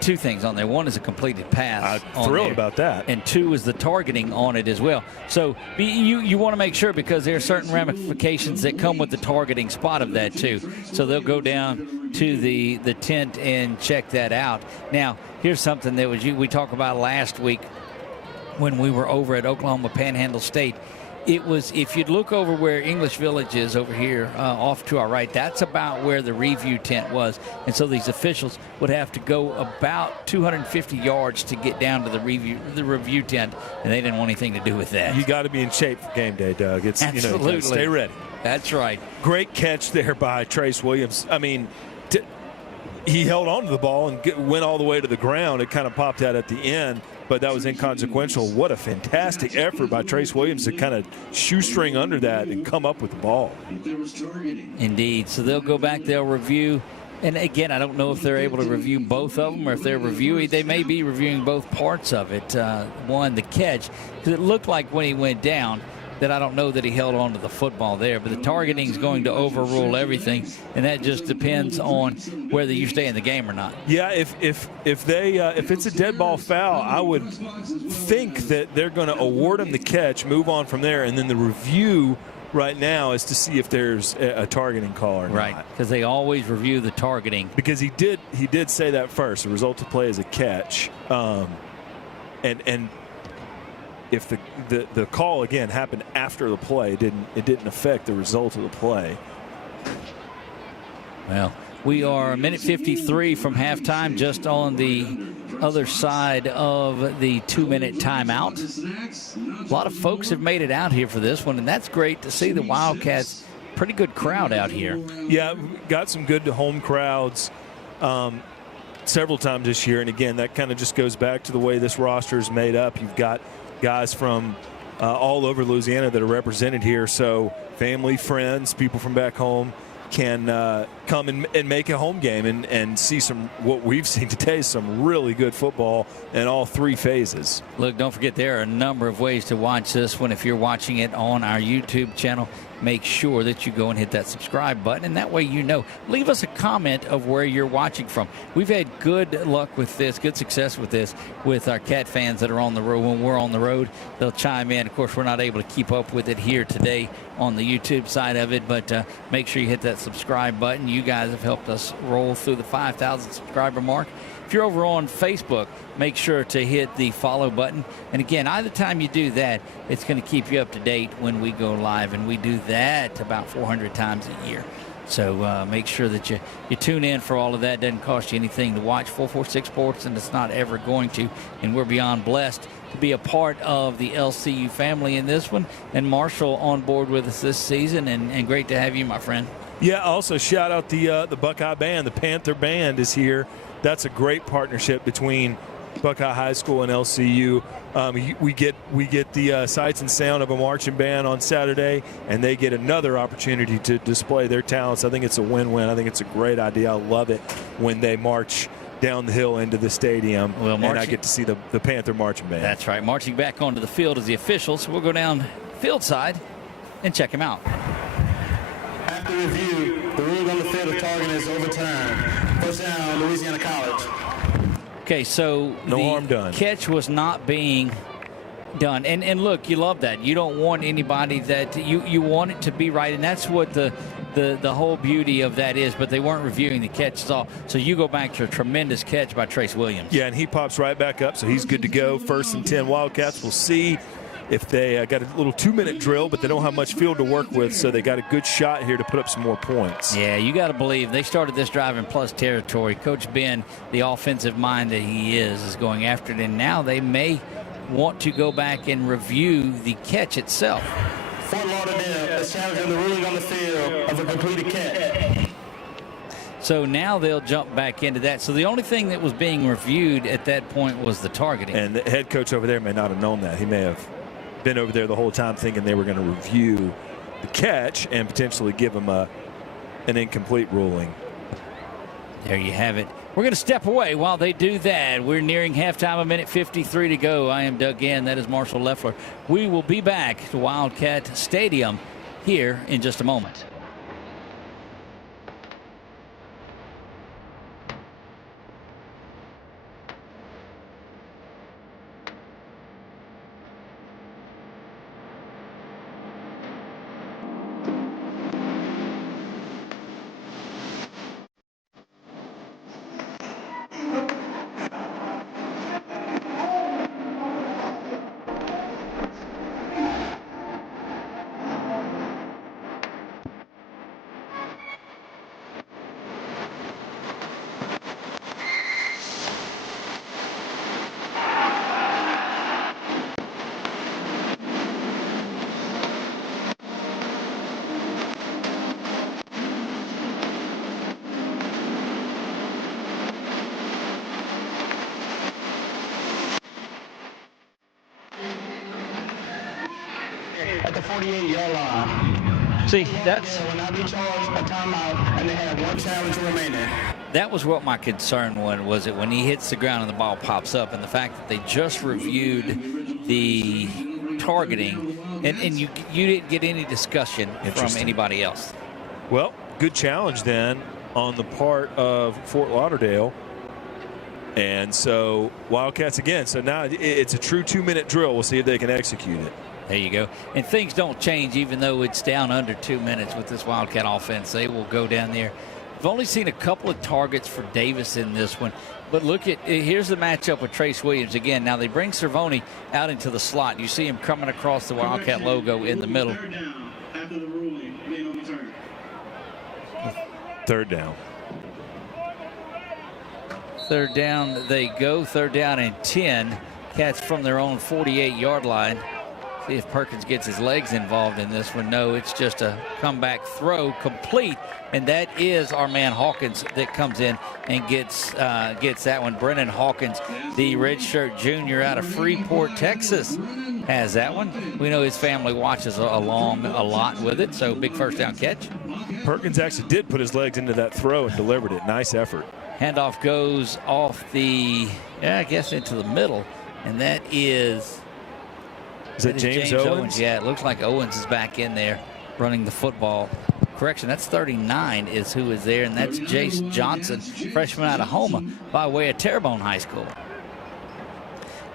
two things on there. One is a completed pass. I'm thrilled about that. And 2 is the targeting on it as well. So you want to make sure, because there are certain ramifications that come with the targeting spot of that too. So they'll go down to the tent and check that out. Now, here's something that we talked about last week when we were over at Oklahoma Panhandle State. It was, if you'd look over where English Village is over here off to our right, that's about where the review tent was. And so these officials would have to go about 250 yards to get down to the review tent, and they didn't want anything to do with that. You got to be in shape for game day, Doug. It's absolutely. Stay ready. That's right. Great catch there by Trace Williams. I mean, he held on to the ball and went all the way to the ground. It kind of popped out at the end, but that was inconsequential. What a fantastic effort by Trace Williams to kind of shoestring under that and come up with the ball. Indeed. So they'll go back, they'll review, And again, I don't know if they're able to review both of them or if they're reviewing. They may be reviewing both parts of it. One, the catch, because it looked like when he went down that I don't know that he held on to the football there. But the targeting is going to overrule everything, and that just depends on whether you stay in the game or not. Yeah, if it's a dead ball foul, I would think that they're going to award him the catch, move on from there, and then the review right now is to see if there's a targeting call or not. Right, because they always review the targeting. Because he did say that first. The result of play is a catch, and if the call again happened after the play, it didn't affect the result of the play. Well, we are a minute 53 from halftime, just on the other side of the 2-minute timeout. A lot of folks have made it out here for this one, and that's great to see. The Wildcats, pretty good crowd out here. Yeah, got some good home crowds several times this year, and again, that kind of just goes back to the way this roster is made up. You've got guys from all over Louisiana that are represented here, so family, friends, people from back home can come and make a home game and see what we've seen today, some really good football in all three phases. Look, don't forget there are a number of ways to watch this one. If you're watching it on our YouTube channel, make sure that you go and hit that subscribe button, and that way you know. Leave us a comment of where you're watching from. We've had good luck with this, good success with this, with our Cat fans that are on the road. When we're on the road, they'll chime in. Of course, we're not able to keep up with it here today on the YouTube side of it, but make sure you hit that subscribe button. You guys have helped us roll through the 5,000 subscriber mark. If you're over on Facebook, make sure to hit the follow button. And again, either time you do that, it's going to keep you up to date when we go live. And we do that about 400 times a year. So make sure that you tune in for all of that. It doesn't cost you anything to watch 446 Sports, and it's not ever going to. And we're beyond blessed to be a part of the LCU family in this one. And Marshall on board with us this season, and great to have you, my friend. Yeah, also shout out the Buckeye Band. The Panther Band is here. That's a great partnership between Buckeye High School and LCU. We get the sights and sound of a marching band on Saturday, and they get another opportunity to display their talents. I think it's a win-win. I think it's a great idea. I love it when they march down the hill into the stadium, and I get to see the Panther marching band. That's right. Marching back onto the field as the officials. So we'll go down field side and check him out. After review, the ruling on the field of targeting is overturned. First down, Louisiana College. Okay, so no harm done. Catch was not being done. And look, you love that. You don't want anybody that you want it to be right, and that's what the whole beauty of that is. But they weren't reviewing the catch at all. So you go back to a tremendous catch by Trace Williams. Yeah, and he pops right back up, so he's good to go. 1st and 10 Wildcats. We'll see if they got a little 2-minute drill, but they don't have much field to work with, so they got a good shot here to put up some more points. Yeah, you got to believe they started this drive in plus territory. Coach Ben, the offensive mind that he is going after it, and now they may want to go back and review the catch itself. Fort Lauderdale is challenging the ruling on the field of a completed catch. So now they'll jump back into that. So the only thing that was being reviewed at that point was the targeting. And the head coach over there may not have known that. He may have been over there the whole time thinking they were going to review the catch and potentially give him an incomplete ruling. There you have it. We're going to step away while they do that. We're nearing halftime, a minute 53 to go. I am Doug Gann. That is Marshall Leffler. We will be back to Wildcat Stadium here in just a moment. At the 48-yard line. See, that's... Will not be charged a timeout, and they have one challenge remaining. that was what my concern was it when he hits the ground and the ball pops up, and the fact that they just reviewed the targeting, and you didn't get any discussion from anybody else. Well, good challenge then on the part of Fort Lauderdale. And so Wildcats again. So now it's a true 2-minute drill. We'll see if they can execute it. There you go. And things don't change even though it's down under 2 minutes with this Wildcat offense. They will go down there. I've only seen a couple of targets for Davis in this one. But look at, here's the matchup with Trace Williams again. Now they bring Cervoni out into the slot. You see him coming across the Wildcat logo in the middle. Third down. Third down they go. Third down and 10. Cats from their own 48-yard line. See if Perkins gets his legs involved in this one. No, it's just a comeback throw complete. And that is our man Hawkins that comes in and gets that one. Brennan Hawkins, the redshirt junior out of Freeport, Texas, has that one. We know his family watches along a lot with it, so big first down catch. Perkins actually did put his legs into that throw and delivered it. Nice effort. Handoff goes off the, I guess into the middle, and that is that James Owens? Yeah, it looks like Owens is back in there running the football. Correction, that's 39 is who is there, and that's Jace Johnson, freshman out of Houma by way of Terrebonne High School.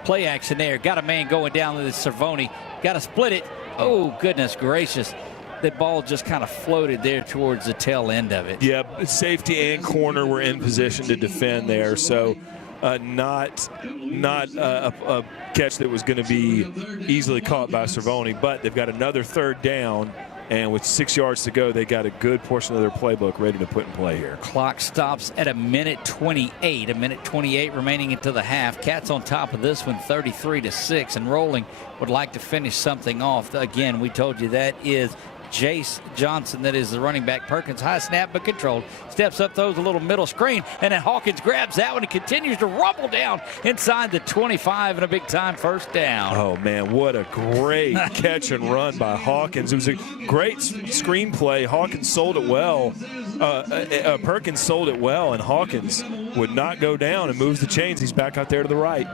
Play action there. Got a man going down with Cervoni. Got to split it. Oh, goodness gracious. The ball just kind of floated there towards the tail end of it. Yeah, safety and corner were in position to defend there, so not a catch that was going to be easily caught by Cervoni. But they've got another third down, and with 6 yards to go, they got a good portion of their playbook ready to put in play here. Clock stops at a minute 28. A minute 28 remaining into the half. Cats on top of this one, 33-6, and rolling. Would like to finish something off. Again, we told you that is Jace Johnson, that is the running back. Perkins high snap but controlled. Steps up, throws a little middle screen, and then Hawkins grabs that one and continues to rumble down inside the 25 and a big time first down. Oh man, what a great catch and run by Hawkins. It was a great screenplay. Hawkins sold it well. Perkins sold it well, and Hawkins would not go down and moves the chains. He's back out there to the right.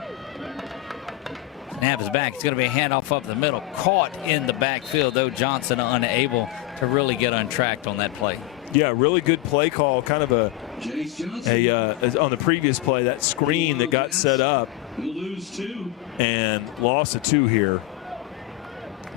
Snap is back. It's going to be a handoff up the middle. Caught in the backfield, though Johnson unable to really get untracked on that play. Yeah, really good play call. Kind of a on the previous play, that screen that got set up and loss of 2 here.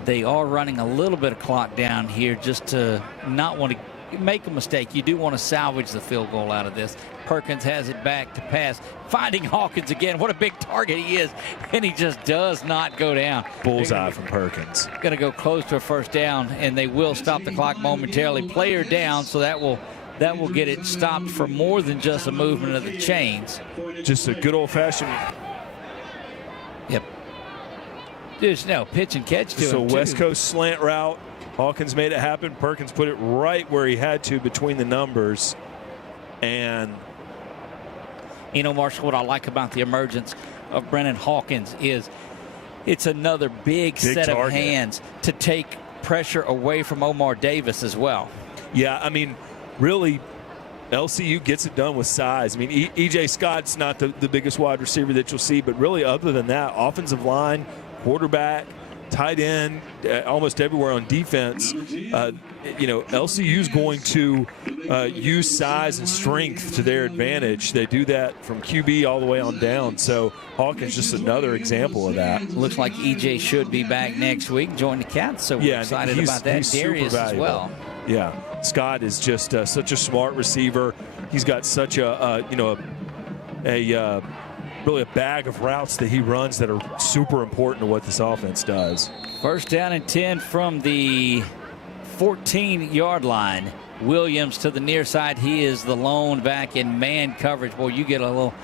They are running a little bit of clock down here just to not want to make a mistake. You do want to salvage the field goal out of this. Perkins has it back to pass, finding Hawkins again. What a big target he is, and he just does not go down. Bullseye from Perkins. Going to go close to a first down, and they will stop the clock momentarily. Player down, so that will get it stopped for more than just a movement of the chains. Just a good old-fashioned. Yep. There's no pitch and catch to So him, West Coast slant route. Hawkins made it happen. Perkins put it right where he had to between the numbers. And you know, Marshall, what I like about the emergence of Brennan Hawkins is it's another big set target of hands to take pressure away from Omar Davis as well. Yeah, I mean, really, LCU gets it done with size. I mean, E.J. Scott's not the biggest wide receiver that you'll see, but really other than that, offensive line, quarterback, tight end, almost everywhere on defense. You know, LCU's going to use size and strength to their advantage. They do that from QB all the way on down. So Hawkins just another example of that. Looks like EJ should be back next week, join the Cats. So we're excited about that. Darius as well. Yeah, Scott is just such a smart receiver. He's got such a really a bag of routes that he runs that are super important to what this offense does. First down and 10 from the 14-yard line. Williams to the near side. He is the lone back in man coverage. Boy, you get a little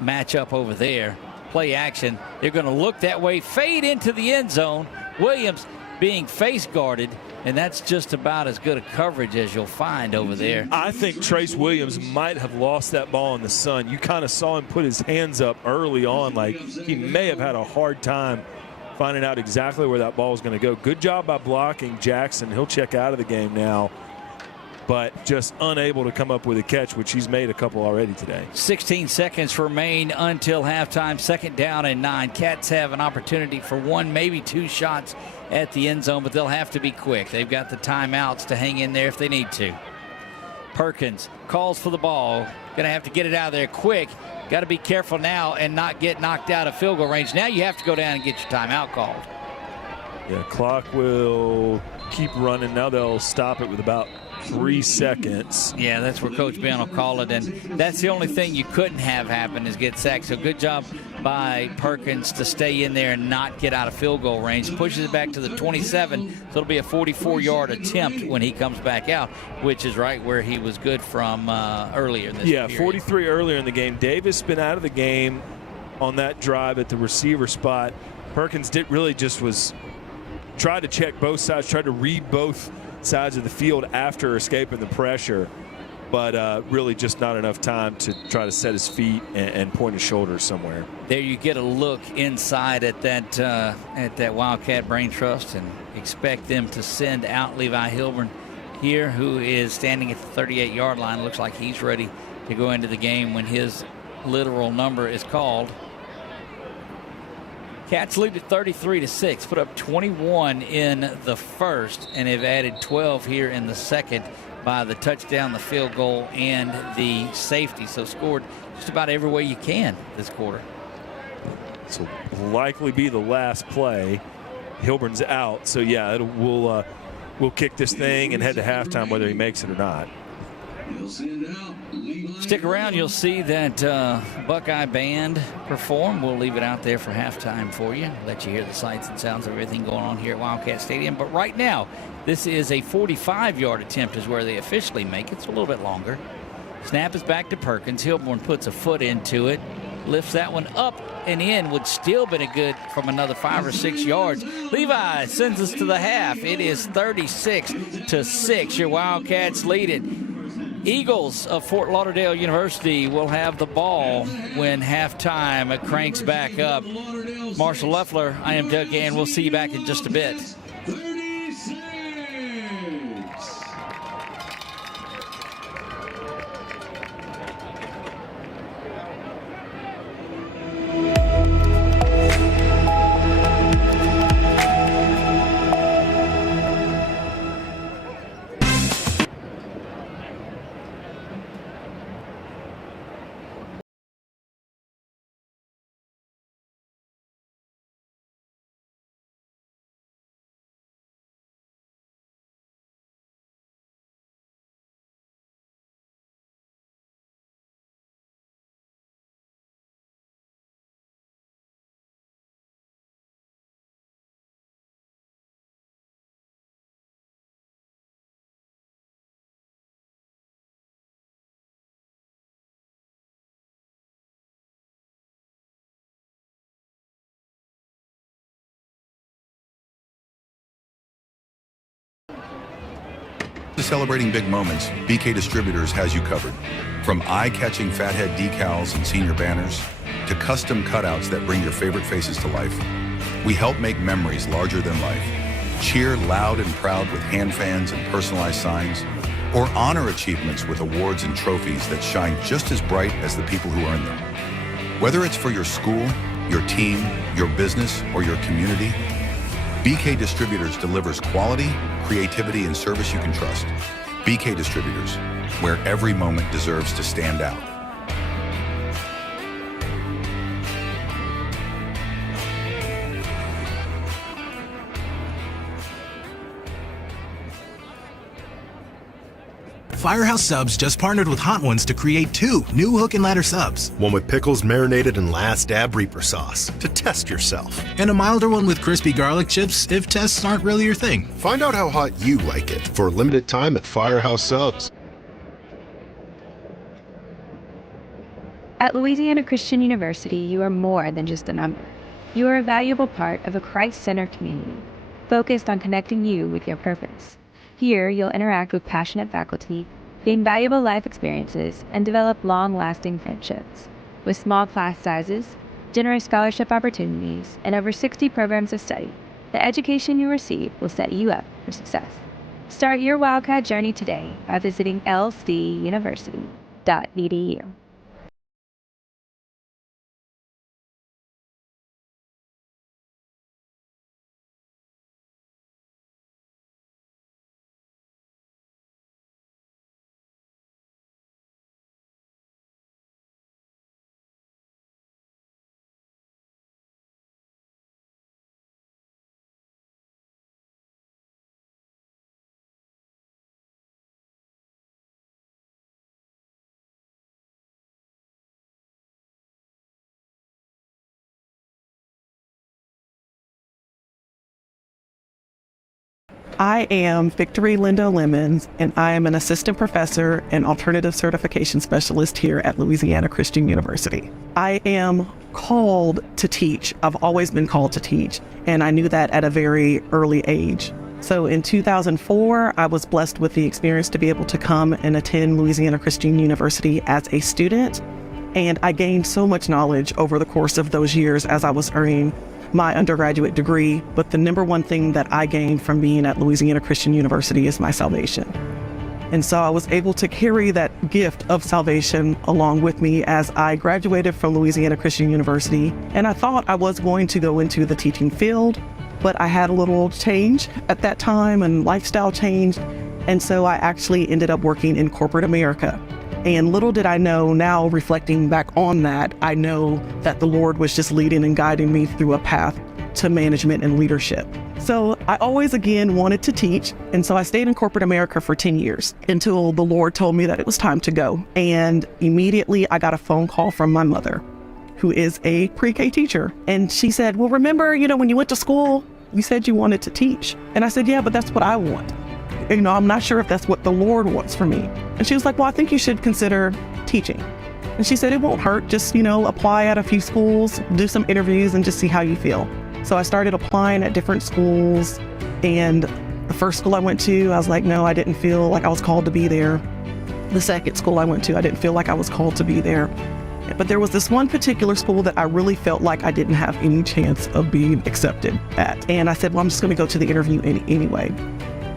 matchup over there. Play action. They're going to look that way, fade into the end zone. Williams being face guarded, and that's just about as good a coverage as you'll find over there. I think Trace Williams might have lost that ball in the sun. You kind of saw him put his hands up early on, like he may have had a hard time finding out exactly where that ball is going to go. Good job by blocking Jackson. He'll check out of the game now. but just unable to come up with a catch, which he's made a couple already today. 16 seconds remain until halftime. 2nd down and 9. Cats have an opportunity for 1, maybe 2 shots at the end zone, but they'll have to be quick. They've got the timeouts to hang in there if they need to. Perkins calls for the ball. Going to have to get it out of there quick. Got to be careful now and not get knocked out of field goal range. Now you have to go down and get your timeout called. Yeah, clock will keep running. Now they'll stop it with about 3 seconds. Yeah, that's where Coach Ben will call it, and that's the only thing you couldn't have happen is get sacked. So good job by Perkins to stay in there and not get out of field goal range. Pushes it back to the 27, so it'll be a 44-yard attempt when he comes back out, which is right where he was good from earlier in this period. 43 earlier in the game. Davis been out of the game on that drive at the receiver spot. Perkins tried to check both sides, tried to read both sides of the field after escaping the pressure, but really just not enough time to try to set his feet and point his shoulders somewhere. There you get a look inside at that Wildcat Brain Trust and expect them to send out Levi Hilburn here, who is standing at the 38-yard line. Looks like he's ready to go into the game when his literal number is called. Cats lead at 33-6, put up 21 in the first, and have added 12 here in the second by the touchdown, the field goal, and the safety. So scored just about every way you can this quarter. This will likely be the last play. Hilburn's out, so yeah, we'll kick this thing and head to halftime whether he makes it or not. Stick around, you'll see that Buckeye Band perform. We'll leave it out there for halftime for you. Let you hear the sights and sounds of everything going on here at Wildcat Stadium. But right now, this is a 45-yard attempt is where they officially make it. It's a little bit longer. Snap is back to Perkins. Hilburn puts a foot into it. Lifts that one up and in. Would still been a good from another 5 or 6 yards. Levi sends us to the half. It is 36-6. Your Wildcats lead it. Eagles of Fort Lauderdale University will have the ball when halftime cranks back up. Marshall Leffler, I am Doug Gann. We'll see you back in just a bit. Celebrating big moments, BK Distributors has you covered. From eye-catching fathead decals and senior banners to custom cutouts that bring your favorite faces to life, we help make memories larger than life. Cheer loud and proud with hand fans and personalized signs, or honor achievements with awards and trophies that shine just as bright as the people who earn them. Whether it's for your school, your team, your business, or your community, BK Distributors delivers quality, creativity, and service you can trust. BK Distributors, where every moment deserves to stand out. Firehouse Subs just partnered with Hot Ones to create 2 new hook and ladder subs. One with pickles marinated in Last Dab Reaper sauce to test yourself. And a milder one with crispy garlic chips if tests aren't really your thing. Find out how hot you like it for a limited time at Firehouse Subs. At Louisiana Christian University, you are more than just a number. You are a valuable part of a Christ-centered community, focused on connecting you with your purpose. Here, you'll interact with passionate faculty, gain valuable life experiences, and develop long-lasting friendships. With small class sizes, generous scholarship opportunities, and over 60 programs of study, the education you receive will set you up for success. Start your Wildcat journey today by visiting lcuniversity.edu. I am Victory Linda Lemons, and I am an assistant professor and alternative certification specialist here at Louisiana Christian University. I am called to teach. I've always been called to teach, and I knew that at a very early age. So in 2004, I was blessed with the experience to be able to come and attend Louisiana Christian University as a student, and I gained so much knowledge over the course of those years as I was earning my undergraduate degree, but the number one thing that I gained from being at Louisiana Christian University is my salvation. And so I was able to carry that gift of salvation along with me as I graduated from Louisiana Christian University. And I thought I was going to go into the teaching field, but I had a little change at that time and lifestyle changed. And so I actually ended up working in corporate America. And little did I know, now reflecting back on that, I know that the Lord was just leading and guiding me through a path to management and leadership. So I always, again, wanted to teach. And so I stayed in corporate America for 10 years until the Lord told me that it was time to go. And immediately I got a phone call from my mother, who is a pre-K teacher. And she said, well, remember, when you went to school, you said you wanted to teach. And I said, yeah, but that's what I want. I'm not sure if that's what the Lord wants for me. And she was like, well, I think you should consider teaching. And she said, it won't hurt. Just, apply at a few schools, do some interviews and just see how you feel. So I started applying at different schools. And the first school I went to, I was like, no, I didn't feel like I was called to be there. The second school I went to, I didn't feel like I was called to be there. But there was this one particular school that I really felt like I didn't have any chance of being accepted at. And I said, well, I'm just going to go to the interview anyway.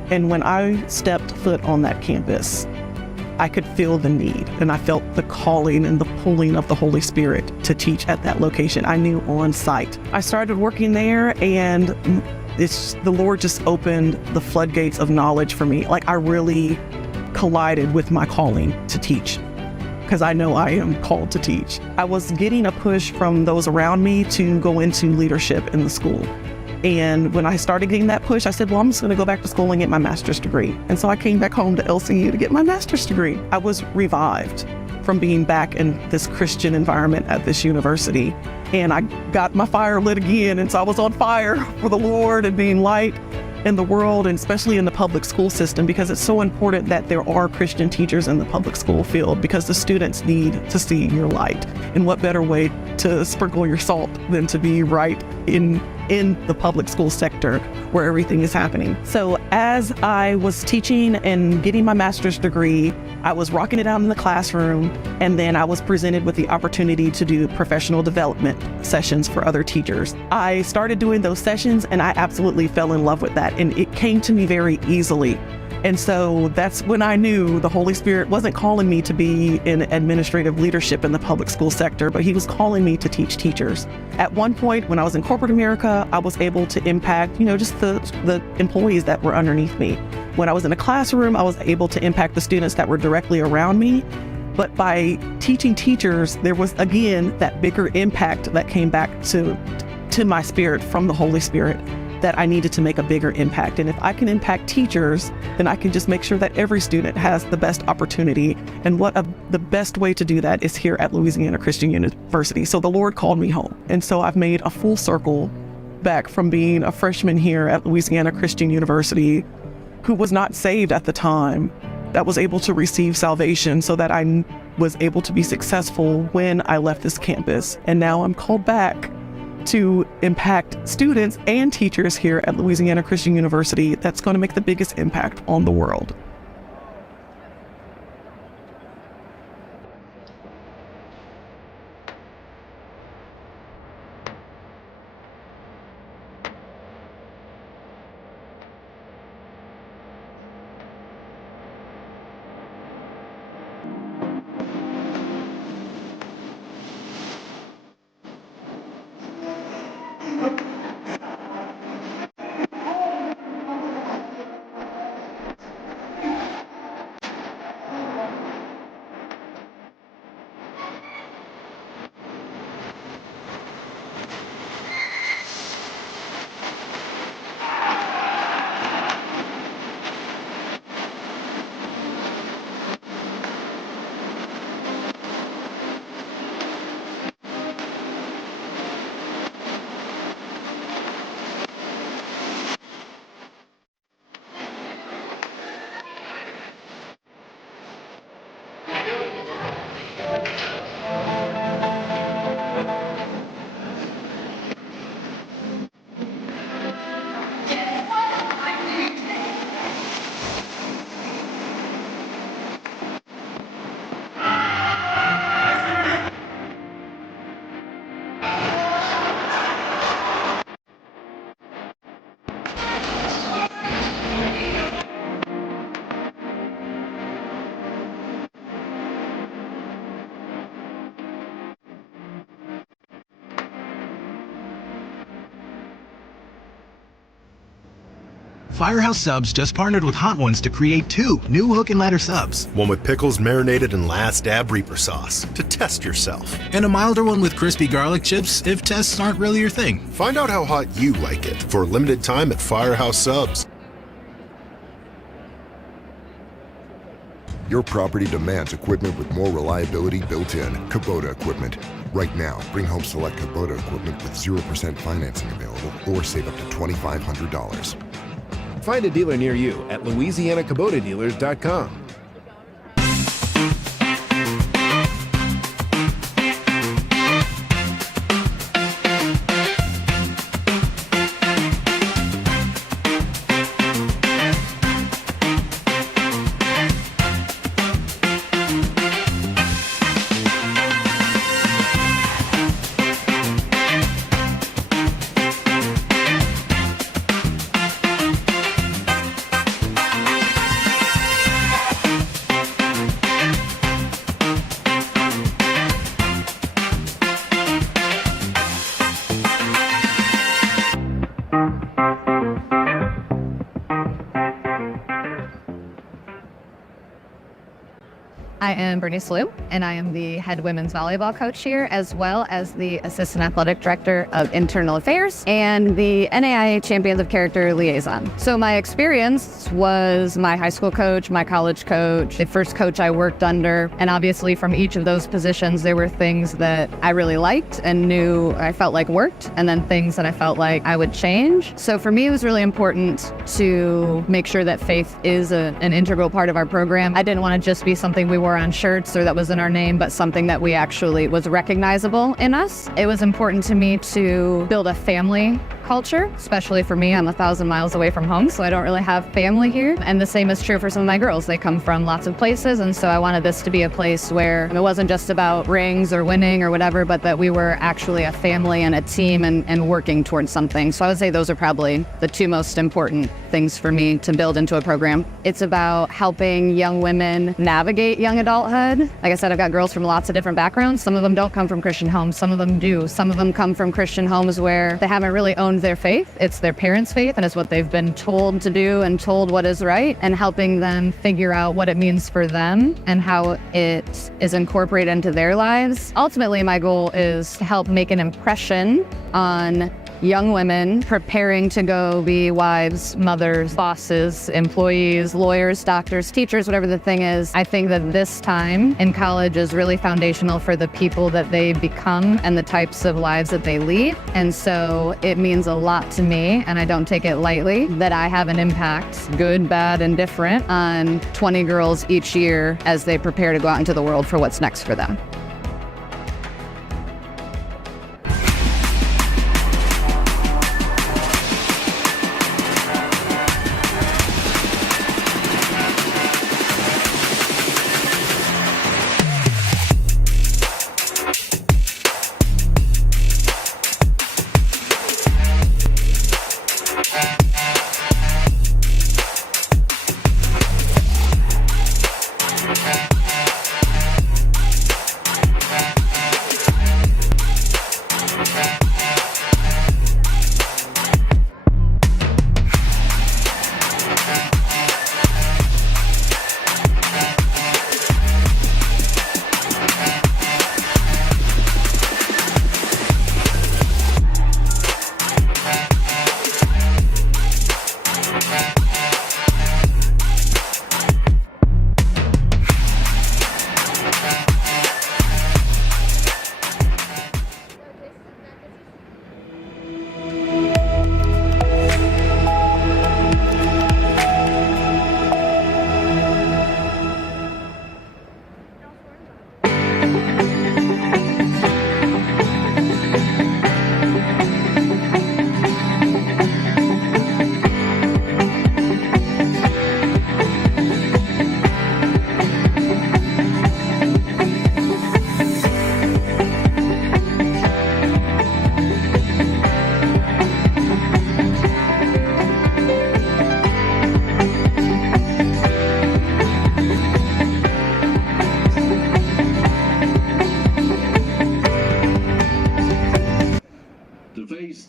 And when I stepped foot on that campus, I could feel the need, and I felt the calling and the pulling of the Holy Spirit to teach at that location. I knew on site. I started working there, and the Lord just opened the floodgates of knowledge for me. Like, I really collided with my calling to teach, because I know I am called to teach. I was getting a push from those around me to go into leadership in the school. And when I started getting that push, I said, well, I'm just going to go back to school and get my master's degree. And so I came back home to LCU to get my master's degree. I was revived from being back in this Christian environment at this university. And I got my fire lit again. And so I was on fire for the Lord and being light in the world, and especially in the public school system, because it's so important that there are Christian teachers in the public school field, because the students need to see your light. And what better way to sprinkle your salt than to be right in the public school sector where everything is happening. So as I was teaching and getting my master's degree, I was rocking it out in the classroom, and then I was presented with the opportunity to do professional development sessions for other teachers. I started doing those sessions, and I absolutely fell in love with that, and it came to me very easily. And so that's when I knew the Holy Spirit wasn't calling me to be in administrative leadership in the public school sector, but He was calling me to teach teachers. At one point, when I was in corporate America, I was able to impact, just the employees that were underneath me. When I was in a classroom, I was able to impact the students that were directly around me. But by teaching teachers, there was, again, that bigger impact that came back to my spirit from the Holy Spirit, that I needed to make a bigger impact. And if I can impact teachers, then I can just make sure that every student has the best opportunity. And the best way to do that is here at Louisiana Christian University. So the Lord called me home. And so I've made a full circle back from being a freshman here at Louisiana Christian University, who was not saved at the time, that was able to receive salvation so that I was able to be successful when I left this campus. And now I'm called back to impact students and teachers here at Louisiana Christian University. That's going to make the biggest impact on the world. Firehouse Subs just partnered with Hot Ones to create 2 new hook and ladder subs. One with pickles marinated in last dab Reaper sauce to test yourself. And a milder one with crispy garlic chips if tests aren't really your thing. Find out how hot you like it for a limited time at Firehouse Subs. Your property demands equipment with more reliability built in. Kubota equipment. Right now, bring home select Kubota equipment with 0% financing available or save up to $2,500. Find a dealer near you at LouisianaKubotaDealers.com. I am Bernice Liu, and I am the head women's volleyball coach here, as well as the assistant athletic director of internal affairs and the NAIA Champions of Character liaison. So my experience was my high school coach, my college coach, the first coach I worked under, and obviously from each of those positions, there were things that I really liked and knew I felt like worked, and then things that I felt like I would change. So for me, it was really important to make sure that faith is an integral part of our program. I didn't want to just be something we wore on shirts or that was in our name, but something that we actually was recognizable in us. It was important to me to build a family culture, especially for me. I'm 1,000 miles away from home, so I don't really have family here. And the same is true for some of my girls. They come from lots of places, and so I wanted this to be a place where it wasn't just about rings or winning or whatever, but that we were actually a family and a team and working towards something. So I would say those are probably the 2 most important things for me to build into a program. It's about helping young women navigate young adulthood. Like I said, I've got girls from lots of different backgrounds. Some of them don't come from Christian homes. Some of them do. Some of them come from Christian homes where they haven't really owned their faith. It's their parents' faith, and it's what they've been told to do and told what is right, and helping them figure out what it means for them and how it is incorporated into their lives. Ultimately, my goal is to help make an impression on young women preparing to go be wives, mothers, bosses, employees, lawyers, doctors, teachers, whatever the thing is. I think that this time in college is really foundational for the people that they become and the types of lives that they lead. And so it means a lot to me, and I don't take it lightly, that I have an impact, good, bad, and different, on 20 girls each year as they prepare to go out into the world for what's next for them.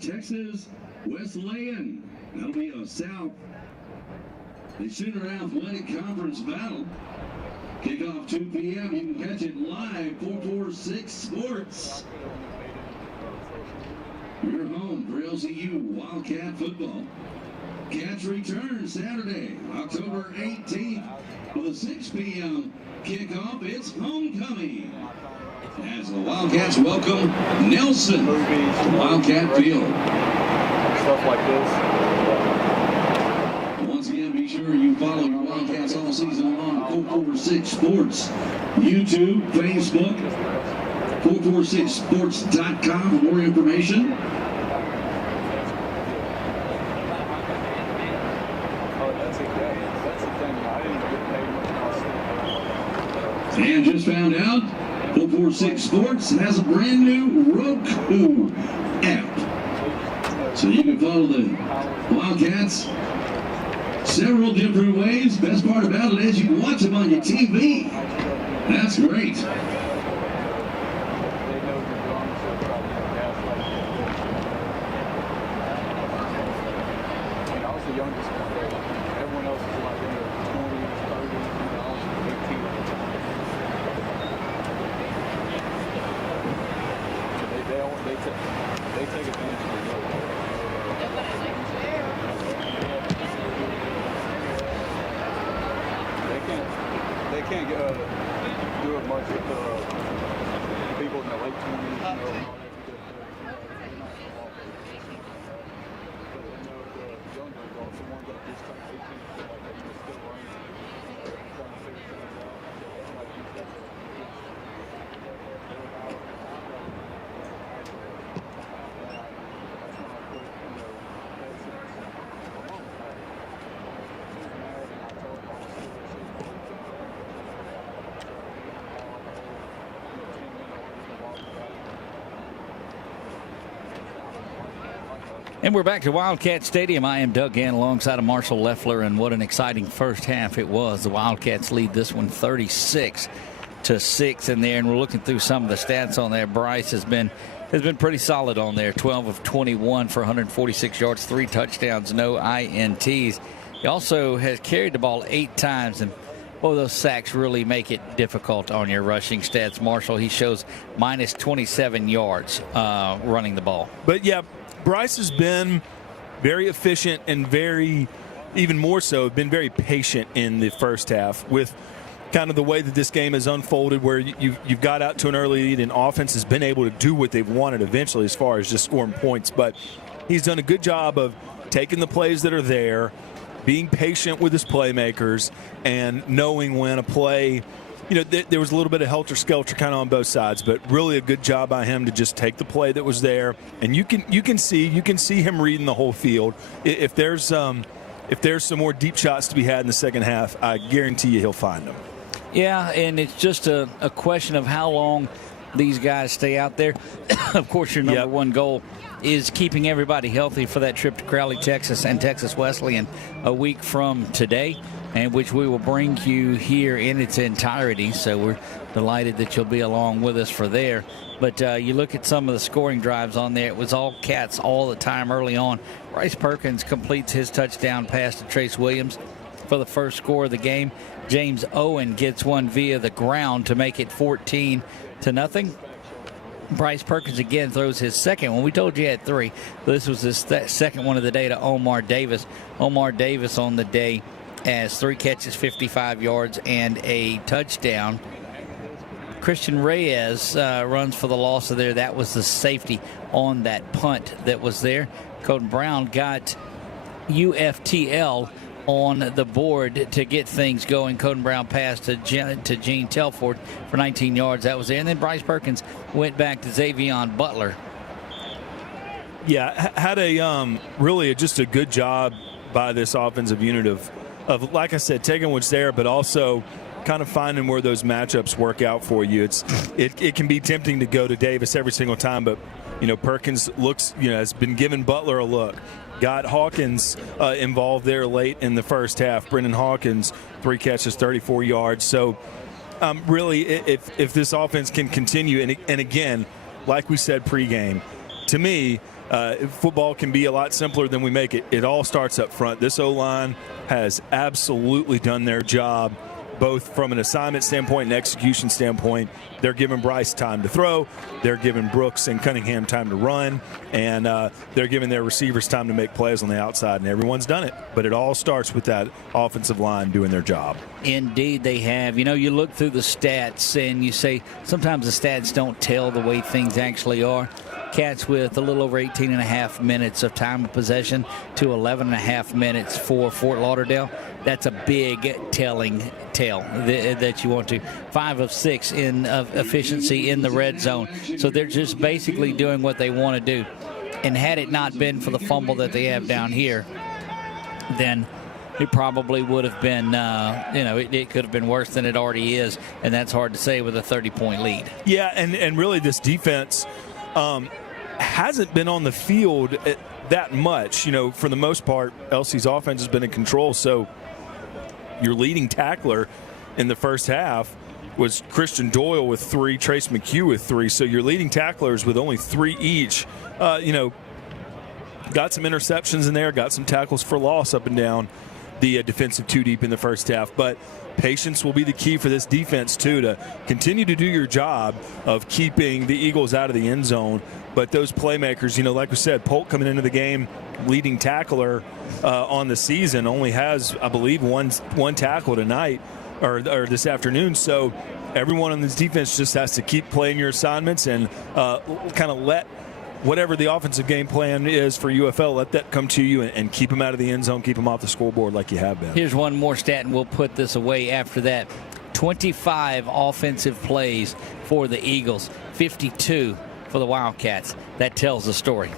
Texas, Wesleyan. That'll be a South. The Sooner Athletic Conference battle. Kickoff 2 p.m. You can catch it live, 446 Sports. Your home for LCU Wildcat football. Cats return Saturday, October 18th with a 6 p.m. kickoff. It's homecoming as the Wildcats welcome Nelson to Wildcat Field. Stuff like this. Once again, be sure you follow your Wildcats all season long. 446 Sports, YouTube, Facebook, 446sports.com for more information. And just found out, 446 Sports has a brand new Roku app. So you can follow the Wildcats several different ways. Best part about it is you can watch them on your TV. That's great. They can't do it much with people in their late 20s. And we're back to Wildcat Stadium. I am Doug Gann alongside of Marshall Leffler, and what an exciting first half it was. The Wildcats lead this one 36-6 in there, and we're looking through some of the stats on there. Bryce has been pretty solid on there. 12 of 21 for 146 yards, 3 touchdowns, no INTs. He also has carried the ball 8 times, and boy, those sacks really make it difficult on your rushing stats. Marshall, he shows minus 27 yards running the ball. But yeah, Bryce has been very efficient and even more so, been very patient in the first half with kind of the way that this game has unfolded, where you've got out to an early lead and offense has been able to do what they've wanted eventually as far as just scoring points. But he's done a good job of taking the plays that are there, being patient with his playmakers, and knowing when a play, there was a little bit of helter-skelter kind of on both sides, but really a good job by him to just take the play that was there. And you can see him reading the whole field. If there's some more deep shots to be had in the second half, I guarantee you he'll find them. Yeah, and it's just a question of how long these guys stay out there. Of course, your number one goal is keeping everybody healthy for that trip to Crowley, Texas, and Texas Wesleyan a week from today, and which we will bring you here in its entirety. So we're delighted that you'll be along with us for there. But you look at some of the scoring drives on there. It was all Cats all the time early on. Bryce Perkins completes his touchdown pass to Trace Williams for the first score of the game. James Owen gets one via the ground to make it 14-0. Bryce Perkins again throws his second one. We told you he had 3, but this was his second one of the day to Omar Davis. Omar Davis on the day has 3 catches, 55 yards, and a touchdown. Christian Reyes runs for the loss of there. That was the safety on that punt that was there. Coden Brown got UFTL on the board to get things going. Coden Brown passed to Gene Telford for 19 yards. That was there. And then Bryce Perkins went back to Xavion Butler. Yeah, had a really just a good job by this offensive unit of like I said, taking what's there, but also kind of finding where those matchups work out for you. It can be tempting to go to Davis every single time, but Perkins has been giving Butler a look. Got Hawkins involved there late in the first half. Brendan Hawkins, 3 catches, 34 yards. So really, if this offense can continue, and again, like we said pregame, to me, football can be a lot simpler than we make it. It all starts up front. This O-line has absolutely done their job, both from an assignment standpoint and execution standpoint. They're giving Bryce time to throw. They're giving Brooks and Cunningham time to run. And they're giving their receivers time to make plays on the outside. And everyone's done it. But it all starts with that offensive line doing their job. Indeed, they have. You know, you look through the stats and you say sometimes the stats don't tell the way things actually are. Cats with a little over 18 and a half minutes of time of possession to 11 and a half minutes for Fort Lauderdale. That's a big telling tale that you want to. 5 of 6 in efficiency in the red zone. So they're just basically doing what they want to do. And had it not been for the fumble that they have down here, then it probably would have been, it could have been worse than it already is. And that's hard to say with a 30-point lead. Yeah, and really this defense hasn't been on the field that much. You know, for the most part, LC's offense has been in control. So your leading tackler in the first half was Christian Doyle with 3, Trace McHugh with 3. So your leading tacklers with only 3 each, got some interceptions in there, got some tackles for loss up and down the defensive 2 deep in the first half. But patience will be the key for this defense, too, to continue to do your job of keeping the Eagles out of the end zone. But those playmakers, like we said, Polk coming into the game, leading tackler on the season, only has, I believe, one tackle tonight or this afternoon. So everyone on this defense just has to keep playing your assignments and kind of let whatever the offensive game plan is for UFL, let that come to you and keep them out of the end zone, keep them off the scoreboard like you have been. Here's one more stat, and we'll put this away after that. 25 offensive plays for the Eagles, 52 for the Wildcats. That tells the story.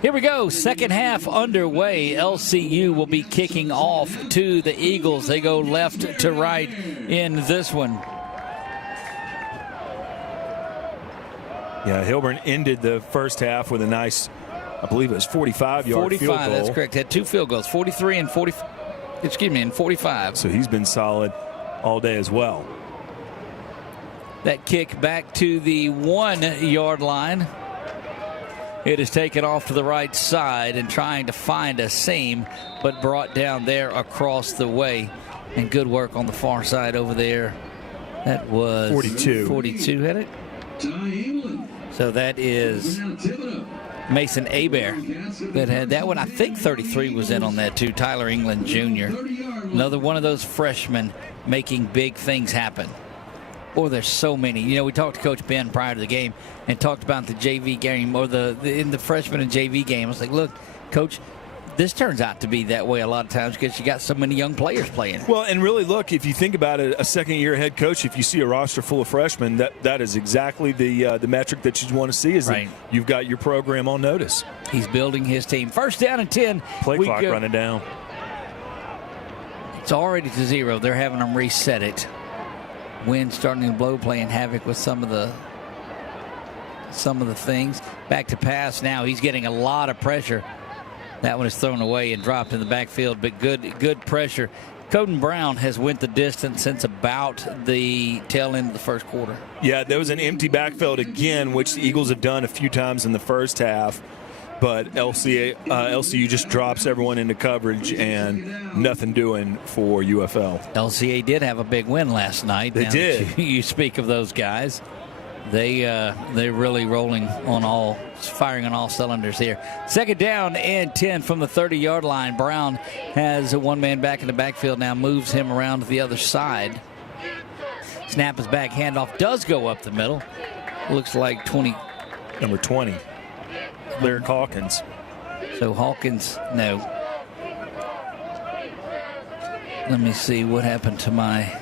Here we go. Second half underway. LCU will be kicking off to the Eagles. They go left to right in this one. Yeah, Hilburn ended the first half with a nice, I believe it was 45-yard field goal. 45, that's correct. Had 2 field goals, 43 and 45. So he's been solid all day as well. That kick back to the 1-yard line. It is taken off to the right side and trying to find a seam, but brought down there across the way. And good work on the far side over there. That was 42. 42 had it. So that is Mason Hebert that had that one. I think 33 was in on that too. Tyler England Jr. Another one of those freshmen making big things happen. Oh, there's so many. We talked to Coach Ben prior to the game and talked about the JV game or in the freshman and JV game. I was like, look, Coach, this turns out to be that way a lot of times because you got so many young players playing. Well, and really, look, if you think about it, a second-year head coach, if you see a roster full of freshmen, that is exactly the metric that you want to see is right. That you've got your program on notice. He's building his team. First down and 10. Play clock running down. It's already to 0. They're having them reset it. Wind starting to blow, playing havoc with some of the things. Back to pass now. He's getting a lot of pressure. That one is thrown away and dropped in the backfield, but good pressure. Coden Brown has went the distance since about the tail end of the first quarter. Yeah, there was an empty backfield again, which the Eagles have done a few times in the first half. But LCU just drops everyone into coverage and nothing doing for UFL. LCA did have a big win last night. They did. You speak of those guys. They're really rolling firing on all cylinders here. Second down and 10 from the 30-yard line. Brown has a one-man back in the backfield now, moves him around to the other side. Snap is back, handoff does go up the middle. Looks like number 20. Lyric Hawkins. So Hawkins, no. Let me see what happened to my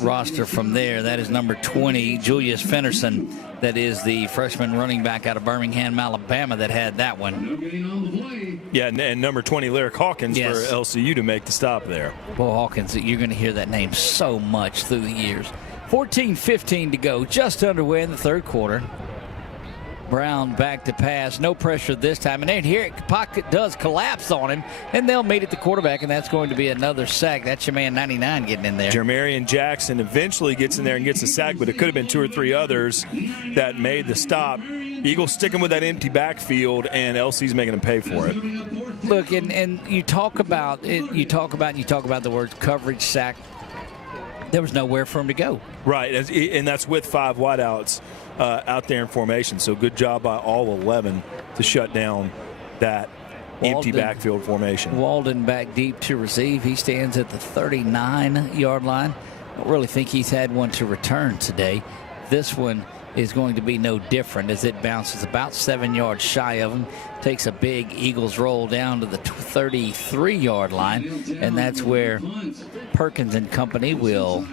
roster from there. That is number 20, Julius Fenderson. That is the freshman running back out of Birmingham, Alabama that had that one. Yeah, and number 20, Lyric Hawkins, yes, for LCU to make the stop there. Well, Hawkins, you're going to hear that name so much through the years. 14-15 to go, just underway in the third quarter. Brown back to pass. No pressure this time. And then here, pocket does collapse on him, and they'll meet at the quarterback, and that's going to be another sack. That's your man 99 getting in there. Jermarian Jackson eventually gets in there and gets a sack, but it could have been 2 or 3 others that made the stop. Eagles sticking with that empty backfield, and LC's making them pay for it. Look, and you talk about it. You talk about the word coverage sack. There was nowhere for him to go. Right, and that's with 5 wideouts out there in formation. So good job by all 11 to shut down that empty backfield formation. Walden back deep to receive. He stands at the 39-yard line. I don't really think he's had one to return today. This one is going to be no different as it bounces about 7 yards shy of him. Takes a big Eagles roll down to the 33-yard line, and that's where Perkins and company will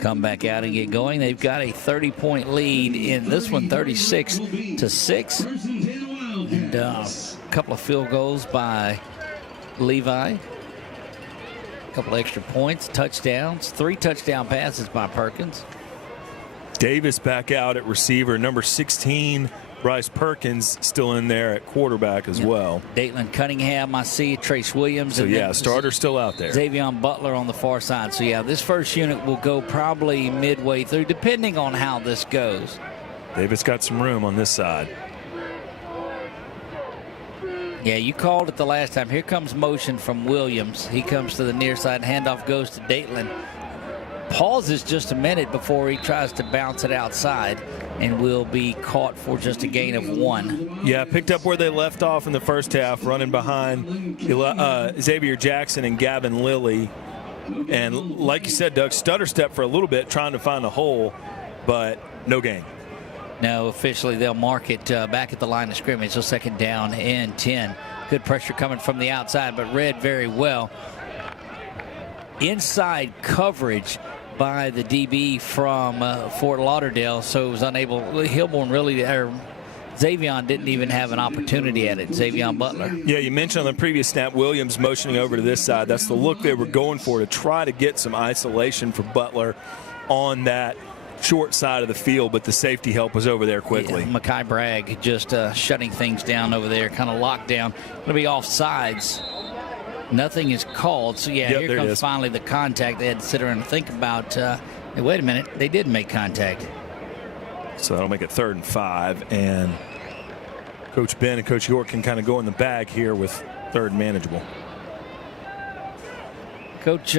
come back out and get going. They've got a 30-point lead in this one, 36-6. And a couple of field goals by Levi. A couple extra points, touchdowns, 3 touchdown passes by Perkins. Davis back out at receiver. Number 16, Bryce Perkins, still in there at quarterback as well. Datelin Cunningham, I see. Trace Williams. So, yeah, starter still out there. Xavier Butler on the far side. So, yeah, this first unit will go probably midway through, depending on how this goes. Davis got some room on this side. Yeah, you called it the last time. Here comes motion from Williams. He comes to the near side. Handoff goes to Datelin. Pauses just a minute before he tries to bounce it outside and will be caught for just a gain of 1. Yeah, picked up where they left off in the first half, running behind Xavier Jackson and Gavin Lilly. And like you said, Doug, stutter step for a little bit, trying to find a hole, but no gain. No, officially they'll mark it back at the line of scrimmage. So 2nd down and 10. Good pressure coming from the outside, but read very well. Inside coverage by the DB from Fort Lauderdale, so it was unable. Hilborn really, or Xavier didn't even have an opportunity at it. Xavier Butler. Yeah, you mentioned on the previous snap, Williams motioning over to this side. That's the look they were going for, to try to get some isolation for Butler on that short side of the field, but the safety help was over there quickly. Yeah, Makai Bragg just shutting things down over there, kind of locked down. Going to be off sides. Nothing is called. So, yeah, here comes finally the contact. They had to sit around and think about, hey, wait a minute, they did make contact. So that'll make it 3rd and 5. And Coach Ben and Coach York can kind of go in the bag here with 3rd manageable. Coach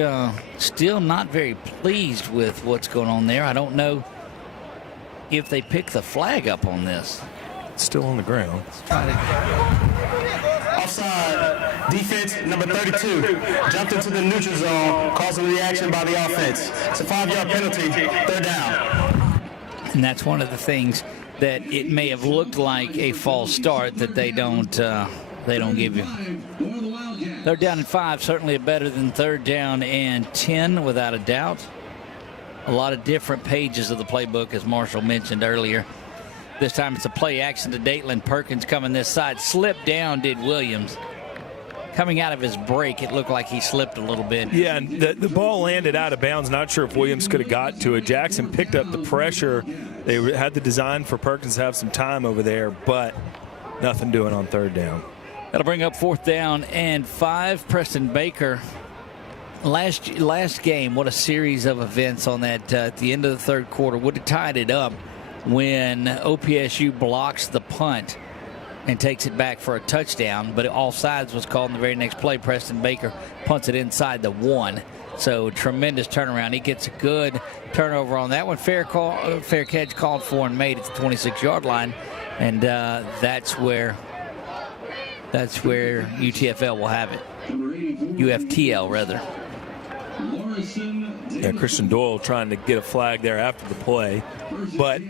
still not very pleased with what's going on there. I don't know if they pick the flag up on this. It's still on the ground. Offside. Defense number 32 jumped into the neutral zone, causing a reaction by the offense. It's a 5-yard penalty, 3rd down. And that's one of the things that it may have looked like a false start that they don't give you. 3rd down and 5, certainly better than 3rd down and 10, without a doubt. A lot of different pages of the playbook, as Marshall mentioned earlier. This time it's a play action to Datelin. Perkins coming this side. Slipped down, did Williams. Coming out of his break, it looked like he slipped a little bit. Yeah, and the ball landed out of bounds. Not sure if Williams could have got to it. Jackson picked up the pressure. They had the design for Perkins to have some time over there, but nothing doing on 3rd down. That'll bring up 4th down and 5. Preston Baker. Last game, what a series of events on that. At the end of the 3rd quarter, would have tied it up when OPSU blocks the punt and takes it back for a touchdown, but offsides was called in the very next play. Preston Baker punts it inside the 1. So tremendous turnaround. He gets a good turnover on that one. Fair catch called for and made at the 26-yard line, and that's where UTFL will have it. UFTL rather. Yeah, Christian Doyle trying to get a flag there after the play, but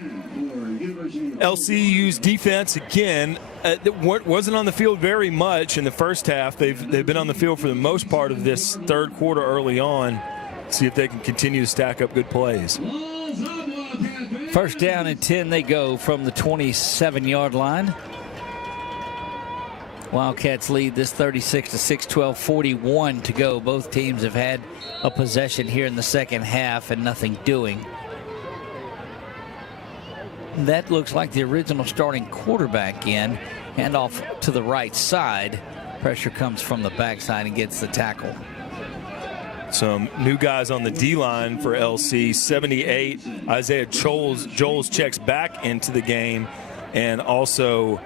LCU's defense again wasn't on the field very much in the first half. They've been on the field for the most part of this 3rd quarter early on. See if they can continue to stack up good plays. 1st down and 10 they go from the 27-yard line. Wildcats lead this 36-6, 12:41 to go. Both teams have had a possession here in the second half and nothing doing. That looks like the original starting quarterback in. Handoff to the right side. Pressure comes from the backside and gets the tackle. Some new guys on the D-line for LC. 78, Isaiah Joels checks back into the game. And also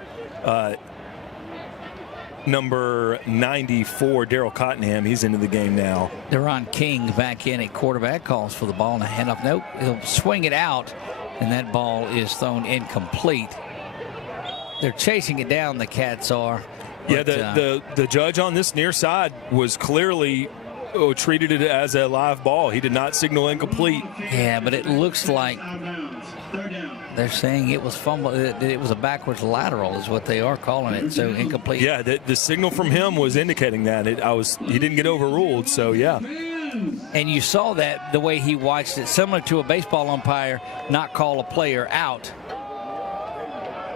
number 94, Daryl Cottenham, he's into the game now. Deron King back in at quarterback, calls for the ball and a handoff. Nope, he'll swing it out, and that ball is thrown incomplete. They're chasing it down, the Cats are. Yeah, the judge on this near side was clearly treated it as a live ball. He did not signal incomplete. Yeah, but it looks like they're saying it was fumble. It was a backwards lateral is what they are calling it, so incomplete. Yeah, the signal from him was indicating that. He didn't get overruled, so yeah. And you saw that the way he watched it, similar to a baseball umpire not call a player out.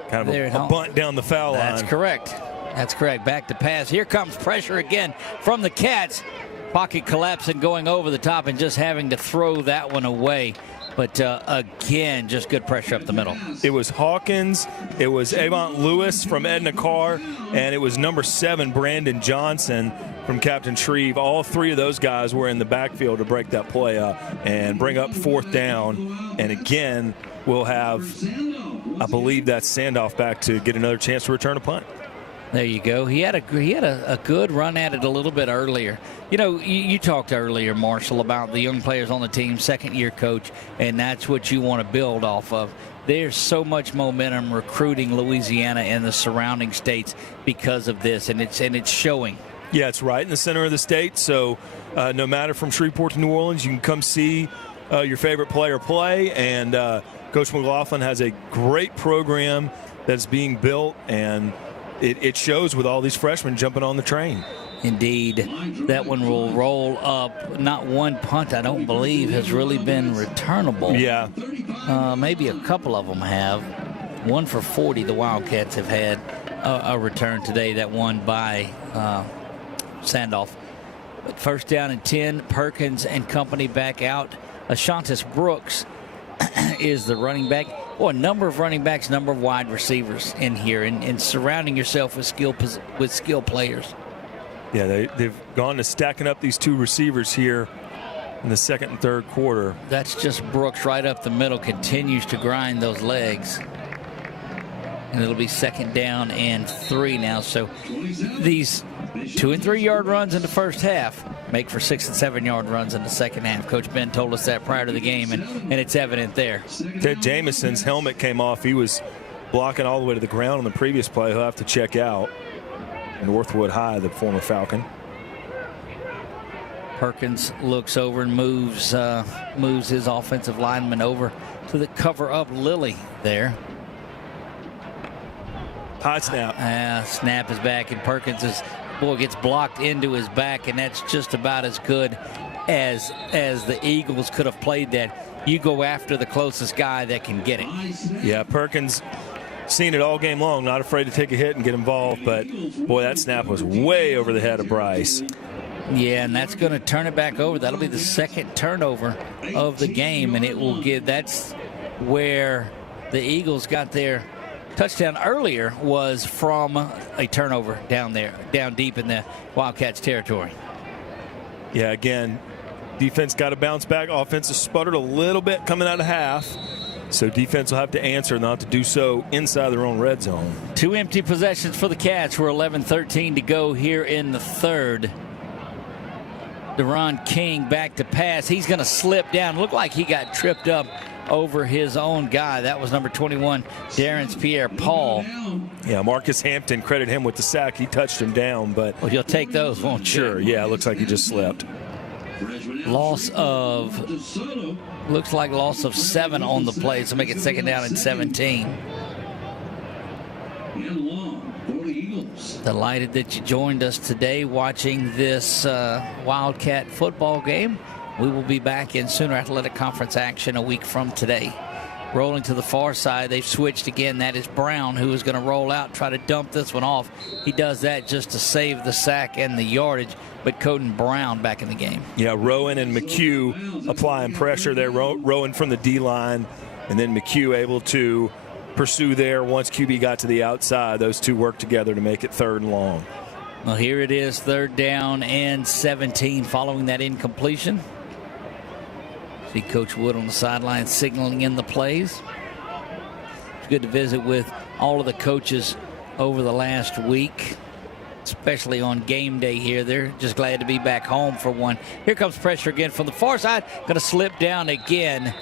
Kind of a bunt down the foul line. That's correct. That's correct. Back to pass. Here comes pressure again from the Cats. Pocket collapsing, going over the top, and just having to throw that one away. But again, just good pressure up the middle. It was Hawkins, it was Avant Lewis from Edna Carr, and it was number 7, Brandon Johnson from Captain Shreve. All three of those guys were in the backfield to break that play up and bring up 4th down. And again, we'll have, I believe that's Sandoff back to get another chance to return a punt. There you go. He had a good run at it a little bit earlier. You know, you talked earlier, Marshall, about the young players on the team, second-year coach, and that's what you want to build off of. There's so much momentum recruiting Louisiana and the surrounding states because of this, and it's showing. Yeah, it's right in the center of the state, so no matter from Shreveport to New Orleans, you can come see your favorite player play, and Coach McLaughlin has a great program that's being built, and it shows with all these freshmen jumping on the train. Indeed. That one will roll up. Not one punt, I don't believe, has really been returnable. Yeah. Maybe a couple of them have. 1 for 40 the Wildcats have had a return today. That one by Sandoff. First down and 10. Perkins and company back out. Ashantis Brooks is the running back. Well, a number of running backs, number of wide receivers in here, and surrounding yourself with skill players. Yeah, they've gone to stacking up these 2 receivers here in the second and third quarter. That's just Brooks right up the middle, continues to grind those legs. And it'll be 2nd down and 3 now. So these 2 and 3 yard runs in the first half make for 6 and 7 yard runs in the second half. Coach Ben told us that prior to the game, and it's evident there. Ted Jamison's helmet came off. He was blocking all the way to the ground on the previous play. He'll have to check out. Northwood High, the former Falcon. Perkins looks over and moves his offensive lineman over to the cover up Lilly there. High snap. Snap is back, and Perkins gets blocked into his back, and that's just about as good as the Eagles could have played that. You go after the closest guy that can get it. Yeah, Perkins seen it all game long, not afraid to take a hit and get involved, but boy, that snap was way over the head of Bryce. Yeah, and that's going to turn it back over. That'll be the 2nd turnover of the game, and that's where the Eagles got their touchdown earlier, was from a turnover down deep in the Wildcats territory. Yeah, again, defense got to bounce back. Offense has sputtered a little bit coming out of half. So defense will have to answer, not to do so inside their own red zone. 2 empty possessions for the Cats. We're 11-13 to go here in the third. Deron King back to pass. He's going to slip down. Looked like he got tripped up over his own guy. That was number 21, Darren Pierre-Paul. Yeah, Marcus Hampton, credit him with the sack. He touched him down, but... Well, you'll take those, won't you? Sure, yeah, it looks like he just slipped. Loss of 7 on the play, so make it 2nd down and 17. Delighted that you joined us today watching this Wildcat football game. We will be back in Sooner Athletic Conference action a week from today. Rolling to the far side, they've switched again. That is Brown, who is going to roll out, try to dump this one off. He does that just to save the sack and the yardage, but Coden Brown back in the game. Yeah, Rowan and McHugh applying pressure there. Rowan from the D-line, and then McHugh able to pursue there once QB got to the outside. Those two worked together to make it 3rd and long. Well, here it is, 3rd down and 17 following that incompletion. See Coach Wood on the sideline signaling in the plays. It's good to visit with all of the coaches over the last week, especially on game day here. They're just glad to be back home for one. Here comes pressure again from the far side. Going to slip down again,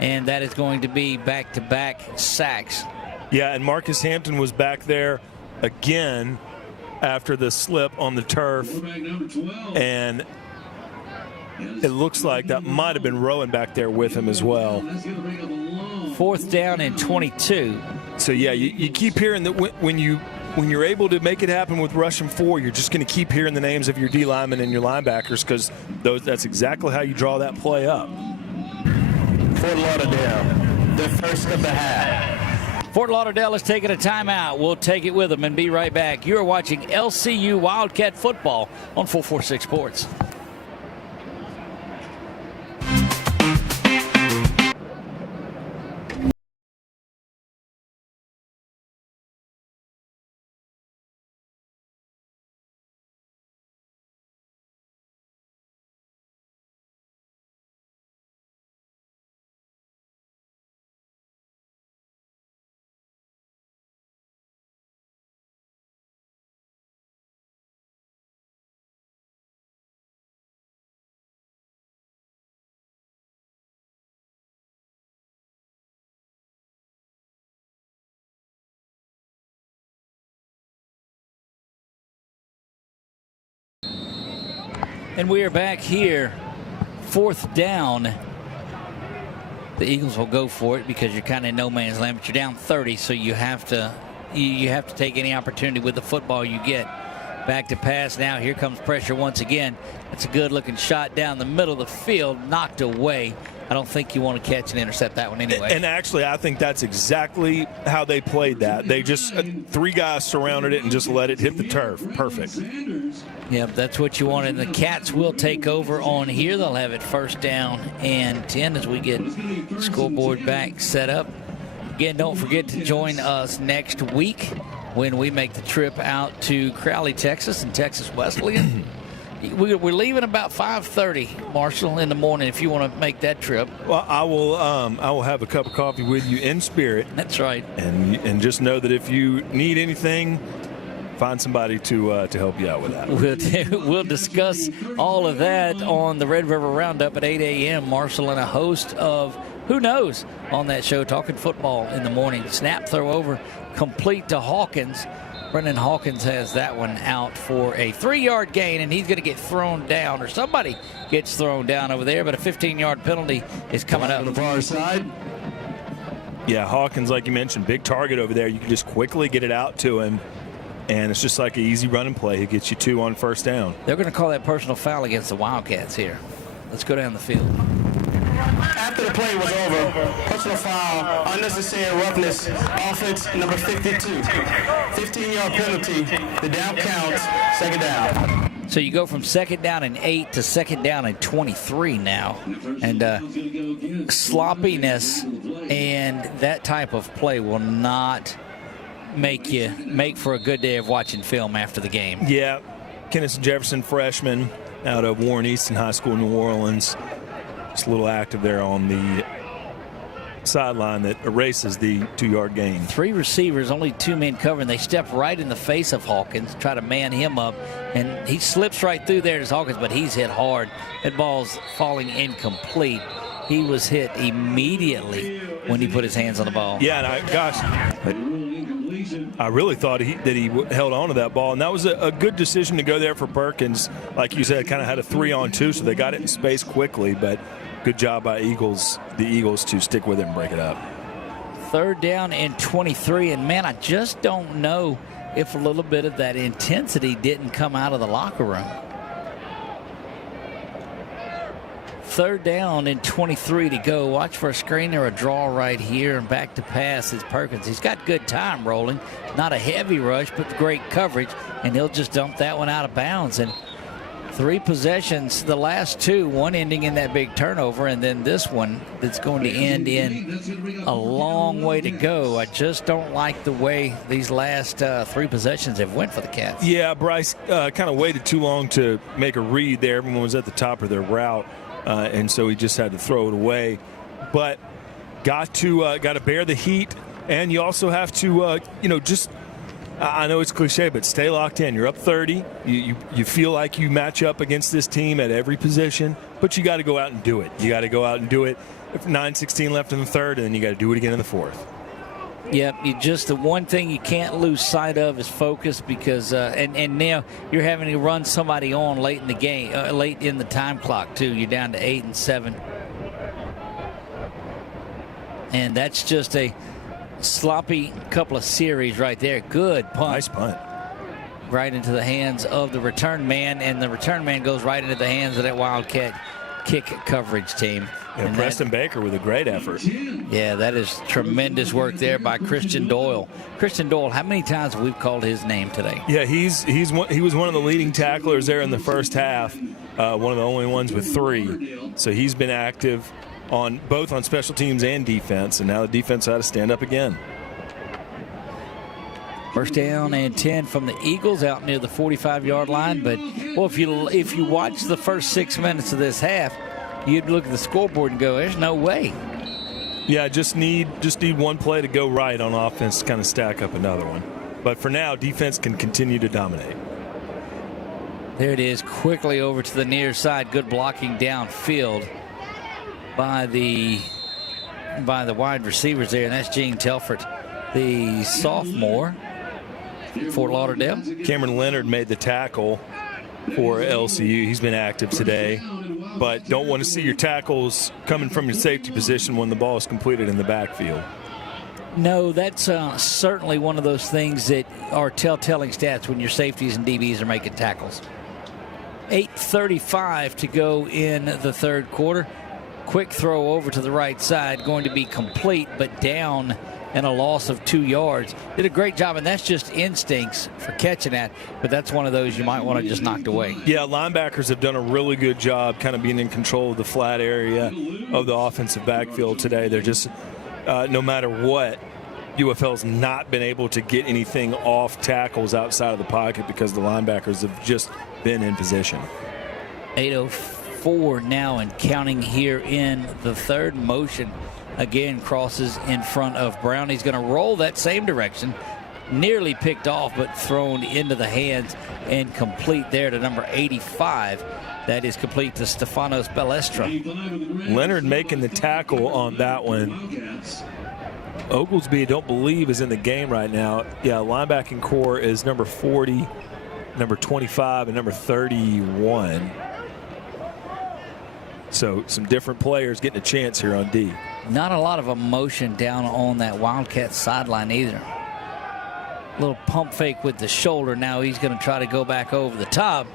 and that is going to be back-to-back sacks. Yeah, and Marcus Hampton was back there again after the slip on the turf, and it looks like that might have been Rowan back there with him as well. 4th down and 22. So yeah, you keep hearing that when you're able to make it happen with rushing 4, you're just going to keep hearing the names of your D linemen and your linebackers, because that's exactly how you draw that play up. Fort Lauderdale, the first of the half. Fort Lauderdale is taking a timeout. We'll take it with them and be right back. You are watching LCU Wildcat football on 446 Sports. And we are back here, 4th down. The Eagles will go for it because you're kind of in no man's land, but you're down 30, so you have to take any opportunity with the football you get. Back to pass now. Here comes pressure once again. It's a good-looking shot down the middle of the field, knocked away. I don't think you want to catch and intercept that one anyway. And actually, I think that's exactly how they played that. They just 3 guys surrounded it and just let it hit the turf. Perfect. Yep, that's what you want. And the Cats will take over on here. They'll have it 1st down and 10 as we get scoreboard back set up. Again, don't forget to join us next week when we make the trip out to Crowley, Texas, and Texas Wesleyan. We're leaving about 5:30, Marshall, in the morning. If you want to make that trip, well, I will have a cup of coffee with you in spirit. That's right. And just know that if you need anything, find somebody to help you out with that. We'll discuss all of that on the Red River Roundup at 8 a.m. Marshall and a host of Who Knows on that show, talking football in the morning. Snap, throw over, complete to Hawkins. Brendan Hawkins has that one out for a 3-yard gain, and he's going to get thrown down, or somebody gets thrown down over there, but a 15-yard penalty is coming up. On the far side. Yeah, Hawkins, like you mentioned, big target over there. You can just quickly get it out to him, and it's just like an easy running play. He gets you 2 on 1st down. They're going to call that personal foul against the Wildcats here. Let's go down the field. After the play was over, personal foul, unnecessary roughness, offense number 52. 15-yard penalty. The down counts, 2nd down. So you go from 2nd down and 8 to 2nd down and 23 now. And sloppiness and that type of play will not make for a good day of watching film after the game. Yeah, Kenneth Jefferson, freshman out of Warren Easton High School, New Orleans. Just a little active there on the sideline that erases the 2-yard gain. 3 receivers, only 2 men covering. They step right in the face of Hawkins, try to man him up, and he slips right through there to Hawkins, but he's hit hard. That ball's falling incomplete. He was hit immediately when he put his hands on the ball. Yeah, and I really thought that he held on to that ball, and that was a good decision to go there for Perkins. Like you said, kind of had a 3-on-2, so they got it in space quickly, but good job by the Eagles to stick with it and break it up. 3rd down and 23, and man, I just don't know if a little bit of that intensity didn't come out of the locker room. 3rd down and 23 to go. Watch for a screen or a draw right here, and back to pass is Perkins. He's got good time rolling, not a heavy rush, but great coverage, and he'll just dump that one out of bounds. And 3 possessions, the last 2, one ending in that big turnover, and then this one that's going to end in a long way to go. I just don't like the way these last 3 possessions have went for the Cats. Yeah, Bryce kind of waited too long to make a read there. Everyone was at the top of their route, and so he just had to throw it away. But got to bear the heat, and you also have to, just – I know it's cliche, but stay locked in. You're up 30. You feel like you match up against this team at every position, but you got to go out and do it. You got to go out and do it. 9:16 left in the third, and then you got to do it again in the fourth. Yep, the one thing you can't lose sight of is focus, because and now you're having to run somebody on late in the game, late in the time clock too. You're down to 8 and 7, and that's just a sloppy couple of series right there. Good punt. Nice punt. Right into the hands of the return man, and the return man goes right into the hands of that Wildcat kick coverage team. And Preston Baker with a great effort. Yeah, that is tremendous work there by Christian Doyle. Christian Doyle, how many times have we called his name today? Yeah, he was one of the leading tacklers there in the first half, one of the only ones with 3. So he's been active on both on special teams and defense, and now the defense had to stand up again. First down and 10 from the Eagles out near the 45-yard line. But well, if you watch the first 6 minutes of this half, you'd look at the scoreboard and go, "There's no way." Yeah, just need one play to go right on offense to kind of stack up another one. But for now, defense can continue to dominate. There it is, quickly over to the near side. Good blocking downfield by the wide receivers there, and that's Gene Telford, the sophomore, Fort Lauderdale. Cameron Leonard made the tackle for LCU. He's been active today, but don't want to see your tackles coming from your safety position when the ball is completed in the backfield. No, that's certainly one of those things that are telltale stats when your safeties and DBs are making tackles. 8:35 to go in the third quarter. Quick throw over to the right side, going to be complete, but down and a loss of 2 yards. Did a great job, and that's just instincts for catching that, but that's one of those you might want to just knocked away. Yeah, linebackers have done a really good job kind of being in control of the flat area of the offensive backfield today. They're just, no matter what, UFL's not been able to get anything off tackles outside of the pocket because the linebackers have just been in position. 8:04 now and counting here in the third. Motion again crosses in front of Brown. He's going to roll that same direction. Nearly picked off, but thrown into the hands and complete there to number 85. That is complete to Stefanos Balestra. Leonard making the tackle on that one. Oglesby, I don't believe, is in the game right now. Yeah, linebacking core is number 40, number 25, and number 31. So some different players getting a chance here on D. Not a lot of emotion down on that Wildcat sideline either. Little pump fake with the shoulder. Now he's going to try to go back over the top,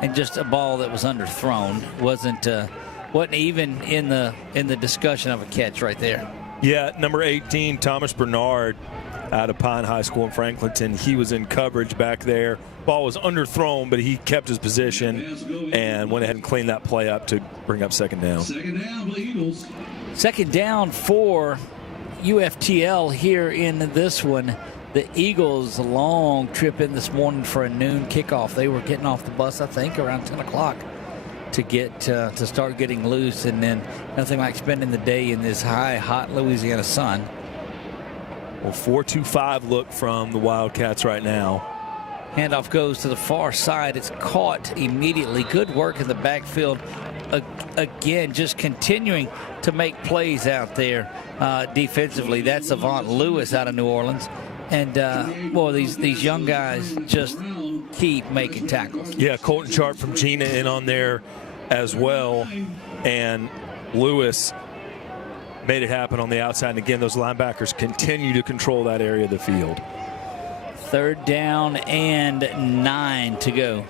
and just a ball that was underthrown. Wasn't even in the discussion of a catch right there. Yeah, number 18, Thomas Bernard, out of Pine High School in Franklinton. He was in coverage back there. Ball was underthrown, but he kept his position and went ahead and cleaned that play up to bring up second down. Second down for UFTL here in this one. The Eagles, a long trip in this morning for a noon kickoff. They were getting off the bus, I think, around 10 o'clock to get to start getting loose, and then nothing like spending the day in this hot Louisiana sun. Well, 4-2-5 look from the Wildcats right now. Handoff goes to the far side. It's caught immediately. Good work in the backfield. Again, just continuing to make plays out there defensively. That's Avant Lewis out of New Orleans. And, boy, these young guys just keep making tackles. Yeah, Colton Sharp from Gina in on there as well. And Lewis made it happen on the outside. And, again, those linebackers continue to control that area of the field. Third down and 9 to go.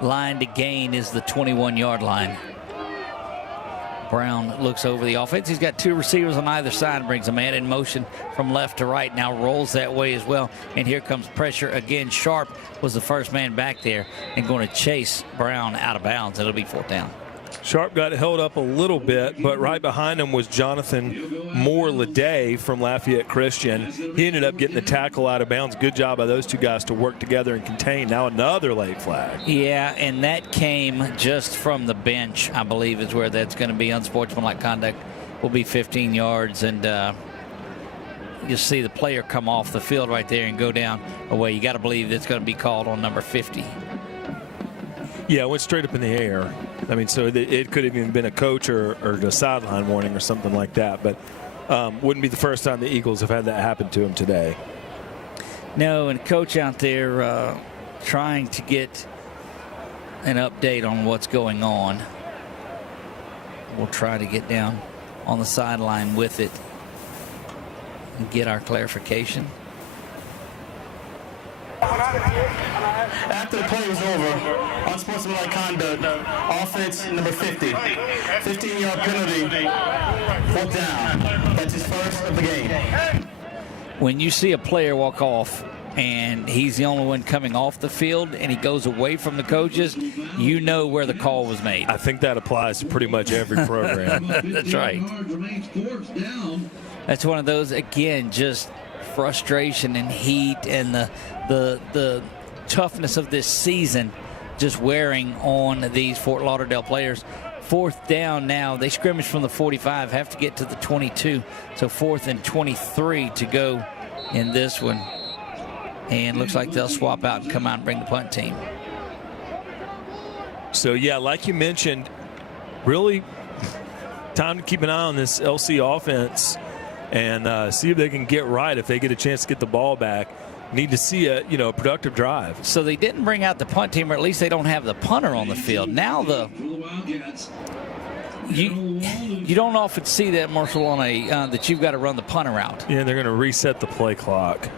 Line to gain is the 21-yard line. Brown looks over the offense. He's got two receivers on either side, brings a man in motion from left to right, now rolls that way as well. And here comes pressure again. Sharp was the first man back there and going to chase Brown out of bounds. It'll be 4th down. Sharp got held up a little bit, but right behind him was Jonathan Moore-Leday from Lafayette Christian. He ended up getting the tackle out of bounds. Good job by those two guys to work together and contain. Now another late flag. Yeah, and that came just from the bench, I believe, is where that's going to be. Unsportsmanlike conduct will be 15 yards, and you'll see the player come off the field right there and go down away. You got to believe it's going to be called on number 50. Yeah, it went straight up in the air. I mean, so it could have even been a coach or a sideline warning or something like that. But wouldn't be the first time the Eagles have had that happen to him today. No, and coach out there trying to get an update on what's going on. We'll try to get down on the sideline with it and get our clarification. After the play was over, unsportsmanlike conduct, offense number 50, 15-yard penalty, 4th down. That's his first of the game. When you see a player walk off and he's the only one coming off the field and he goes away from the coaches, you know where the call was made. I think that applies to pretty much every program. That's right. That's one of those, again, just frustration and heat and the toughness of this season just wearing on these Fort Lauderdale players. 4th down now. They scrimmage from the 45, have to get to the 22. So 4th and 23 to go in this one. And looks like they'll swap out and come out and bring the punt team. So, yeah, like you mentioned, really time to keep an eye on this LC offense and see if they can get right if they get a chance to get the ball back. Need to see a productive drive. So they didn't bring out the punt team, or at least they don't have the punter on the field. Now you don't often see that, Marshall, on that you've got to run the punter out. Yeah, they're going to reset the play clock.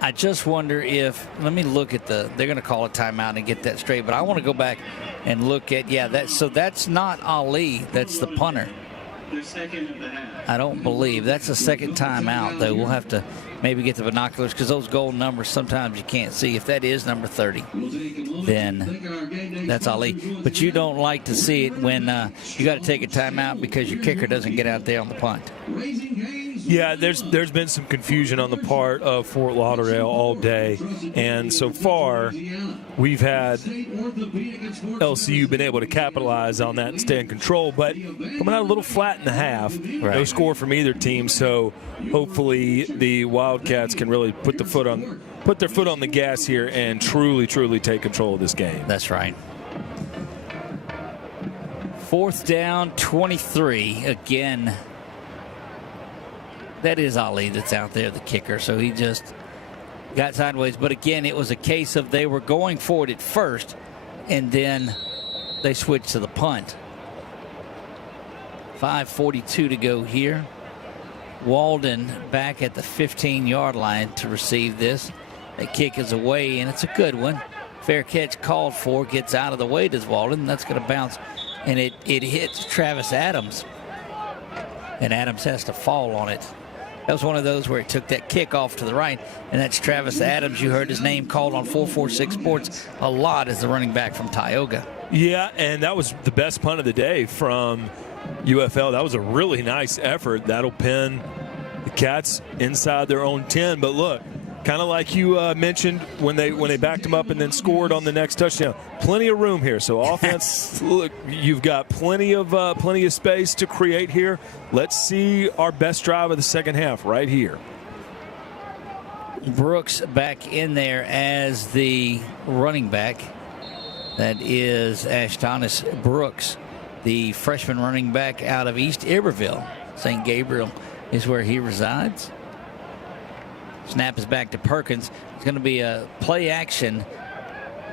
I just wonder if, let me look at they're going to call a timeout and get that straight, but I want to go back and look at, so that's not Ali, that's the punter. I don't believe that's the second time out, though. We'll have to maybe get the binoculars because those gold numbers sometimes you can't see. If that is number 30, then that's Ali. But you don't like to see it when you got to take a timeout because your kicker doesn't get out there on the punt. Yeah, there's been some confusion on the part of Fort Lauderdale all day, and so far we've had LCU been able to capitalize on that and stay in control, but coming out a little flat in the half. Right. No score from either team, so hopefully the Wildcats can really put their foot on the gas here and truly take control of this game. That's right. 4th down, 23 again. That is Ali that's out there, the kicker. So he just got sideways. But again, it was a case of they were going for it at first, and then they switched to the punt. 5:42 to go here. Walden back at the 15-yard line to receive this. The kick is away, and it's a good one. Fair catch called for. Gets out of the way, does Walden. That's going to bounce, and it hits Travis Adams. And Adams has to fall on it. That was one of those where it took that kick off to the right, and that's Travis Adams. You heard his name called on 446 Sports a lot as the running back from Tioga. Yeah, and that was the best punt of the day from UFL. That was a really nice effort. That'll pin the Cats inside their own 10. But look, kind of like you mentioned when they backed them up and then scored on the next touchdown. Plenty of room here. So offense, look, you've got plenty of space to create here. Let's see our best drive of the second half right here. Brooks back in there as the running back. That is Ashtonis Brooks, the freshman running back out of East Iberville. St. Gabriel is where he resides. Snap is back to Perkins. It's going to be a play action.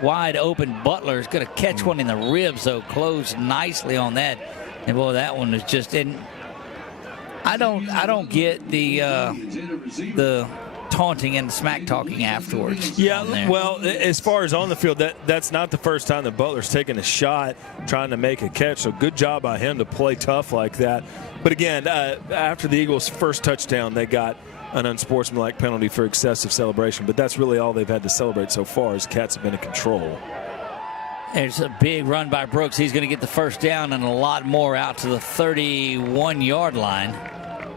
Wide open. Butler is going to catch one in the ribs, though. Closed nicely on that. And boy, that one was just in. I don't get the taunting and smack talking afterwards. Yeah, well, as far as on the field, that's not the first time that Butler's taken a shot trying to make a catch. So good job by him to play tough like that. But again, after the Eagles' first touchdown, they got an unsportsmanlike penalty for excessive celebration. But that's really all they've had to celebrate so far as Cats have been in control. There's a big run by Brooks. He's going to get the first down and a lot more out to the 31-yard line.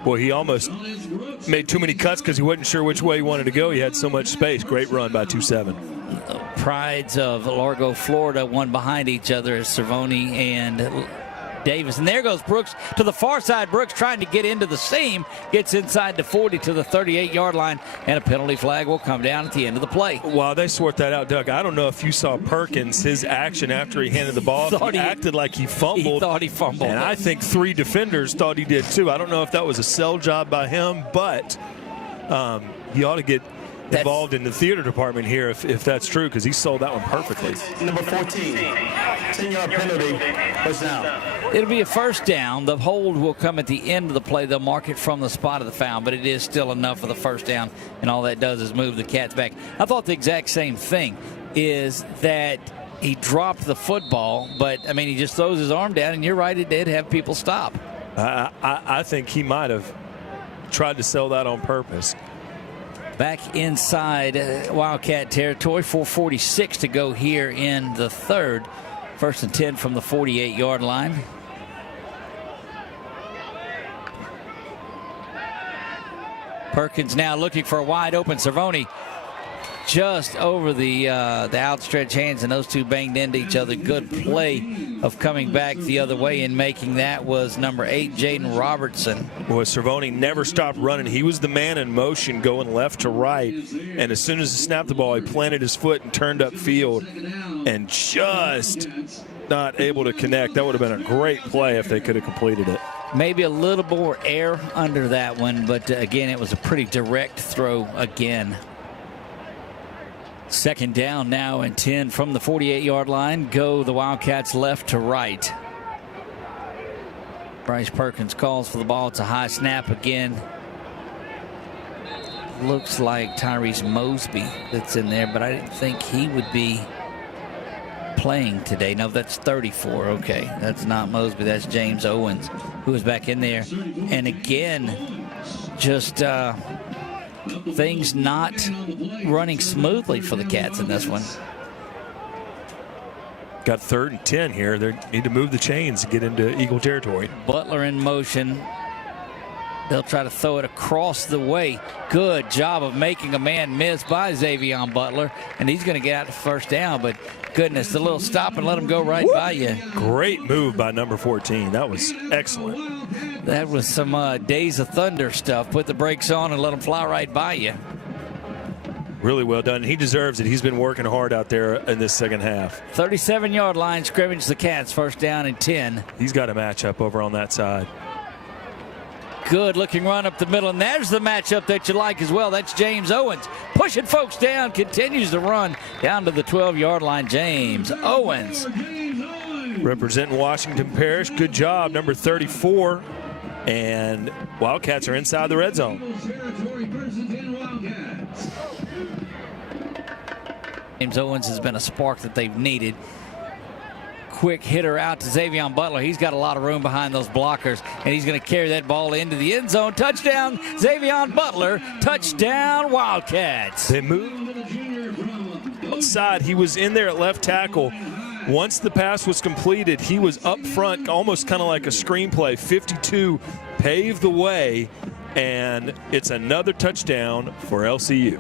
Boy, he almost made too many cuts because he wasn't sure which way he wanted to go. He had so much space. Great run by 2-7. Prides of Largo, Florida, one behind each other as Cervoni and Davis. And there goes Brooks to the far side. Brooks trying to get into the seam. Gets inside the 40 to the 38-yard line. And a penalty flag will come down at the end of the play. While they sort that out, Doug, I don't know if you saw Perkins, his action after he handed the ball. He acted like he fumbled. He thought he fumbled. And I think 3 defenders thought he did too. I don't know if that was a sell job by him, but he ought to get involved in the theater department here if that's true, because he sold that one perfectly. Number 14, 10-yard penalty, first down. It'll be a first down. The hold will come at the end of the play. They'll mark it from the spot of the foul, but it is still enough for the first down, and all that does is move the Cats back. I thought the exact same thing, is that he dropped the football, but, I mean, he just throws his arm down, and you're right, it did have people stop. I think he might have tried to sell that on purpose. Back inside Wildcat territory, 4:46 to go here in the third. First and 10 from the 48-yard line. Perkins now looking for a wide open Cervoni. Just over the outstretched hands, and those two banged into each other. Good play of coming back the other way and making that was number 8, Jaden Robertson. Boy, Cervoni never stopped running. He was the man in motion going left to right, and as soon as he snapped the ball, he planted his foot and turned upfield and just not able to connect. That would have been a great play if they could have completed it. Maybe a little more air under that one, but again, it was a pretty direct throw again. Second down now and 10 from the 48-yard line. Go the Wildcats left to right. Bryce Perkins calls for the ball. It's a high snap again. Looks like Tyrese Mosby that's in there, but I didn't think he would be playing today. No, that's 34. Okay, that's not Mosby. That's James Owens, who is back in there. And again, just things not running smoothly for the Cats in this one. Got 3rd and 10 here. They need to move the chains to get into Eagle territory. Butler in motion. They'll try to throw it across the way. Good job of making a man miss by Xavion Butler, and he's going to get out the first down, but goodness, the little stop and let him go right by you. Great move by number 14. That was excellent. That was some Days of Thunder stuff. Put the brakes on and let him fly right by you. Really well done. He deserves it. He's been working hard out there in this second half. 37-yard line, scrimmage the Cats, first down and 10. He's got a matchup over on that side. Good looking run up the middle, and there's the matchup that you like as well. That's James Owens pushing folks down, continues to run down to the 12-yard line. James Owens representing Washington Parish. Good job, number 34. And Wildcats are inside the red zone. James Owens has been a spark that they've needed. Quick hitter out to Xavion Butler. He's got a lot of room behind those blockers, and he's going to carry that ball into the end zone. Touchdown, Xavion Butler. Touchdown, Wildcats. They moved outside. He was in there at left tackle. Once the pass was completed, he was up front, almost kind of like a screenplay. 52 paved the way, and it's another touchdown for LCU.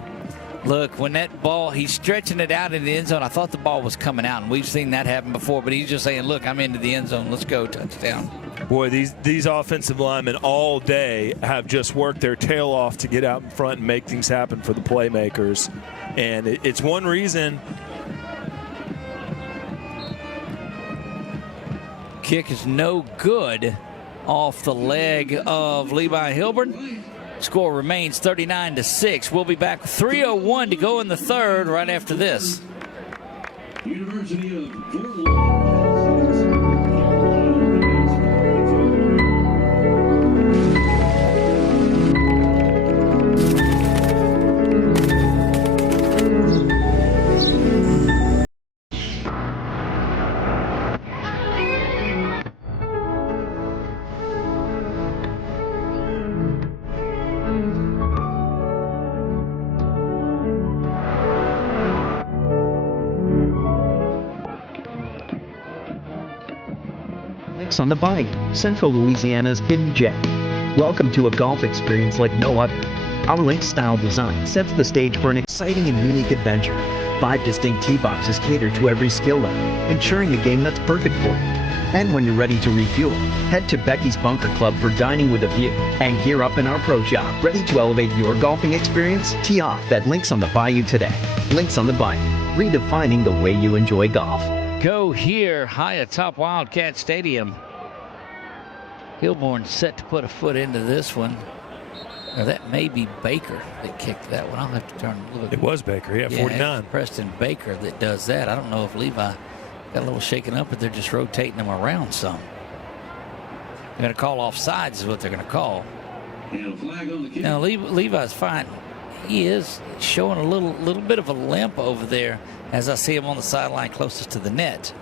Look, when that ball, he's stretching it out in the end zone. I thought the ball was coming out, and we've seen that happen before, but he's just saying, look, I'm into the end zone. Let's go, touchdown. Boy, these offensive linemen all day have just worked their tail off to get out in front and make things happen for the playmakers. And it's one reason. Kick is no good off the leg of Levi Hilburn. Score remains 39-6. We'll be back with 3:01 to go in the third right after this. University of Fort Links on the Bayou, Central Louisiana's hidden gem. Welcome to a golf experience like no other. Our Links-style design sets the stage for an exciting and unique adventure. 5 distinct tee boxes cater to every skill level, ensuring a game that's perfect for you. And when you're ready to refuel, head to Becky's Bunker Club for dining with a view. And gear up in our pro shop, ready to elevate your golfing experience? Tee off at Links on the Bayou today. Links on the Bayou, redefining the way you enjoy golf. Go here high atop Wildcat Stadium. Hilborn set to put a foot into this one. Now that may be Baker that kicked that one. I'll have to turn and look. It was Baker, yeah 49. Preston Baker that does that. I don't know if Levi got a little shaken up, but they're just rotating them around some. They're going to call offsides is what they're going to call. Now Levi's fine. He is showing a little bit of a limp over there as I see him on the sideline closest to the net.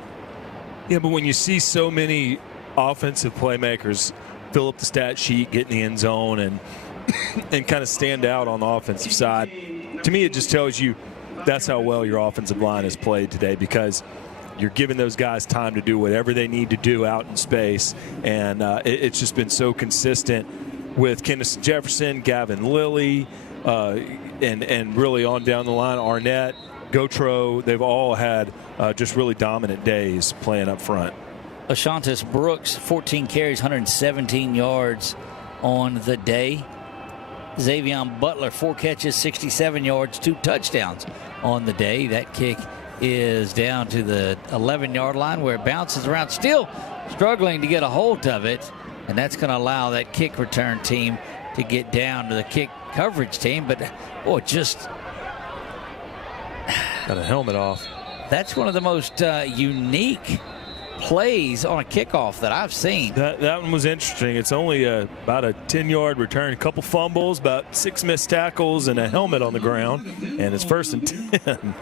Yeah, but when you see so many offensive playmakers fill up the stat sheet, get in the end zone, and kind of stand out on the offensive side, to me it just tells you that's how well your offensive line has played today, because you're giving those guys time to do whatever they need to do out in space, and it's just been so consistent with Kennison Jefferson, Gavin Lilly, and really on down the line, Arnett, Gautreaux. They've all had just really dominant days playing up front. Ashantis Brooks, 14 carries, 117 yards on the day. Xavion Butler, 4 catches, 67 yards, 2 touchdowns on the day. That kick is down to the 11-yard line where it bounces around, still struggling to get a hold of it, and that's going to allow that kick return team to get down to the kick coverage team. But boy, just got a helmet off. That's one of the most unique plays on a kickoff that I've seen. That one was interesting. It's only about a 10-yard return, a couple fumbles, about 6 missed tackles, and a helmet on the ground, and it's 1st and 10.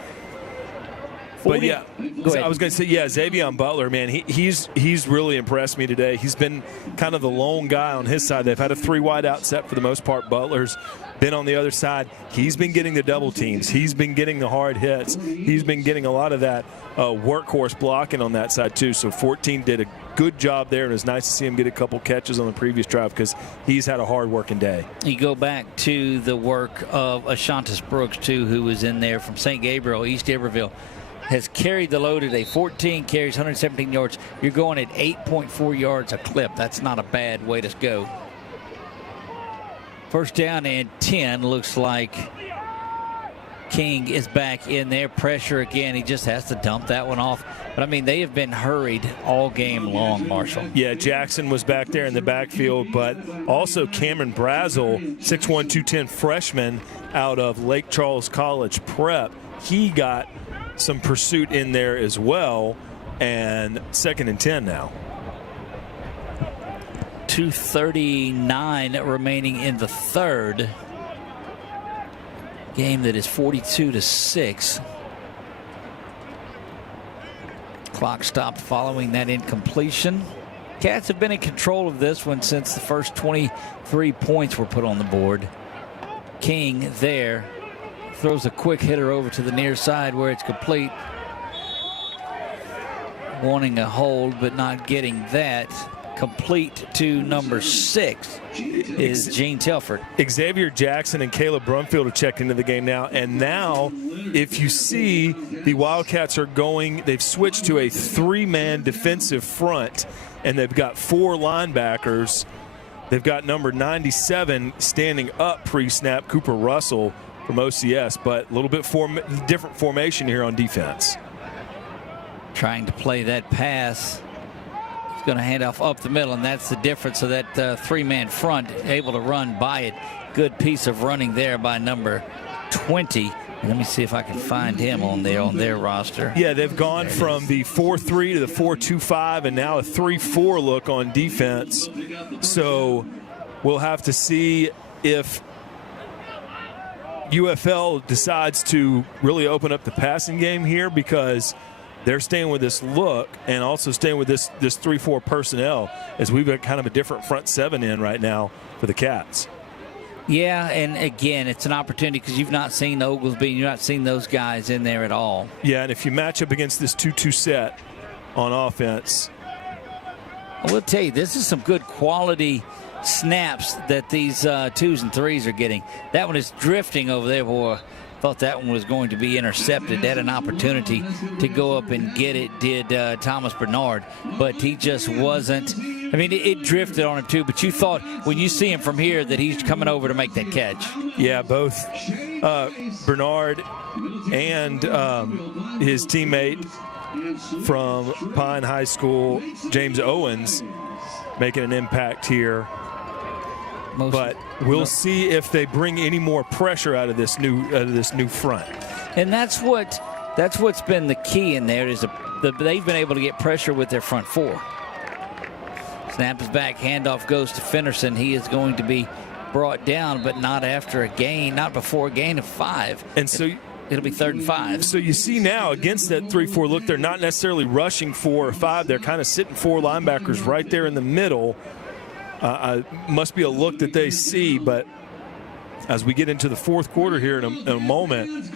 But yeah, I was going to say, yeah, Xavion Butler, man, he's really impressed me today. He's been kind of the lone guy on his side. They've had a 3 wide out set for the most part. Butler's been on the other side. He's been getting the double teams. He's been getting the hard hits. He's been getting a lot of that workhorse blocking on that side too. So 14 did a good job there, and it was nice to see him get a couple catches on the previous drive because he's had a hard working day. You go back to the work of Ashantis Brooks too, who was in there from St. Gabriel, East Iberville. Has carried the load today. 14 carries, 117 yards. You're going at 8.4 yards a clip. That's not a bad way to go. 1st down and 10. Looks like King is back in there. Pressure again. He just has to dump that one off. But, I mean, they have been hurried all game long, Marshall. Yeah, Jackson was back there in the backfield, but also Cameron Brazel, 6'1", 210 freshman out of Lake Charles College Prep. He got some pursuit in there as well, and 2nd and 10 now. 2:39 remaining in the 3rd. Game that is 42-6. Clock stopped following that incompletion. Cats have been in control of this one since the first 23 points were put on the board. King there throws a quick hitter over to the near side where it's complete. Wanting a hold but not getting that. Complete to number 6 is Gene Telford. Xavier Jackson and Caleb Brumfield have checked into the game now. And now, if you see, the Wildcats are going, they've switched to a 3-man defensive front, and they've got 4 linebackers. They've got number 97 standing up pre-snap, Cooper Russell from OCS, but a little bit different formation here on defense. Trying to play that pass. He's going to hand off up the middle, and that's the difference of that 3-man front, able to run by it. Good piece of running there by number 20. Let me see if I can find him on their roster. Yeah, they've gone from the 4-3 to the 4-2-5, and now a 3-4 look on defense. So we'll have to see if UFL decides to really open up the passing game here, because they're staying with this look and also staying with this 3-4 personnel, as we've got kind of a different front 7 in right now for the Cats. Yeah, and again, it's an opportunity because you've not seen Oglesby, you've not seen those guys in there at all. Yeah, and if you match up against this 2-2 set on offense, I will tell you, this is some good quality snaps that these 2s and 3s are getting. That one is drifting over there, boy. Thought that one was going to be intercepted. They had an opportunity to go up and get it, did Thomas Bernard, but he just wasn't. I mean, it drifted on him too, but you thought when you see him from here that he's coming over to make that catch. Yeah, both Bernard and his teammate from Pine High School, James Owens, making an impact here. But we'll see if they bring any more pressure out of this new front. And that's what's been the key in there is they've been able to get pressure with their front four. Snap is back, handoff goes to Fenderson. He is going to be brought down, but not after a gain, not before a gain of 5. And so it'll be 3rd and 5. So you see now against that 3-4 look, they're not necessarily rushing 4 or 5. They're kind of sitting 4 linebackers right there in the middle. Must be a look that they see, but as we get into the 4th quarter here in a moment,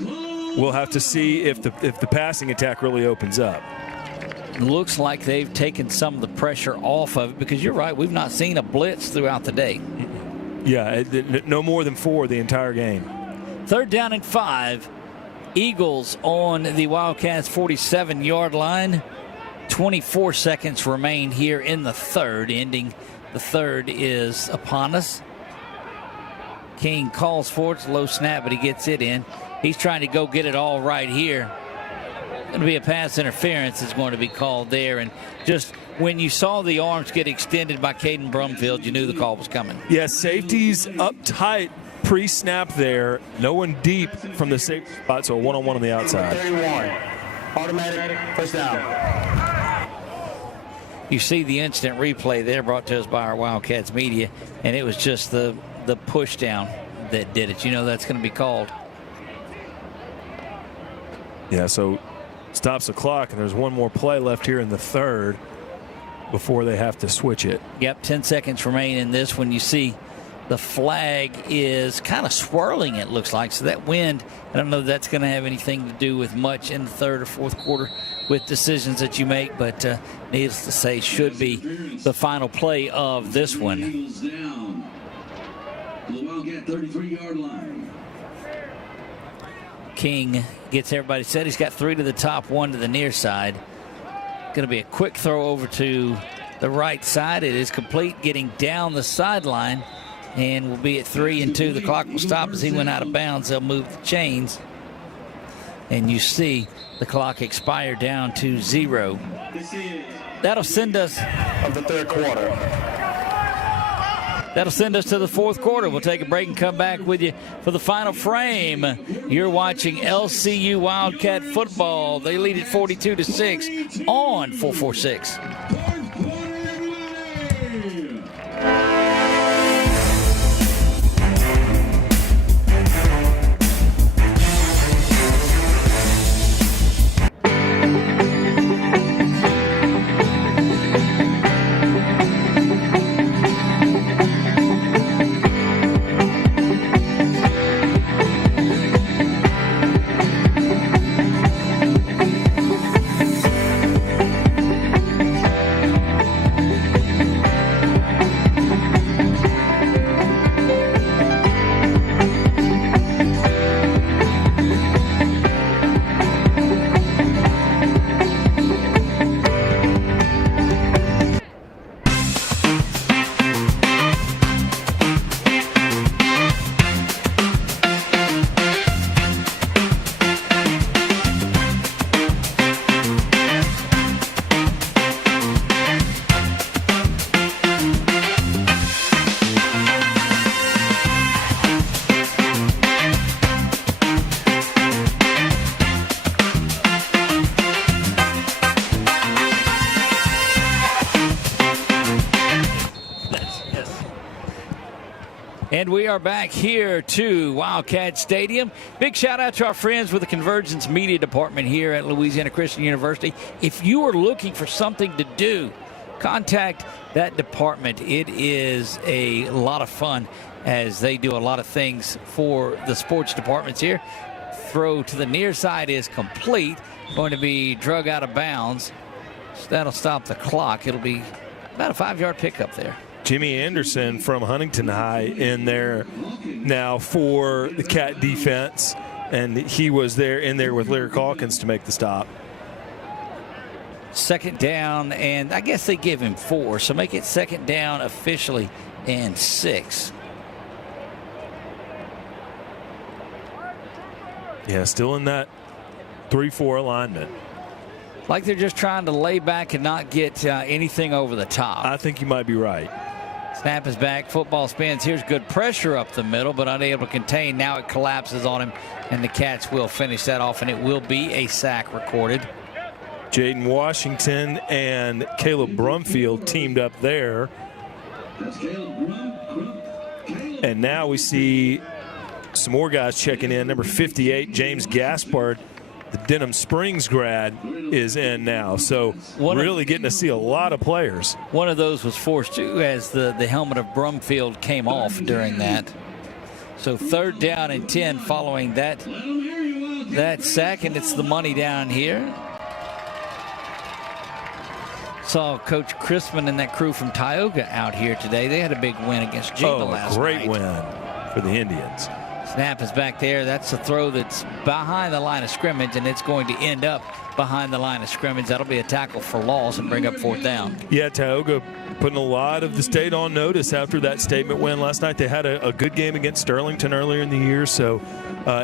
we'll have to see if the passing attack really opens up. It looks like they've taken some of the pressure off of it, because you're right, we've not seen a blitz throughout the day. Yeah, no more than 4 the entire game. 3rd down and 5. Eagles on the Wildcats 47-yard line. 24 seconds remain here in the 3rd, ending the 3rd is upon us. King calls for it. It's a low snap, but he gets it in. He's trying to go get it all right here. Going to be a pass interference is going to be called there. And just when you saw the arms get extended by Caden Brumfield, you knew the call was coming. Yeah, safety's up tight pre-snap there. No one deep from the safety spot, so a one-on-one on the outside. 31. Automatic first down. You see the instant replay there brought to us by our Wildcats media, and it was just the push down that did it. You know that's going to be called. Yeah, so stops the clock, and there's one more play left here in the 3rd before they have to switch it. Yep, 10 seconds remain in this when you see the flag is kind of swirling, it looks like. So that wind, I don't know if that's going to have anything to do with much in the 3rd or 4th quarter with decisions that you make, but needless to say, should be the final play of this one. The Wildcat 33-yard line. King gets everybody set. He's got 3 to the top, 1 to the near side. Going to be a quick throw over to the right side. It is complete, getting down the sideline, and will be at 3 and 2. The clock will stop as he went out of bounds. They'll move the chains, and you see the clock expire down to 0. That'll send us of the 3rd quarter. That'll send us to the 4th quarter. We'll take a break and come back with you for the final frame. You're watching LCU Wildcat football. They lead it 42-6 on 446. And we are back here to Wildcat Stadium. Big shout out to our friends with the Convergence Media Department here at Louisiana Christian University. If you are looking for something to do, contact that department. It is a lot of fun as they do a lot of things for the sports departments here. Throw to the near side is complete. Going to be drug out of bounds. So that'll stop the clock. It'll be About a 5-yard pickup there. Jimmy Anderson from Huntington High in there now for the Cat defense, and he was in there with Lyric Hawkins to make the stop. Second down, and I guess they give him 4, so make it second down officially and 6. Yeah, still in that 3-4 alignment. Like they're just trying to lay back and not get anything over the top. I think you might be right. Snap is back. Football spins. Here's good pressure up the middle, but unable to contain. Now it collapses on him, and the Cats will finish that off, and it will be a sack recorded. Jaden Washington and Caleb Brumfield teamed up there. And now we see some more guys checking in. Number 58, James Gaspard, the Denham Springs grad, is in now. So really getting to see a lot of players. One of those was forced to as the helmet of Brumfield came off during that. So third down and 10 following that sack, and it's the money down here. Saw Coach Chrisman and that crew from Tioga out here today. They had a big win against Jena last night. Great win for the Indians. Snap is back there. That's a throw that's behind the line of scrimmage, and it's going to end up behind the line of scrimmage. That'll be a tackle for loss and bring up fourth down. Yeah, Tioga putting a lot of the state on notice after that statement win last night. They had a good game against Sterlington earlier in the year, so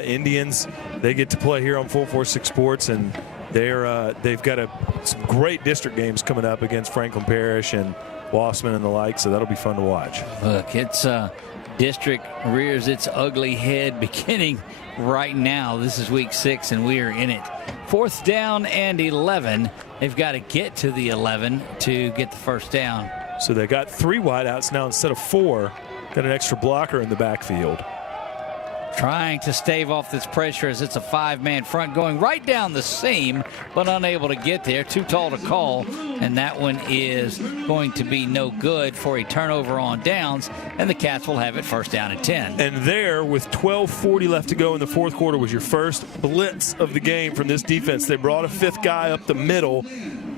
Indians, they get to play here on 446 Sports, and they've got some great district games coming up against Franklin Parish and Wassman and the like, so that'll be fun to watch. Look, it's district rears its ugly head beginning right now. This is week 6, and we are in it. Fourth down and 11. They've got to get to the 11 to get the first down. So they got 3 wideouts now instead of 4. Got an extra blocker in the backfield. Trying to stave off this pressure as it's a 5-man front going right down the seam, but unable to get there. Too tall to call, and that one is going to be no good for a turnover on downs, and the Cats will have it first down and 10. And there, with 12:40 left to go in the fourth quarter, was your first blitz of the game from this defense. They brought a 5th guy up the middle,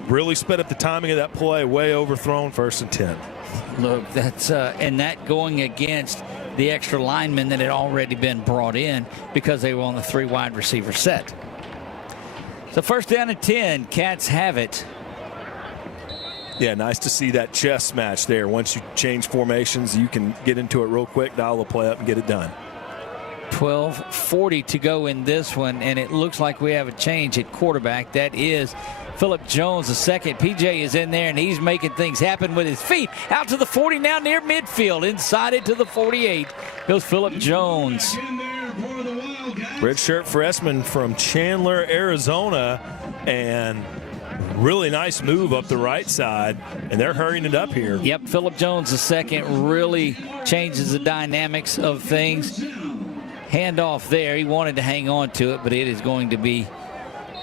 really sped up the timing of that play, way overthrown, first and 10. Look, that's and that going against the extra linemen that had already been brought in because they were on the 3 wide receiver set. So first down and 10, Cats have it. Yeah, nice to see that chess match there. Once you change formations, you can get into it real quick, dial the play up, and get it done. 12:40 to go in this one, and it looks like we have a change at quarterback. That is Phillip Jones, the second. PJ is in there, and he's making things happen with his feet. Out to the 40 now, near midfield. Inside it to the 48 goes Phillip Jones. Redshirt freshman from Chandler, Arizona, and really nice move up the right side, and they're hurrying it up here. Yep, Phillip Jones, the second, really changes the dynamics of things. Handoff there. He wanted to hang on to it, but it is going to be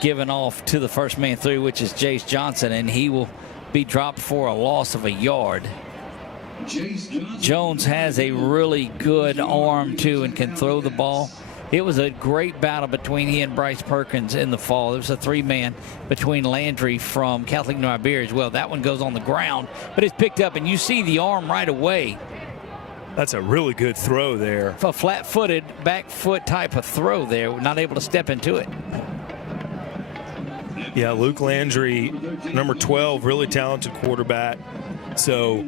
given off to the first man through, which is Jace Johnson, and he will be dropped for a loss of a yard. Jones has a really good arm, too, and can throw the ball. It was a great battle between he and Bryce Perkins in the fall. There was a 3-man between Landry from Catholic New Iberia as well. That one goes on the ground, but it's picked up, and you see the arm right away. That's a really good throw there. A flat-footed, back foot type of throw there. Not able to step into it. Yeah, Luke Landry, number 12, really talented quarterback. So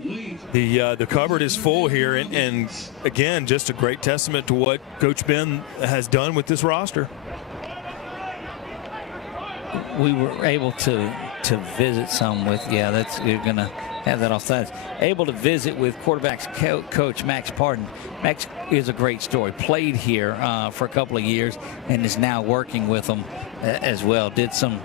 the cupboard is full here, and again, just a great testament to what Coach Ben has done with this roster. We were able to visit some with, yeah, that's, you're going to have that offside. Able to visit with quarterbacks coach Max Pardon. Max is a great story. Played here for a couple of years and is now working with them as well. Did some,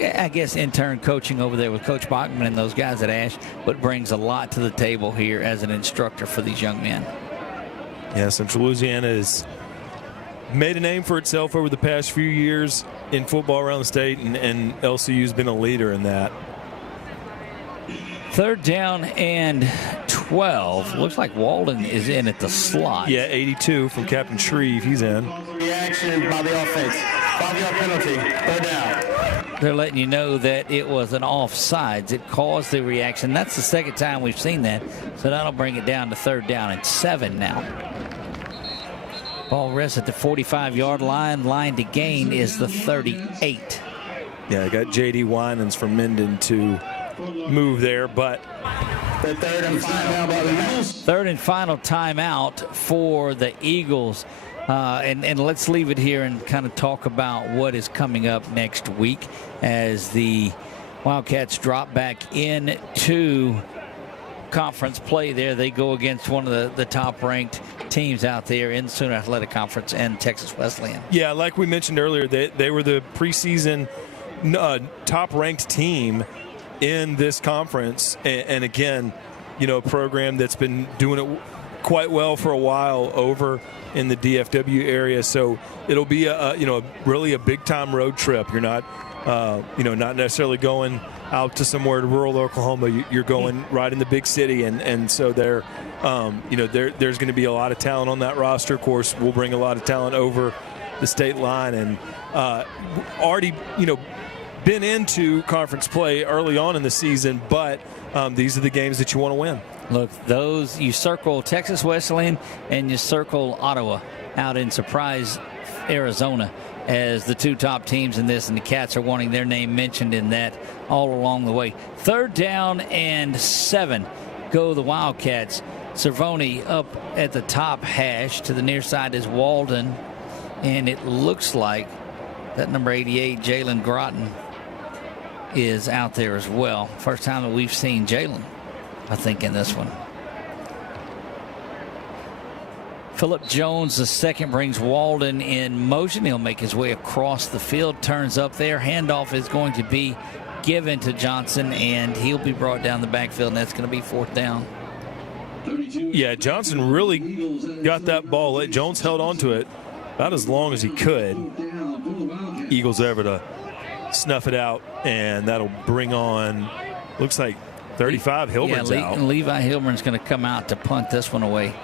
I guess, intern coaching over there with Coach Bachman and those guys at Ash, but brings a lot to the table here as an instructor for these young men. Yeah, Central Louisiana has made a name for itself over the past few years in football around the state, and LCU's been a leader in that. Third down and 12. Looks like Walden is in at the slot. Yeah, 82 from Captain Shreve. He's in. Reaction by the offense. 5-yard penalty. Third down. they're letting you know that it was an offsides. It caused the reaction. That's the second time we've seen that. So that'll bring it down to 3rd down and 7 now. Ball rests at the 45-yard line. Line to gain is the 38. Yeah, I got J.D. Winans from Minden to move there, but The third and final. Third and final timeout for the Eagles. And let's leave it here and kind of talk about what is coming up next week as the Wildcats drop back into conference play there. They go against one of the top-ranked teams out there in the Sooner Athletic Conference and Texas Wesleyan. Yeah, like we mentioned earlier, they were the preseason top-ranked team in this conference. And again, you know, a program that's been doing it quite well for a while over in the DFW area. So it'll be really a big-time road trip. You're not, not necessarily going out to somewhere to rural Oklahoma. You're going right in the big city, and so there's going to be a lot of talent on that roster. Of course, we'll bring a lot of talent over the state line, and already been into conference play early on in the season, but these are the games that you want to win. Look, those you circle Texas Wesleyan and you circle Ottawa out in Surprise, Arizona, as the two top teams in this, and the Cats are wanting their name mentioned in that all along the way. 3rd down and 7 go the Wildcats. Cervoni up at the top hash. To the near side is Walden, and it looks like that number 88, Jalen Groton, is out there as well. First time that we've seen Jalen, I think, in this one. Phillip Jones, the second, brings Walden in motion. He'll make his way across the field, turns up there. Handoff is going to be given to Johnson, and he'll be brought down the backfield, and that's going to be 4th down. Yeah, Johnson really got that ball. Jones held on to it about as long as he could. Eagles ever to snuff it out, and that'll bring on, looks like 35. Hilburn's out. And Levi Hilburn's going to come out to punt this one away.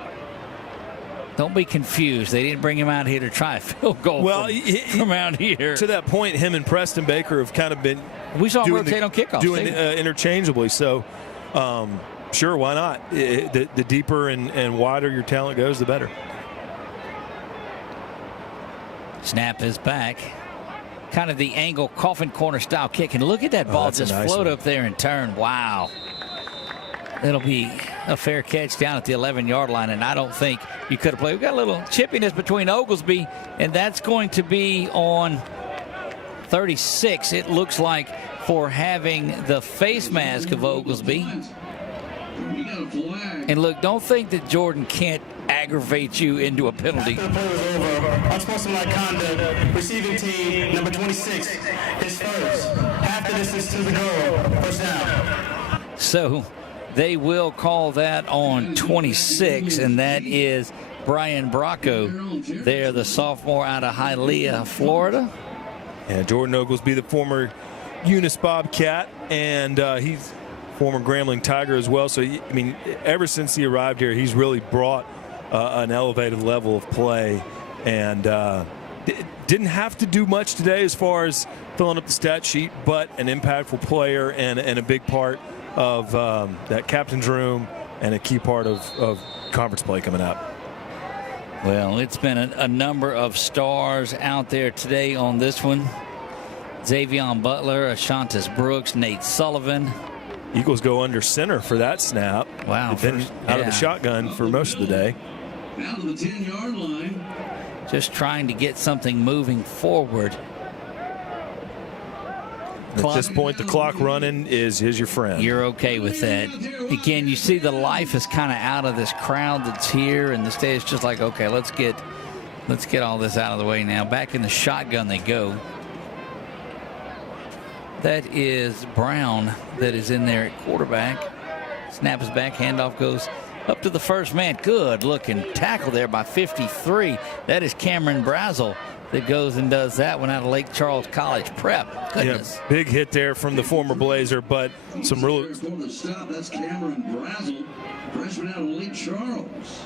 Don't be confused. They didn't bring him out here to try a field goal from out here. To that point, him and Preston Baker have kind of been we saw him rotate on kickoff, doing interchangeably. So, sure, why not? The deeper and wider your talent goes, the better. Snap is back. Kind of the angle coffin corner style kick, and look at that ball just float up there and turn. Wow. It'll be a fair catch down at the 11-yard line, and I don't think you could have played. We've got a little chippiness between Oglesby, and that's going to be on 36, it looks like, for having the face mask of Oglesby. And look, don't think that Jordan can't aggravate you into a penalty. After the play was over, unsportsmanlike conduct, receiving team number 26, his first. Half the distance to the goal, first down. So they will call that on 26, and that is Brian Bracco there, the sophomore out of Hialeah, Florida. Yeah, Jordan Oglesby, the former Eunice Bobcat, and he's former Grambling Tiger as well. So, I mean, ever since he arrived here, he's really brought an elevated level of play, and didn't have to do much today as far as filling up the stat sheet, but an impactful player and a big part of that captain's room and a key part of conference play coming up. Well, it's been a number of stars out there today on this one. Xavion Butler, Ashantis Brooks, Nate Sullivan. Eagles go under center for that snap. Wow. They've been out of the shotgun for most of the day. Out to the 10-yard line. Just trying to get something moving forward. At this point, the clock running is your friend. You're okay with that. Again, you see the life is kind of out of this crowd that's here, and the stage just like, okay, let's get all this out of the way now. Back in the shotgun they go. That is Brown that is in there at quarterback. Snap is back, handoff goes up to the first man. Good looking tackle there by 53. That is Cameron Brazel that goes and does that one out of Lake Charles College Prep. Goodness. Yeah, big hit there from the former Blazer, but some really. That's Cameron Brazel, freshman out of Lake Charles.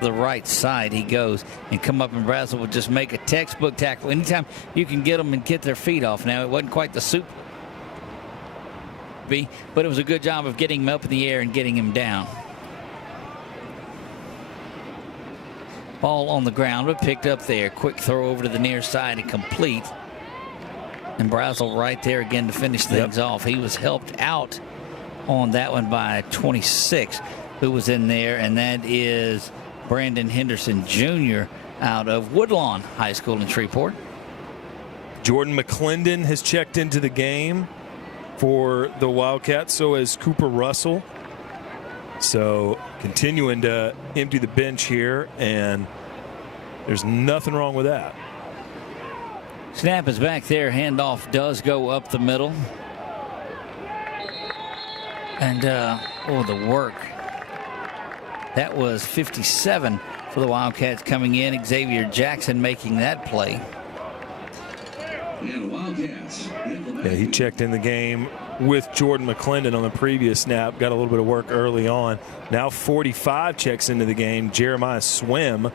the right side he goes, and come up, and Brazel will just make a textbook tackle. Anytime you can get them and get their feet off. Now, it wasn't quite the soup, but it was a good job of getting him up in the air and getting him down. Ball on the ground, but picked up there. Quick throw over to the near side and complete. And Brazel right there again to finish things off. He was helped out on that one by 26, who was in there, and that is Brandon Henderson Jr. out of Woodlawn High School in Shreveport. Jordan McClendon has checked into the game for the Wildcats. So has Cooper Russell. So continuing to empty the bench here, and there's nothing wrong with that. Snap is back there. Handoff does go up the middle. And, the work. That was 57 for the Wildcats coming in. Xavier Jackson making that play. Yeah, he checked in the game with Jordan McClendon on the previous snap. Got a little bit of work early on. Now 45 checks into the game. Jeremiah Swim,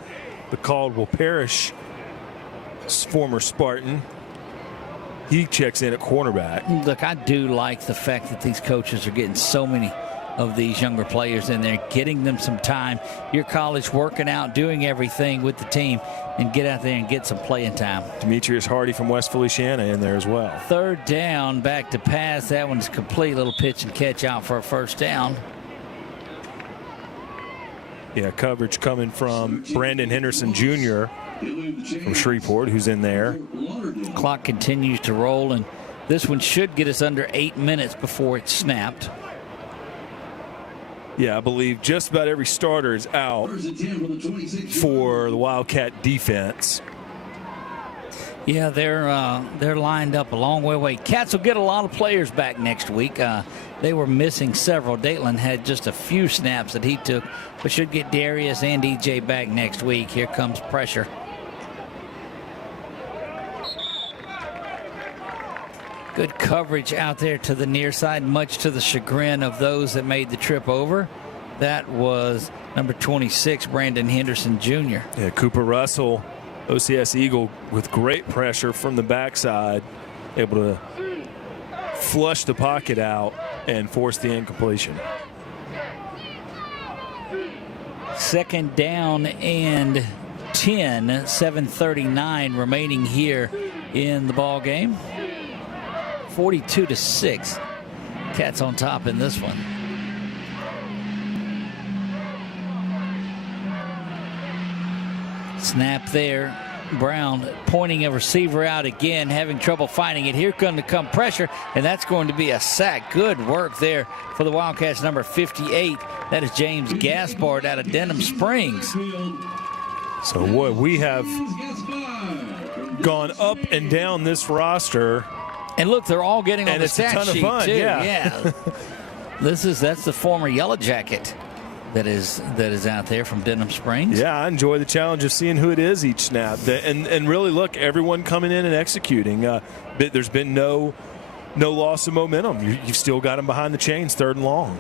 the Caldwell Parish former Spartan. He checks in at cornerback. Look, I do like the fact that these coaches are getting so many of these younger players in there, getting them some time. Your college working out, doing everything with the team, and get out there and get some playing time. Demetrius Hardy from West Feliciana in there as well. Third down, back to pass. That one's complete. Little pitch and catch out for a first down. Yeah, coverage coming from Brandon Henderson Jr. from Shreveport, who's in there. Clock continues to roll, and this one should get us under 8 minutes before it's snapped. Yeah, I believe just about every starter is out for the Wildcat defense. Yeah, they're lined up a long way away. Cats will get a lot of players back next week. They were missing several. Dayton had just a few snaps that he took, but should get Darius and EJ back next week. Here comes pressure. Good coverage out there to the near side, much to the chagrin of those that made the trip over. That was number 26, Brandon Henderson Jr. Yeah, Cooper Russell, OCS Eagle, with great pressure from the backside, able to flush the pocket out and force the incompletion. Second down and 10, 7:39 remaining here in the ball game. 42-6. Cats on top in this one. Snap there. Brown pointing a receiver out again, having trouble finding it. Here going to come pressure, and that's going to be a sack. Good work there for the Wildcats, number 58. That is James Gaspard out of Denham Springs. So, boy, we have gone up and down this roster. And look, they're all getting on the stat sheet, fun, too. Yeah. That's the former Yellow Jacket that is out there from Denham Springs. Yeah, I enjoy the challenge of seeing who it is each snap. And really, look, everyone coming in and executing. There's been no loss of momentum. You've still got them behind the chains, third and long.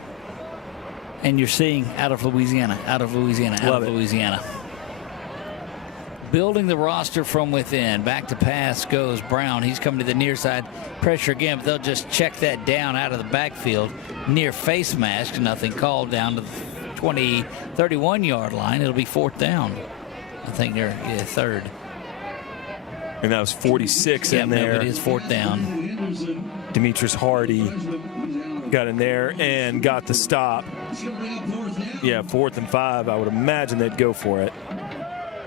And you're seeing out of Louisiana. Building the roster from within. Back to pass goes Brown. He's coming to the near side. Pressure again, but they'll just check that down out of the backfield. Near face mask. Nothing called down to the 31-yard line. It'll be fourth down. I think they're third. And that was 46 in there. No, it is fourth down. Demetrius Hardy got in there and got the stop. Yeah, 4th and 5. I would imagine they'd go for it.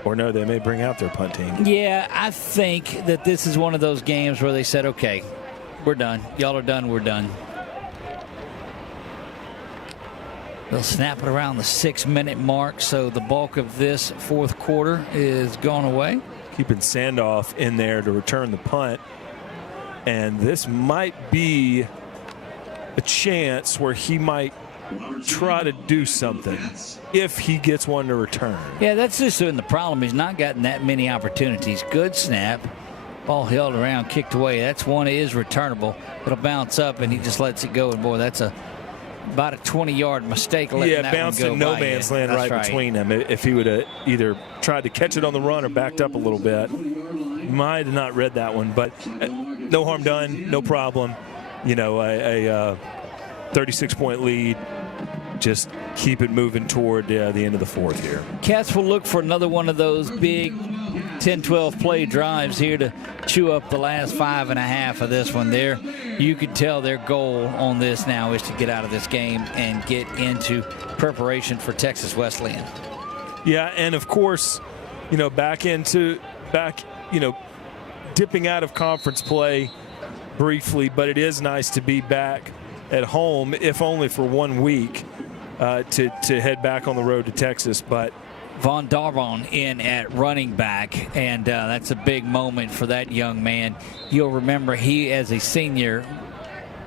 Or no, they may bring out their punt team. Yeah, I think that this is one of those games where they said, okay, we're done. Y'all are done, we're done. They'll snap it around the 6-minute mark, so the bulk of this fourth quarter is gone away. Keeping Sandoff in there to return the punt. And this might be a chance where he might try to do something if he gets one to return. Yeah, that's just been the problem. He's not gotten that many opportunities. Good snap. Ball held around, kicked away. That's one that is returnable. It'll bounce up, and he just lets it go. And, boy, that's about a 20-yard mistake letting that bounced one go in no by man's you. land That's right between them. If he would have either tried to catch it on the run or backed up a little bit, might have not read that one. But no harm done, no problem. You know, a 36-point lead. Just keep it moving toward the end of the fourth here. Cats will look for another one of those big 10-12 play drives here to chew up the last 5.5 of this one. There, you can tell their goal on this now is to get out of this game and get into preparation for Texas Wesleyan. Yeah, and of course, you know, dipping out of conference play briefly, but it is nice to be back at home, if only for 1 week, to head back on the road to Texas. But Von Darbon in at running back, and that's a big moment for that young man. You'll remember he, as a senior,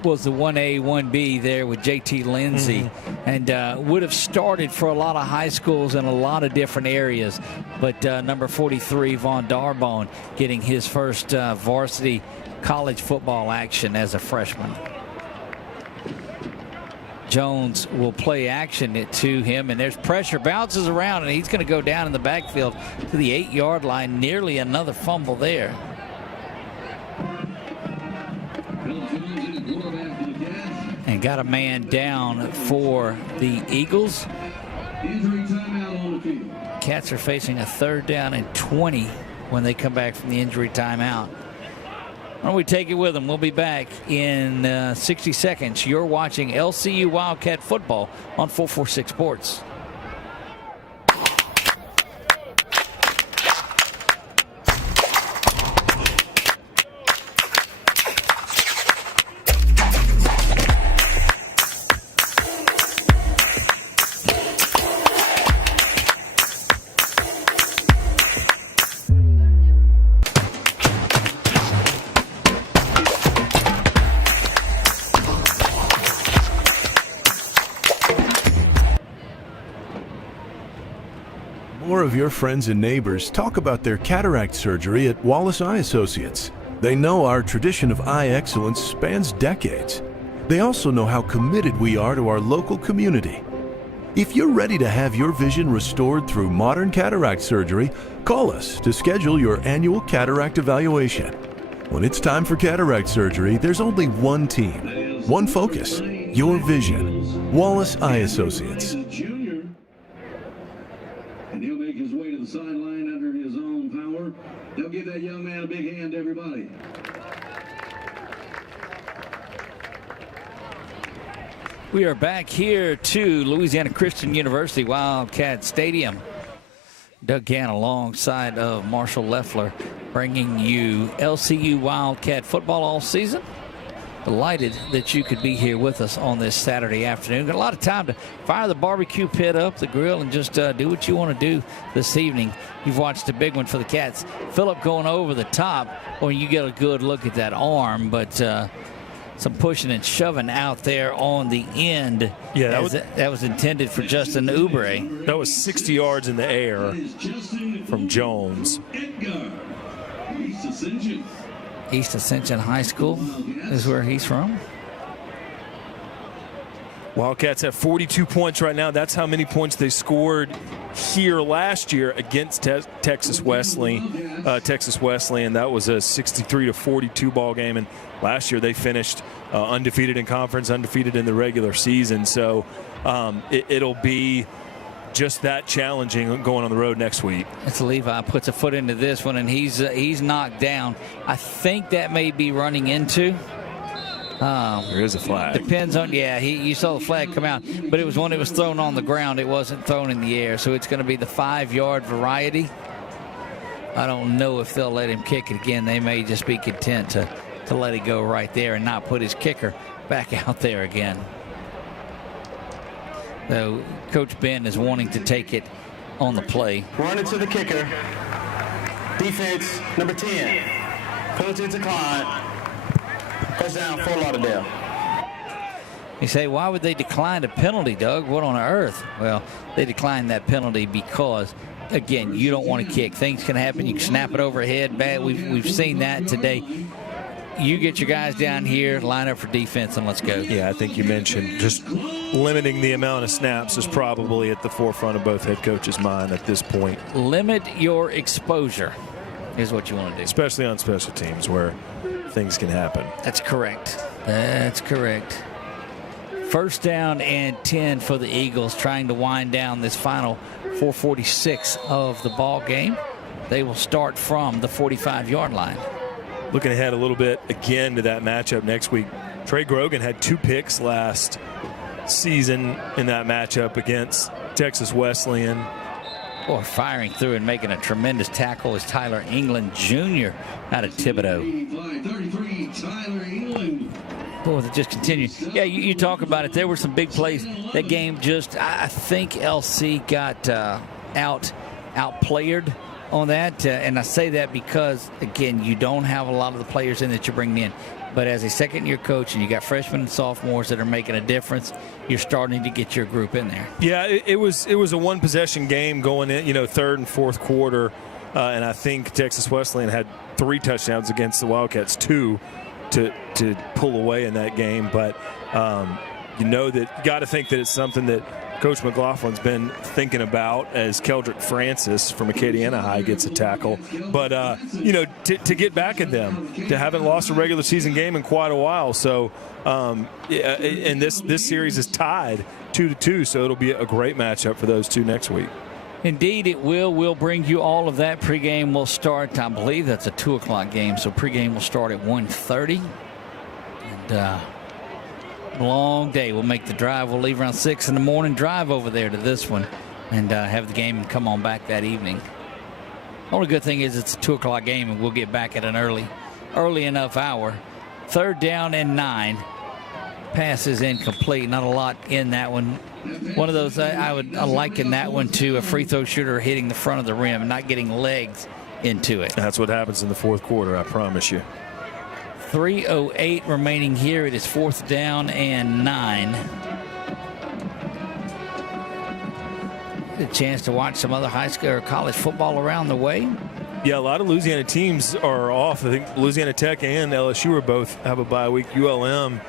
was the 1A, 1B there with JT Lindsay, and would have started for a lot of high schools in a lot of different areas. But number 43, Von Darbon, getting his first varsity college football action as a freshman. Jones will play action to him, and there's pressure, bounces around, and he's going to go down in the backfield to the 8-yard line. Nearly another fumble there. And got a man down for the Eagles. Cats are facing a 3rd down and 20 when they come back from the injury timeout. Why don't we take it with them? We'll be back in 60 seconds. You're watching LCU Wildcat football on 446 Sports. More of your friends and neighbors talk about their cataract surgery at Wallace Eye Associates. They know our tradition of eye excellence spans decades. They also know how committed we are to our local community. If you're ready to have your vision restored through modern cataract surgery, call us to schedule your annual cataract evaluation. When it's time for cataract surgery, there's only one team, one focus, your vision. Wallace Eye Associates. And he'll make his way to the sideline under his own power. They'll give that young man a big hand, everybody. We are back here to Louisiana Christian University Wildcat Stadium. Doug Gann alongside of Marshall Leffler, bringing you LCU Wildcat football all season. Delighted that you could be here with us on this Saturday afternoon. Got a lot of time to fire the barbecue pit up, the grill, and just do what you want to do this evening. You've watched a big one for the Cats. Phillip going over the top, or you get a good look at that arm, but some pushing and shoving out there on the end. Yeah, that was intended for Justin Oubre. That was 60 yards in the air from Jones. East Ascension High School is where he's from. Wildcats have 42 points right now. That's how many points they scored here last year against Texas Wesleyan. That was a 63-42 ball game, and last year they finished undefeated in conference, undefeated in the regular season. So it'll be just that challenging going on the road next week. It's Levi puts a foot into this one, and he's knocked down. I think that may be running into. There is a flag. Depends on, you saw the flag come out, but it was when it was thrown on the ground. It wasn't thrown in the air, so it's going to be the 5-yard variety. I don't know if they'll let him kick it again. They may just be content to let it go right there and not put his kicker back out there again. So Coach Ben is wanting to take it on the play. Running to the kicker. Defense, number 10. Penalty decline. First down, Fort Lauderdale. You say, why would they decline a penalty, Doug? What on earth? Well, they declined that penalty because, again, you don't want to kick. Things can happen. You can snap it overhead bad. We've seen that today. you get your guys down here, line up for defense, and let's go. Yeah, I think you mentioned just limiting the amount of snaps is probably at the forefront of both head coaches' mind at this point. Limit your exposure is what you want to do. Especially on special teams where things can happen. That's correct. That's correct. First down and 10 for the Eagles, trying to wind down this final 4:46 of the ball game. They will start from the 45-yard line. Looking ahead a little bit again to that matchup next week. Trey Grogan had 2 picks last season in that matchup against Texas Wesleyan. Boy, firing through and making a tremendous tackle is Tyler England Jr. out of Thibodeau. 33, Tyler England. Boy, they just continue. Yeah, you talk about it. There were some big plays. That game just, I think LC got outplayed on that. And I say that because, again, you don't have a lot of the players in that you're bringing in. But as a second-year coach and you got freshmen and sophomores that are making a difference, you're starting to get your group in there. Yeah, it was a one-possession game going in, third and fourth quarter. And I think Texas Wesleyan had 3 touchdowns against the Wildcats, 2 to pull away in that game. But you got to think that it's something that Coach McLaughlin's been thinking about as Keldrick Francis from Acadiana High gets a tackle. But, to get back at them, to haven't lost a regular season game in quite a while. So, and this series is tied 2-2, so it'll be a great matchup for those two next week. Indeed, it will. We'll bring you all of that. Pregame will start, I believe that's a 2 o'clock game, so pregame will start at 1:30. And long day. We'll make the drive. We'll leave around 6 in the morning, drive over there to this one, and have the game and come on back that evening. Only good thing is it's a 2 o'clock game, and we'll get back at an early enough hour. 3rd down and 9. Pass is incomplete. Not a lot in that one. One of those I would liken that one to a free throw shooter hitting the front of the rim and not getting legs into it. That's what happens in the fourth quarter, I promise you. 3:08 remaining here. It is 4th down and 9. A chance to watch some other high school or college football around the way. Yeah, a lot of Louisiana teams are off. I think Louisiana Tech and LSU are both have a bye week. ULM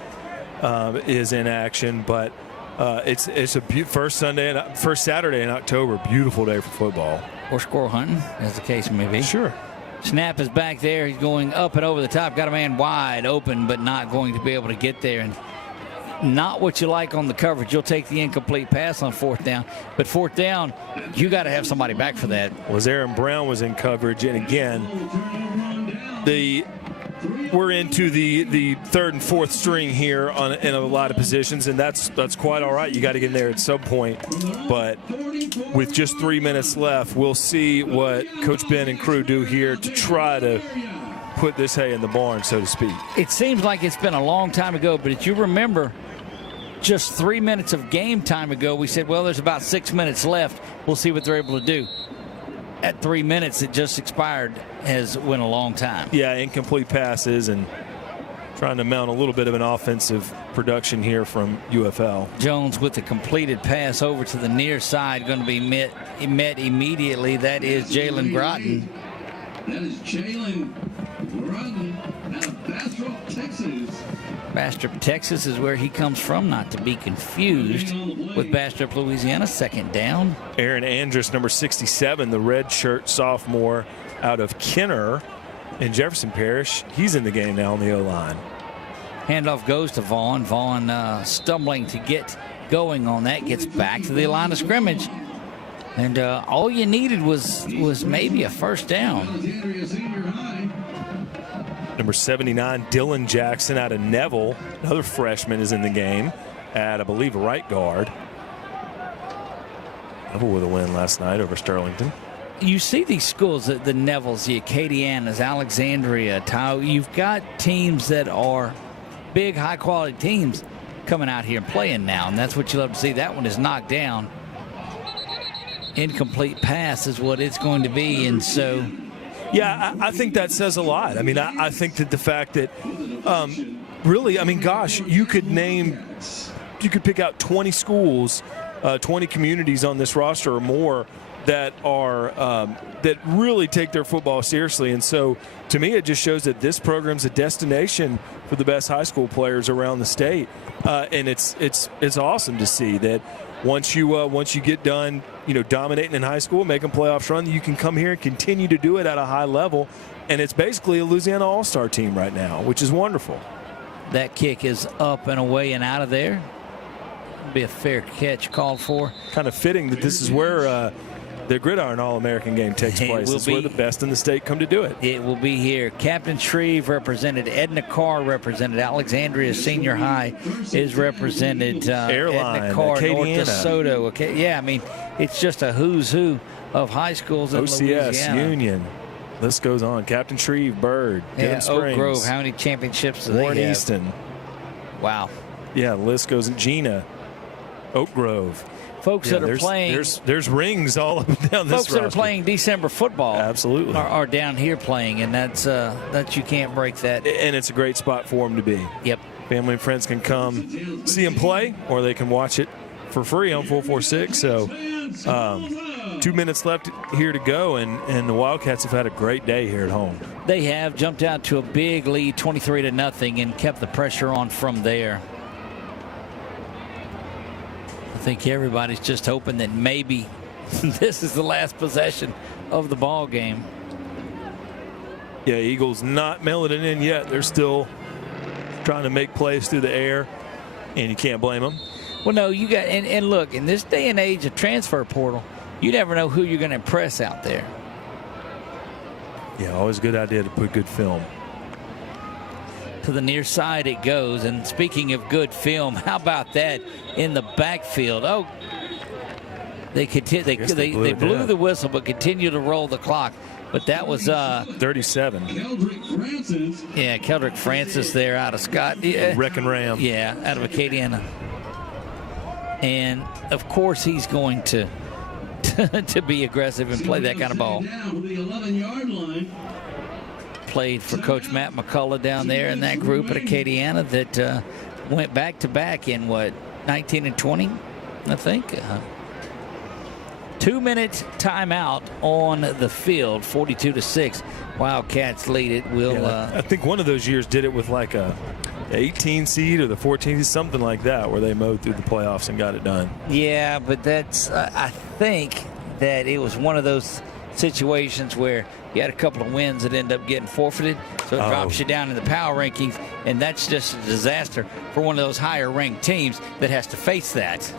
is in action, but it's a first Saturday in October. Beautiful day for football. Or squirrel hunting, as the case may be. Sure. Snap is back there. He's going up and over the top. Got a man wide open, but not going to be able to get there. And not what you like on the coverage. You'll take the incomplete pass on 4th down. But 4th down, you got to have somebody back for that. Was Aaron Brown was in coverage. And again, we're into the 3rd and 4th string here in a lot of positions, and that's quite all right. You got to get in there at some point. But with just 3 minutes left, we'll see what Coach Ben and crew do here to try to put this hay in the barn, so to speak. It seems like it's been a long time ago, but if you remember just 3 minutes of game time ago, we said, well, there's about 6 minutes left. We'll see what they're able to do. At 3 minutes, it just expired, has went a long time. Yeah, incomplete passes and trying to mount a little bit of an offensive production here from UFL. Jones with the completed pass over to the near side, going to be met immediately. That is Jalen Groton. That is Jalen Groton out of Bastrop, Texas. Bastrop, Texas is where he comes from, not to be confused with Bastrop, Louisiana. 2nd down. Aaron Andrus, number 67, the red shirt sophomore out of Kenner in Jefferson Parish. He's in the game now on the O-line. Handoff goes to Vaughn. Vaughn stumbling to get going on that. Gets back to the line of scrimmage. And all you needed was maybe a 1st down. Number 79, Dylan Jackson out of Neville. Another freshman is in the game at, I believe, right guard. Neville with a win last night over Sterlington. You see these schools, the Nevilles, the Acadianas, Alexandria, Tahoe. You've got teams that are big, high-quality teams coming out here and playing now, and that's what you love to see. That one is knocked down. Incomplete pass is what it's going to be, and so... Yeah, I think that says a lot. I mean, I think that the fact that, really, I mean, gosh, you could pick out 20 schools, 20 communities on this roster or more that are that really take their football seriously. And so, to me, it just shows that this program's a destination for the best high school players around the state. And it's awesome to see that once you get done, dominating in high school, making playoffs run, you can come here and continue to do it at a high level. And it's basically a Louisiana All-Star team right now, which is wonderful. That kick is up and away and out of there. Be a fair catch called for. Kind of fitting that this is where the Gridiron All-American game takes place. It's where the best in the state come to do it. It will be here. Captain Shreve represented. Edna Carr represented. Alexandria Senior High is represented. Airline, Edna Carr, Acadiana. North DeSoto. Okay, yeah, I mean, it's just a who's who of high schools in OCS, Louisiana. Union. List goes on. Captain Shreve, Bird, Denham Springs. Oak Grove. How many championships do they have? Warren Easton. Wow. Yeah, the list goes in. Gina, Oak Grove. Folks that are playing. There's rings all up and down this Folks that are playing December football. Absolutely. Are down here playing, and that's you can't break that. And it's a great spot for them to be. Yep. Family and friends can come see them play, or they can watch it for free on 446. So 2 minutes left here to go, and the Wildcats have had a great day here at home. They have jumped out to a big lead, 23-0, and kept the pressure on from there. I think everybody's just hoping that maybe this is the last possession of the ball game. Yeah, Eagles not mailing it in yet. They're still trying to make plays through the air, and you can't blame them. Well, no, you got and look, in this day and age of transfer portal, you never know who you're going to impress out there. Yeah, always a good idea to put good film. To the near side it goes. And speaking of good film, how about that in the backfield? Oh, they blew the whistle, but continue to roll the clock. But that was 37. Yeah, Keldrick Francis there out of Scott. Yeah. Wrecking Ram. Yeah, out of Acadiana. And of course he's going to be aggressive and play that kind of ball. Played for Coach Matt McCullough down there in that group at Acadiana that went back-to-back in, 19 and 20, I think. 2-minute timeout on the field, 42-6. Wildcats lead it. I think one of those years did it with like a 18 seed or the 14 seed, something like that, where they mowed through the playoffs and got it done. Yeah, but that's I think that it was one of those situations where you had a couple of wins that end up getting forfeited, so it drops you down in the power rankings, and that's just a disaster for one of those higher ranked teams that has to face that.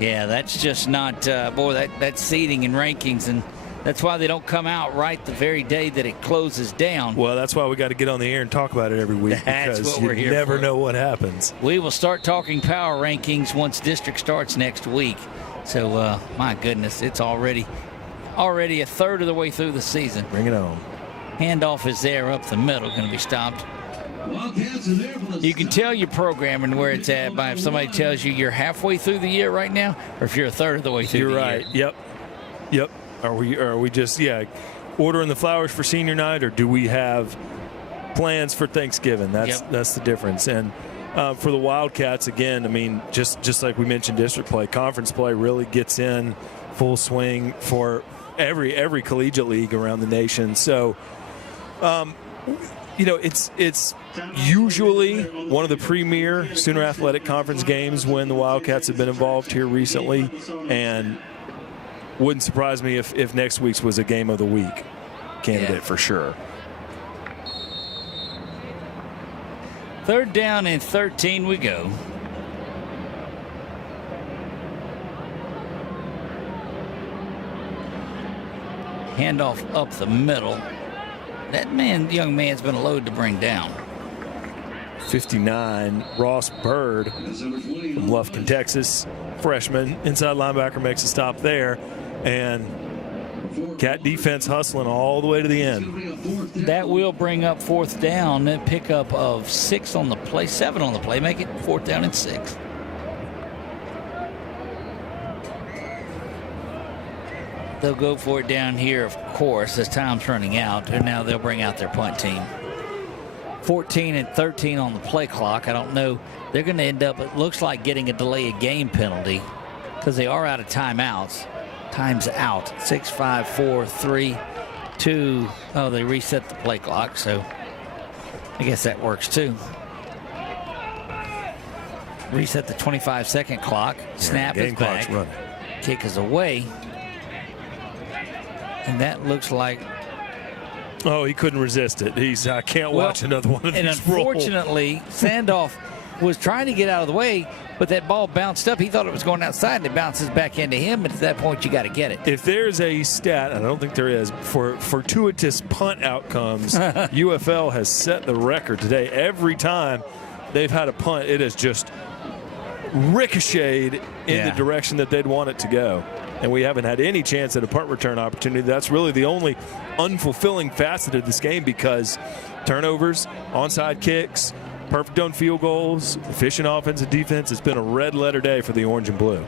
Yeah, that's just not that's seeding and rankings, and that's why they don't come out right the very day that it closes down. Well, that's why we got to get on the air and talk about it every week, that's because what we're here never for. know what happens. We will start talking power rankings once district starts next week. So my goodness, it's already a third of the way through the season. Bring it on. Handoff is there up the middle, going to be stopped. You can tell your programming where it's at by if somebody tells you you're halfway through the year right now, or if you're a third of the way through the year. You're right. Yep. Are we just ordering the flowers for senior night, or do we have plans for Thanksgiving? That's the difference. And for the Wildcats, again, I mean, just like we mentioned, district play, conference play really gets in full swing for every collegiate league around the nation. So, it's usually one of the premier Sooner Athletic Conference games when the Wildcats have been involved here recently, and wouldn't surprise me if next week's was a game of the week candidate for sure. 3rd down and 13 we go. Handoff up the middle. That young man's been a load to bring down. 59, Ross Bird from Lufkin, Texas, freshman. Inside linebacker makes a stop there. And Cat defense hustling all the way to the end. That will bring up 4th down. A pickup of 7 on the play. Make it 4th down and 6. They'll go for it down here, of course, as time's running out. And now they'll bring out their punt team. 14 and 13 on the play clock. I don't know. They're going to end up, it looks like, getting a delay of game penalty because they are out of timeouts. Time's out. 6, 5, 4, 3, 2. Oh, they reset the play clock, so I guess that works too. Reset the 25-second clock. Snap is back. Kick is away. And that looks like... Oh, he couldn't resist it. I can't watch another one of these. And unfortunately, Sandoff was trying to get out of the way, but that ball bounced up. He thought it was going outside, and it bounces back into him. And at that point, you got to get it. If there's a stat, and I don't think there is, for fortuitous punt outcomes, UFL has set the record today. Every time they've had a punt, it has just ricocheted in the direction that they'd want it to go. And we haven't had any chance at a punt return opportunity. That's really the only unfulfilling facet of this game, because turnovers, onside kicks, perfect on field goals, efficient offense and defense. It's been a red-letter day for the orange and blue.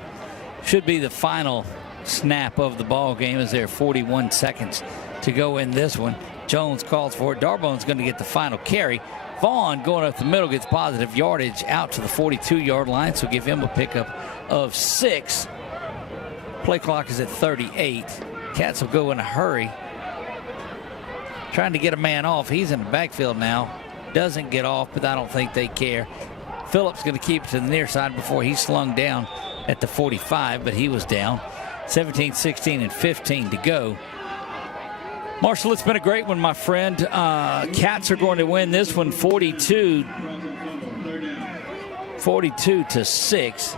Should be the final snap of the ball game, as there are 41 seconds to go in this one. Jones calls for it. Darbone's going to get the final carry. Vaughn going up the middle gets positive yardage out to the 42-yard line, so give him a pickup of 6. Play clock is at 38. Cats will go in a hurry. Trying to get a man off. He's in the backfield now. Doesn't get off, but I don't think they care. Phillips going to keep it to the near side before he slung down at the 45, but he was down. 17, 16, and 15 to go. Marshall, it's been a great one, my friend. Cats are going to win this one 42 to 6.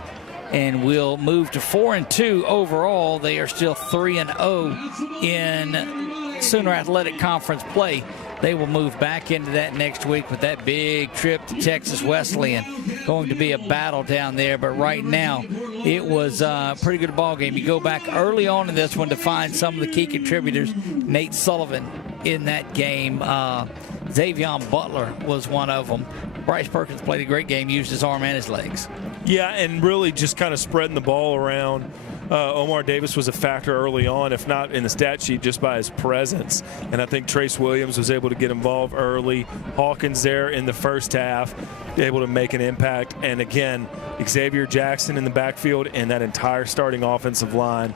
And we'll move to 4-2 overall. They are still 3-0 in Sooner Athletic Conference play. They will move back into that next week with that big trip to Texas Wesleyan. Going to be a battle down there, but right now it was a pretty good ball game. You go back early on in this one to find some of the key contributors. Nate Sullivan in that game. Xavion Butler was one of them. Bryce Perkins played a great game, used his arm and his legs. Yeah, and really just kind of spreading the ball around. Omar Davis was a factor early on, if not in the stat sheet, just by his presence. And I think Trace Williams was able to get involved early. Hawkins there in the first half, able to make an impact. And again, Xavier Jackson in the backfield and that entire starting offensive line,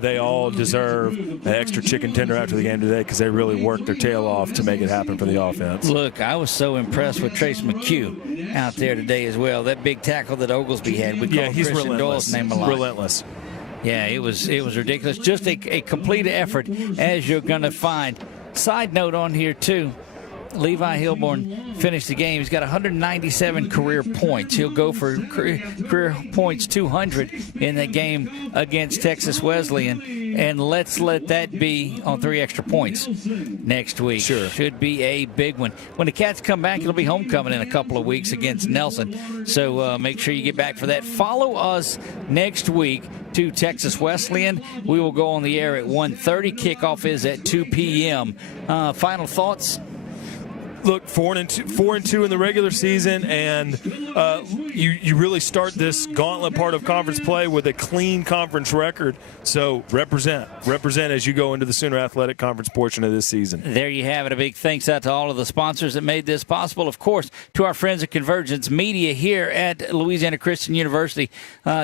they all deserve an extra chicken tender after the game today, because they really worked their tail off to make it happen for the offense. Look, I was so impressed with Trace McHugh out there today as well. That big tackle that Oglesby had. We call he's Christian Doyle's name a lot. Relentless. Yeah, it was ridiculous. Just a complete effort, as you're going to find. Side note on here, too. Levi Hilborn finished the game. He's got 197 career points. He'll go for career points 200 in that game against Texas Wesleyan. And let's let that be on 3 extra points next week. Sure. Should be a big one. When the Cats come back, it'll be homecoming in a couple of weeks against Nelson. So make sure you get back for that. Follow us next week to Texas Wesleyan. We will go on the air at 1:30. Kickoff is at 2 p.m. Final thoughts? Look, 4-2 in the regular season, and you really start this gauntlet part of conference play with a clean conference record. So represent as you go into the Sooner Athletic Conference portion of this season. There you have it. A big thanks out to all of the sponsors that made this possible. Of course, to our friends at Convergence Media here at Louisiana Christian University.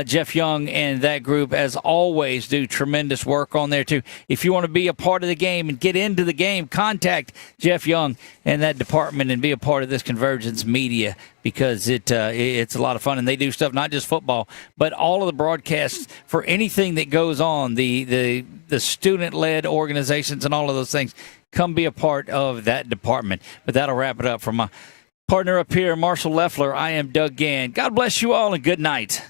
Jeff Young and that group, as always, do tremendous work on there too. If you want to be a part of the game and get into the game, contact Jeff Young and that department and be a part of this Convergence Media, because it's a lot of fun, and they do stuff, not just football, but all of the broadcasts for anything that goes on, the student-led organizations and all of those things. Come be a part of that department. But that'll wrap it up. From my partner up here, Marshall Leffler, I am Doug Gann. God bless you all, and good night.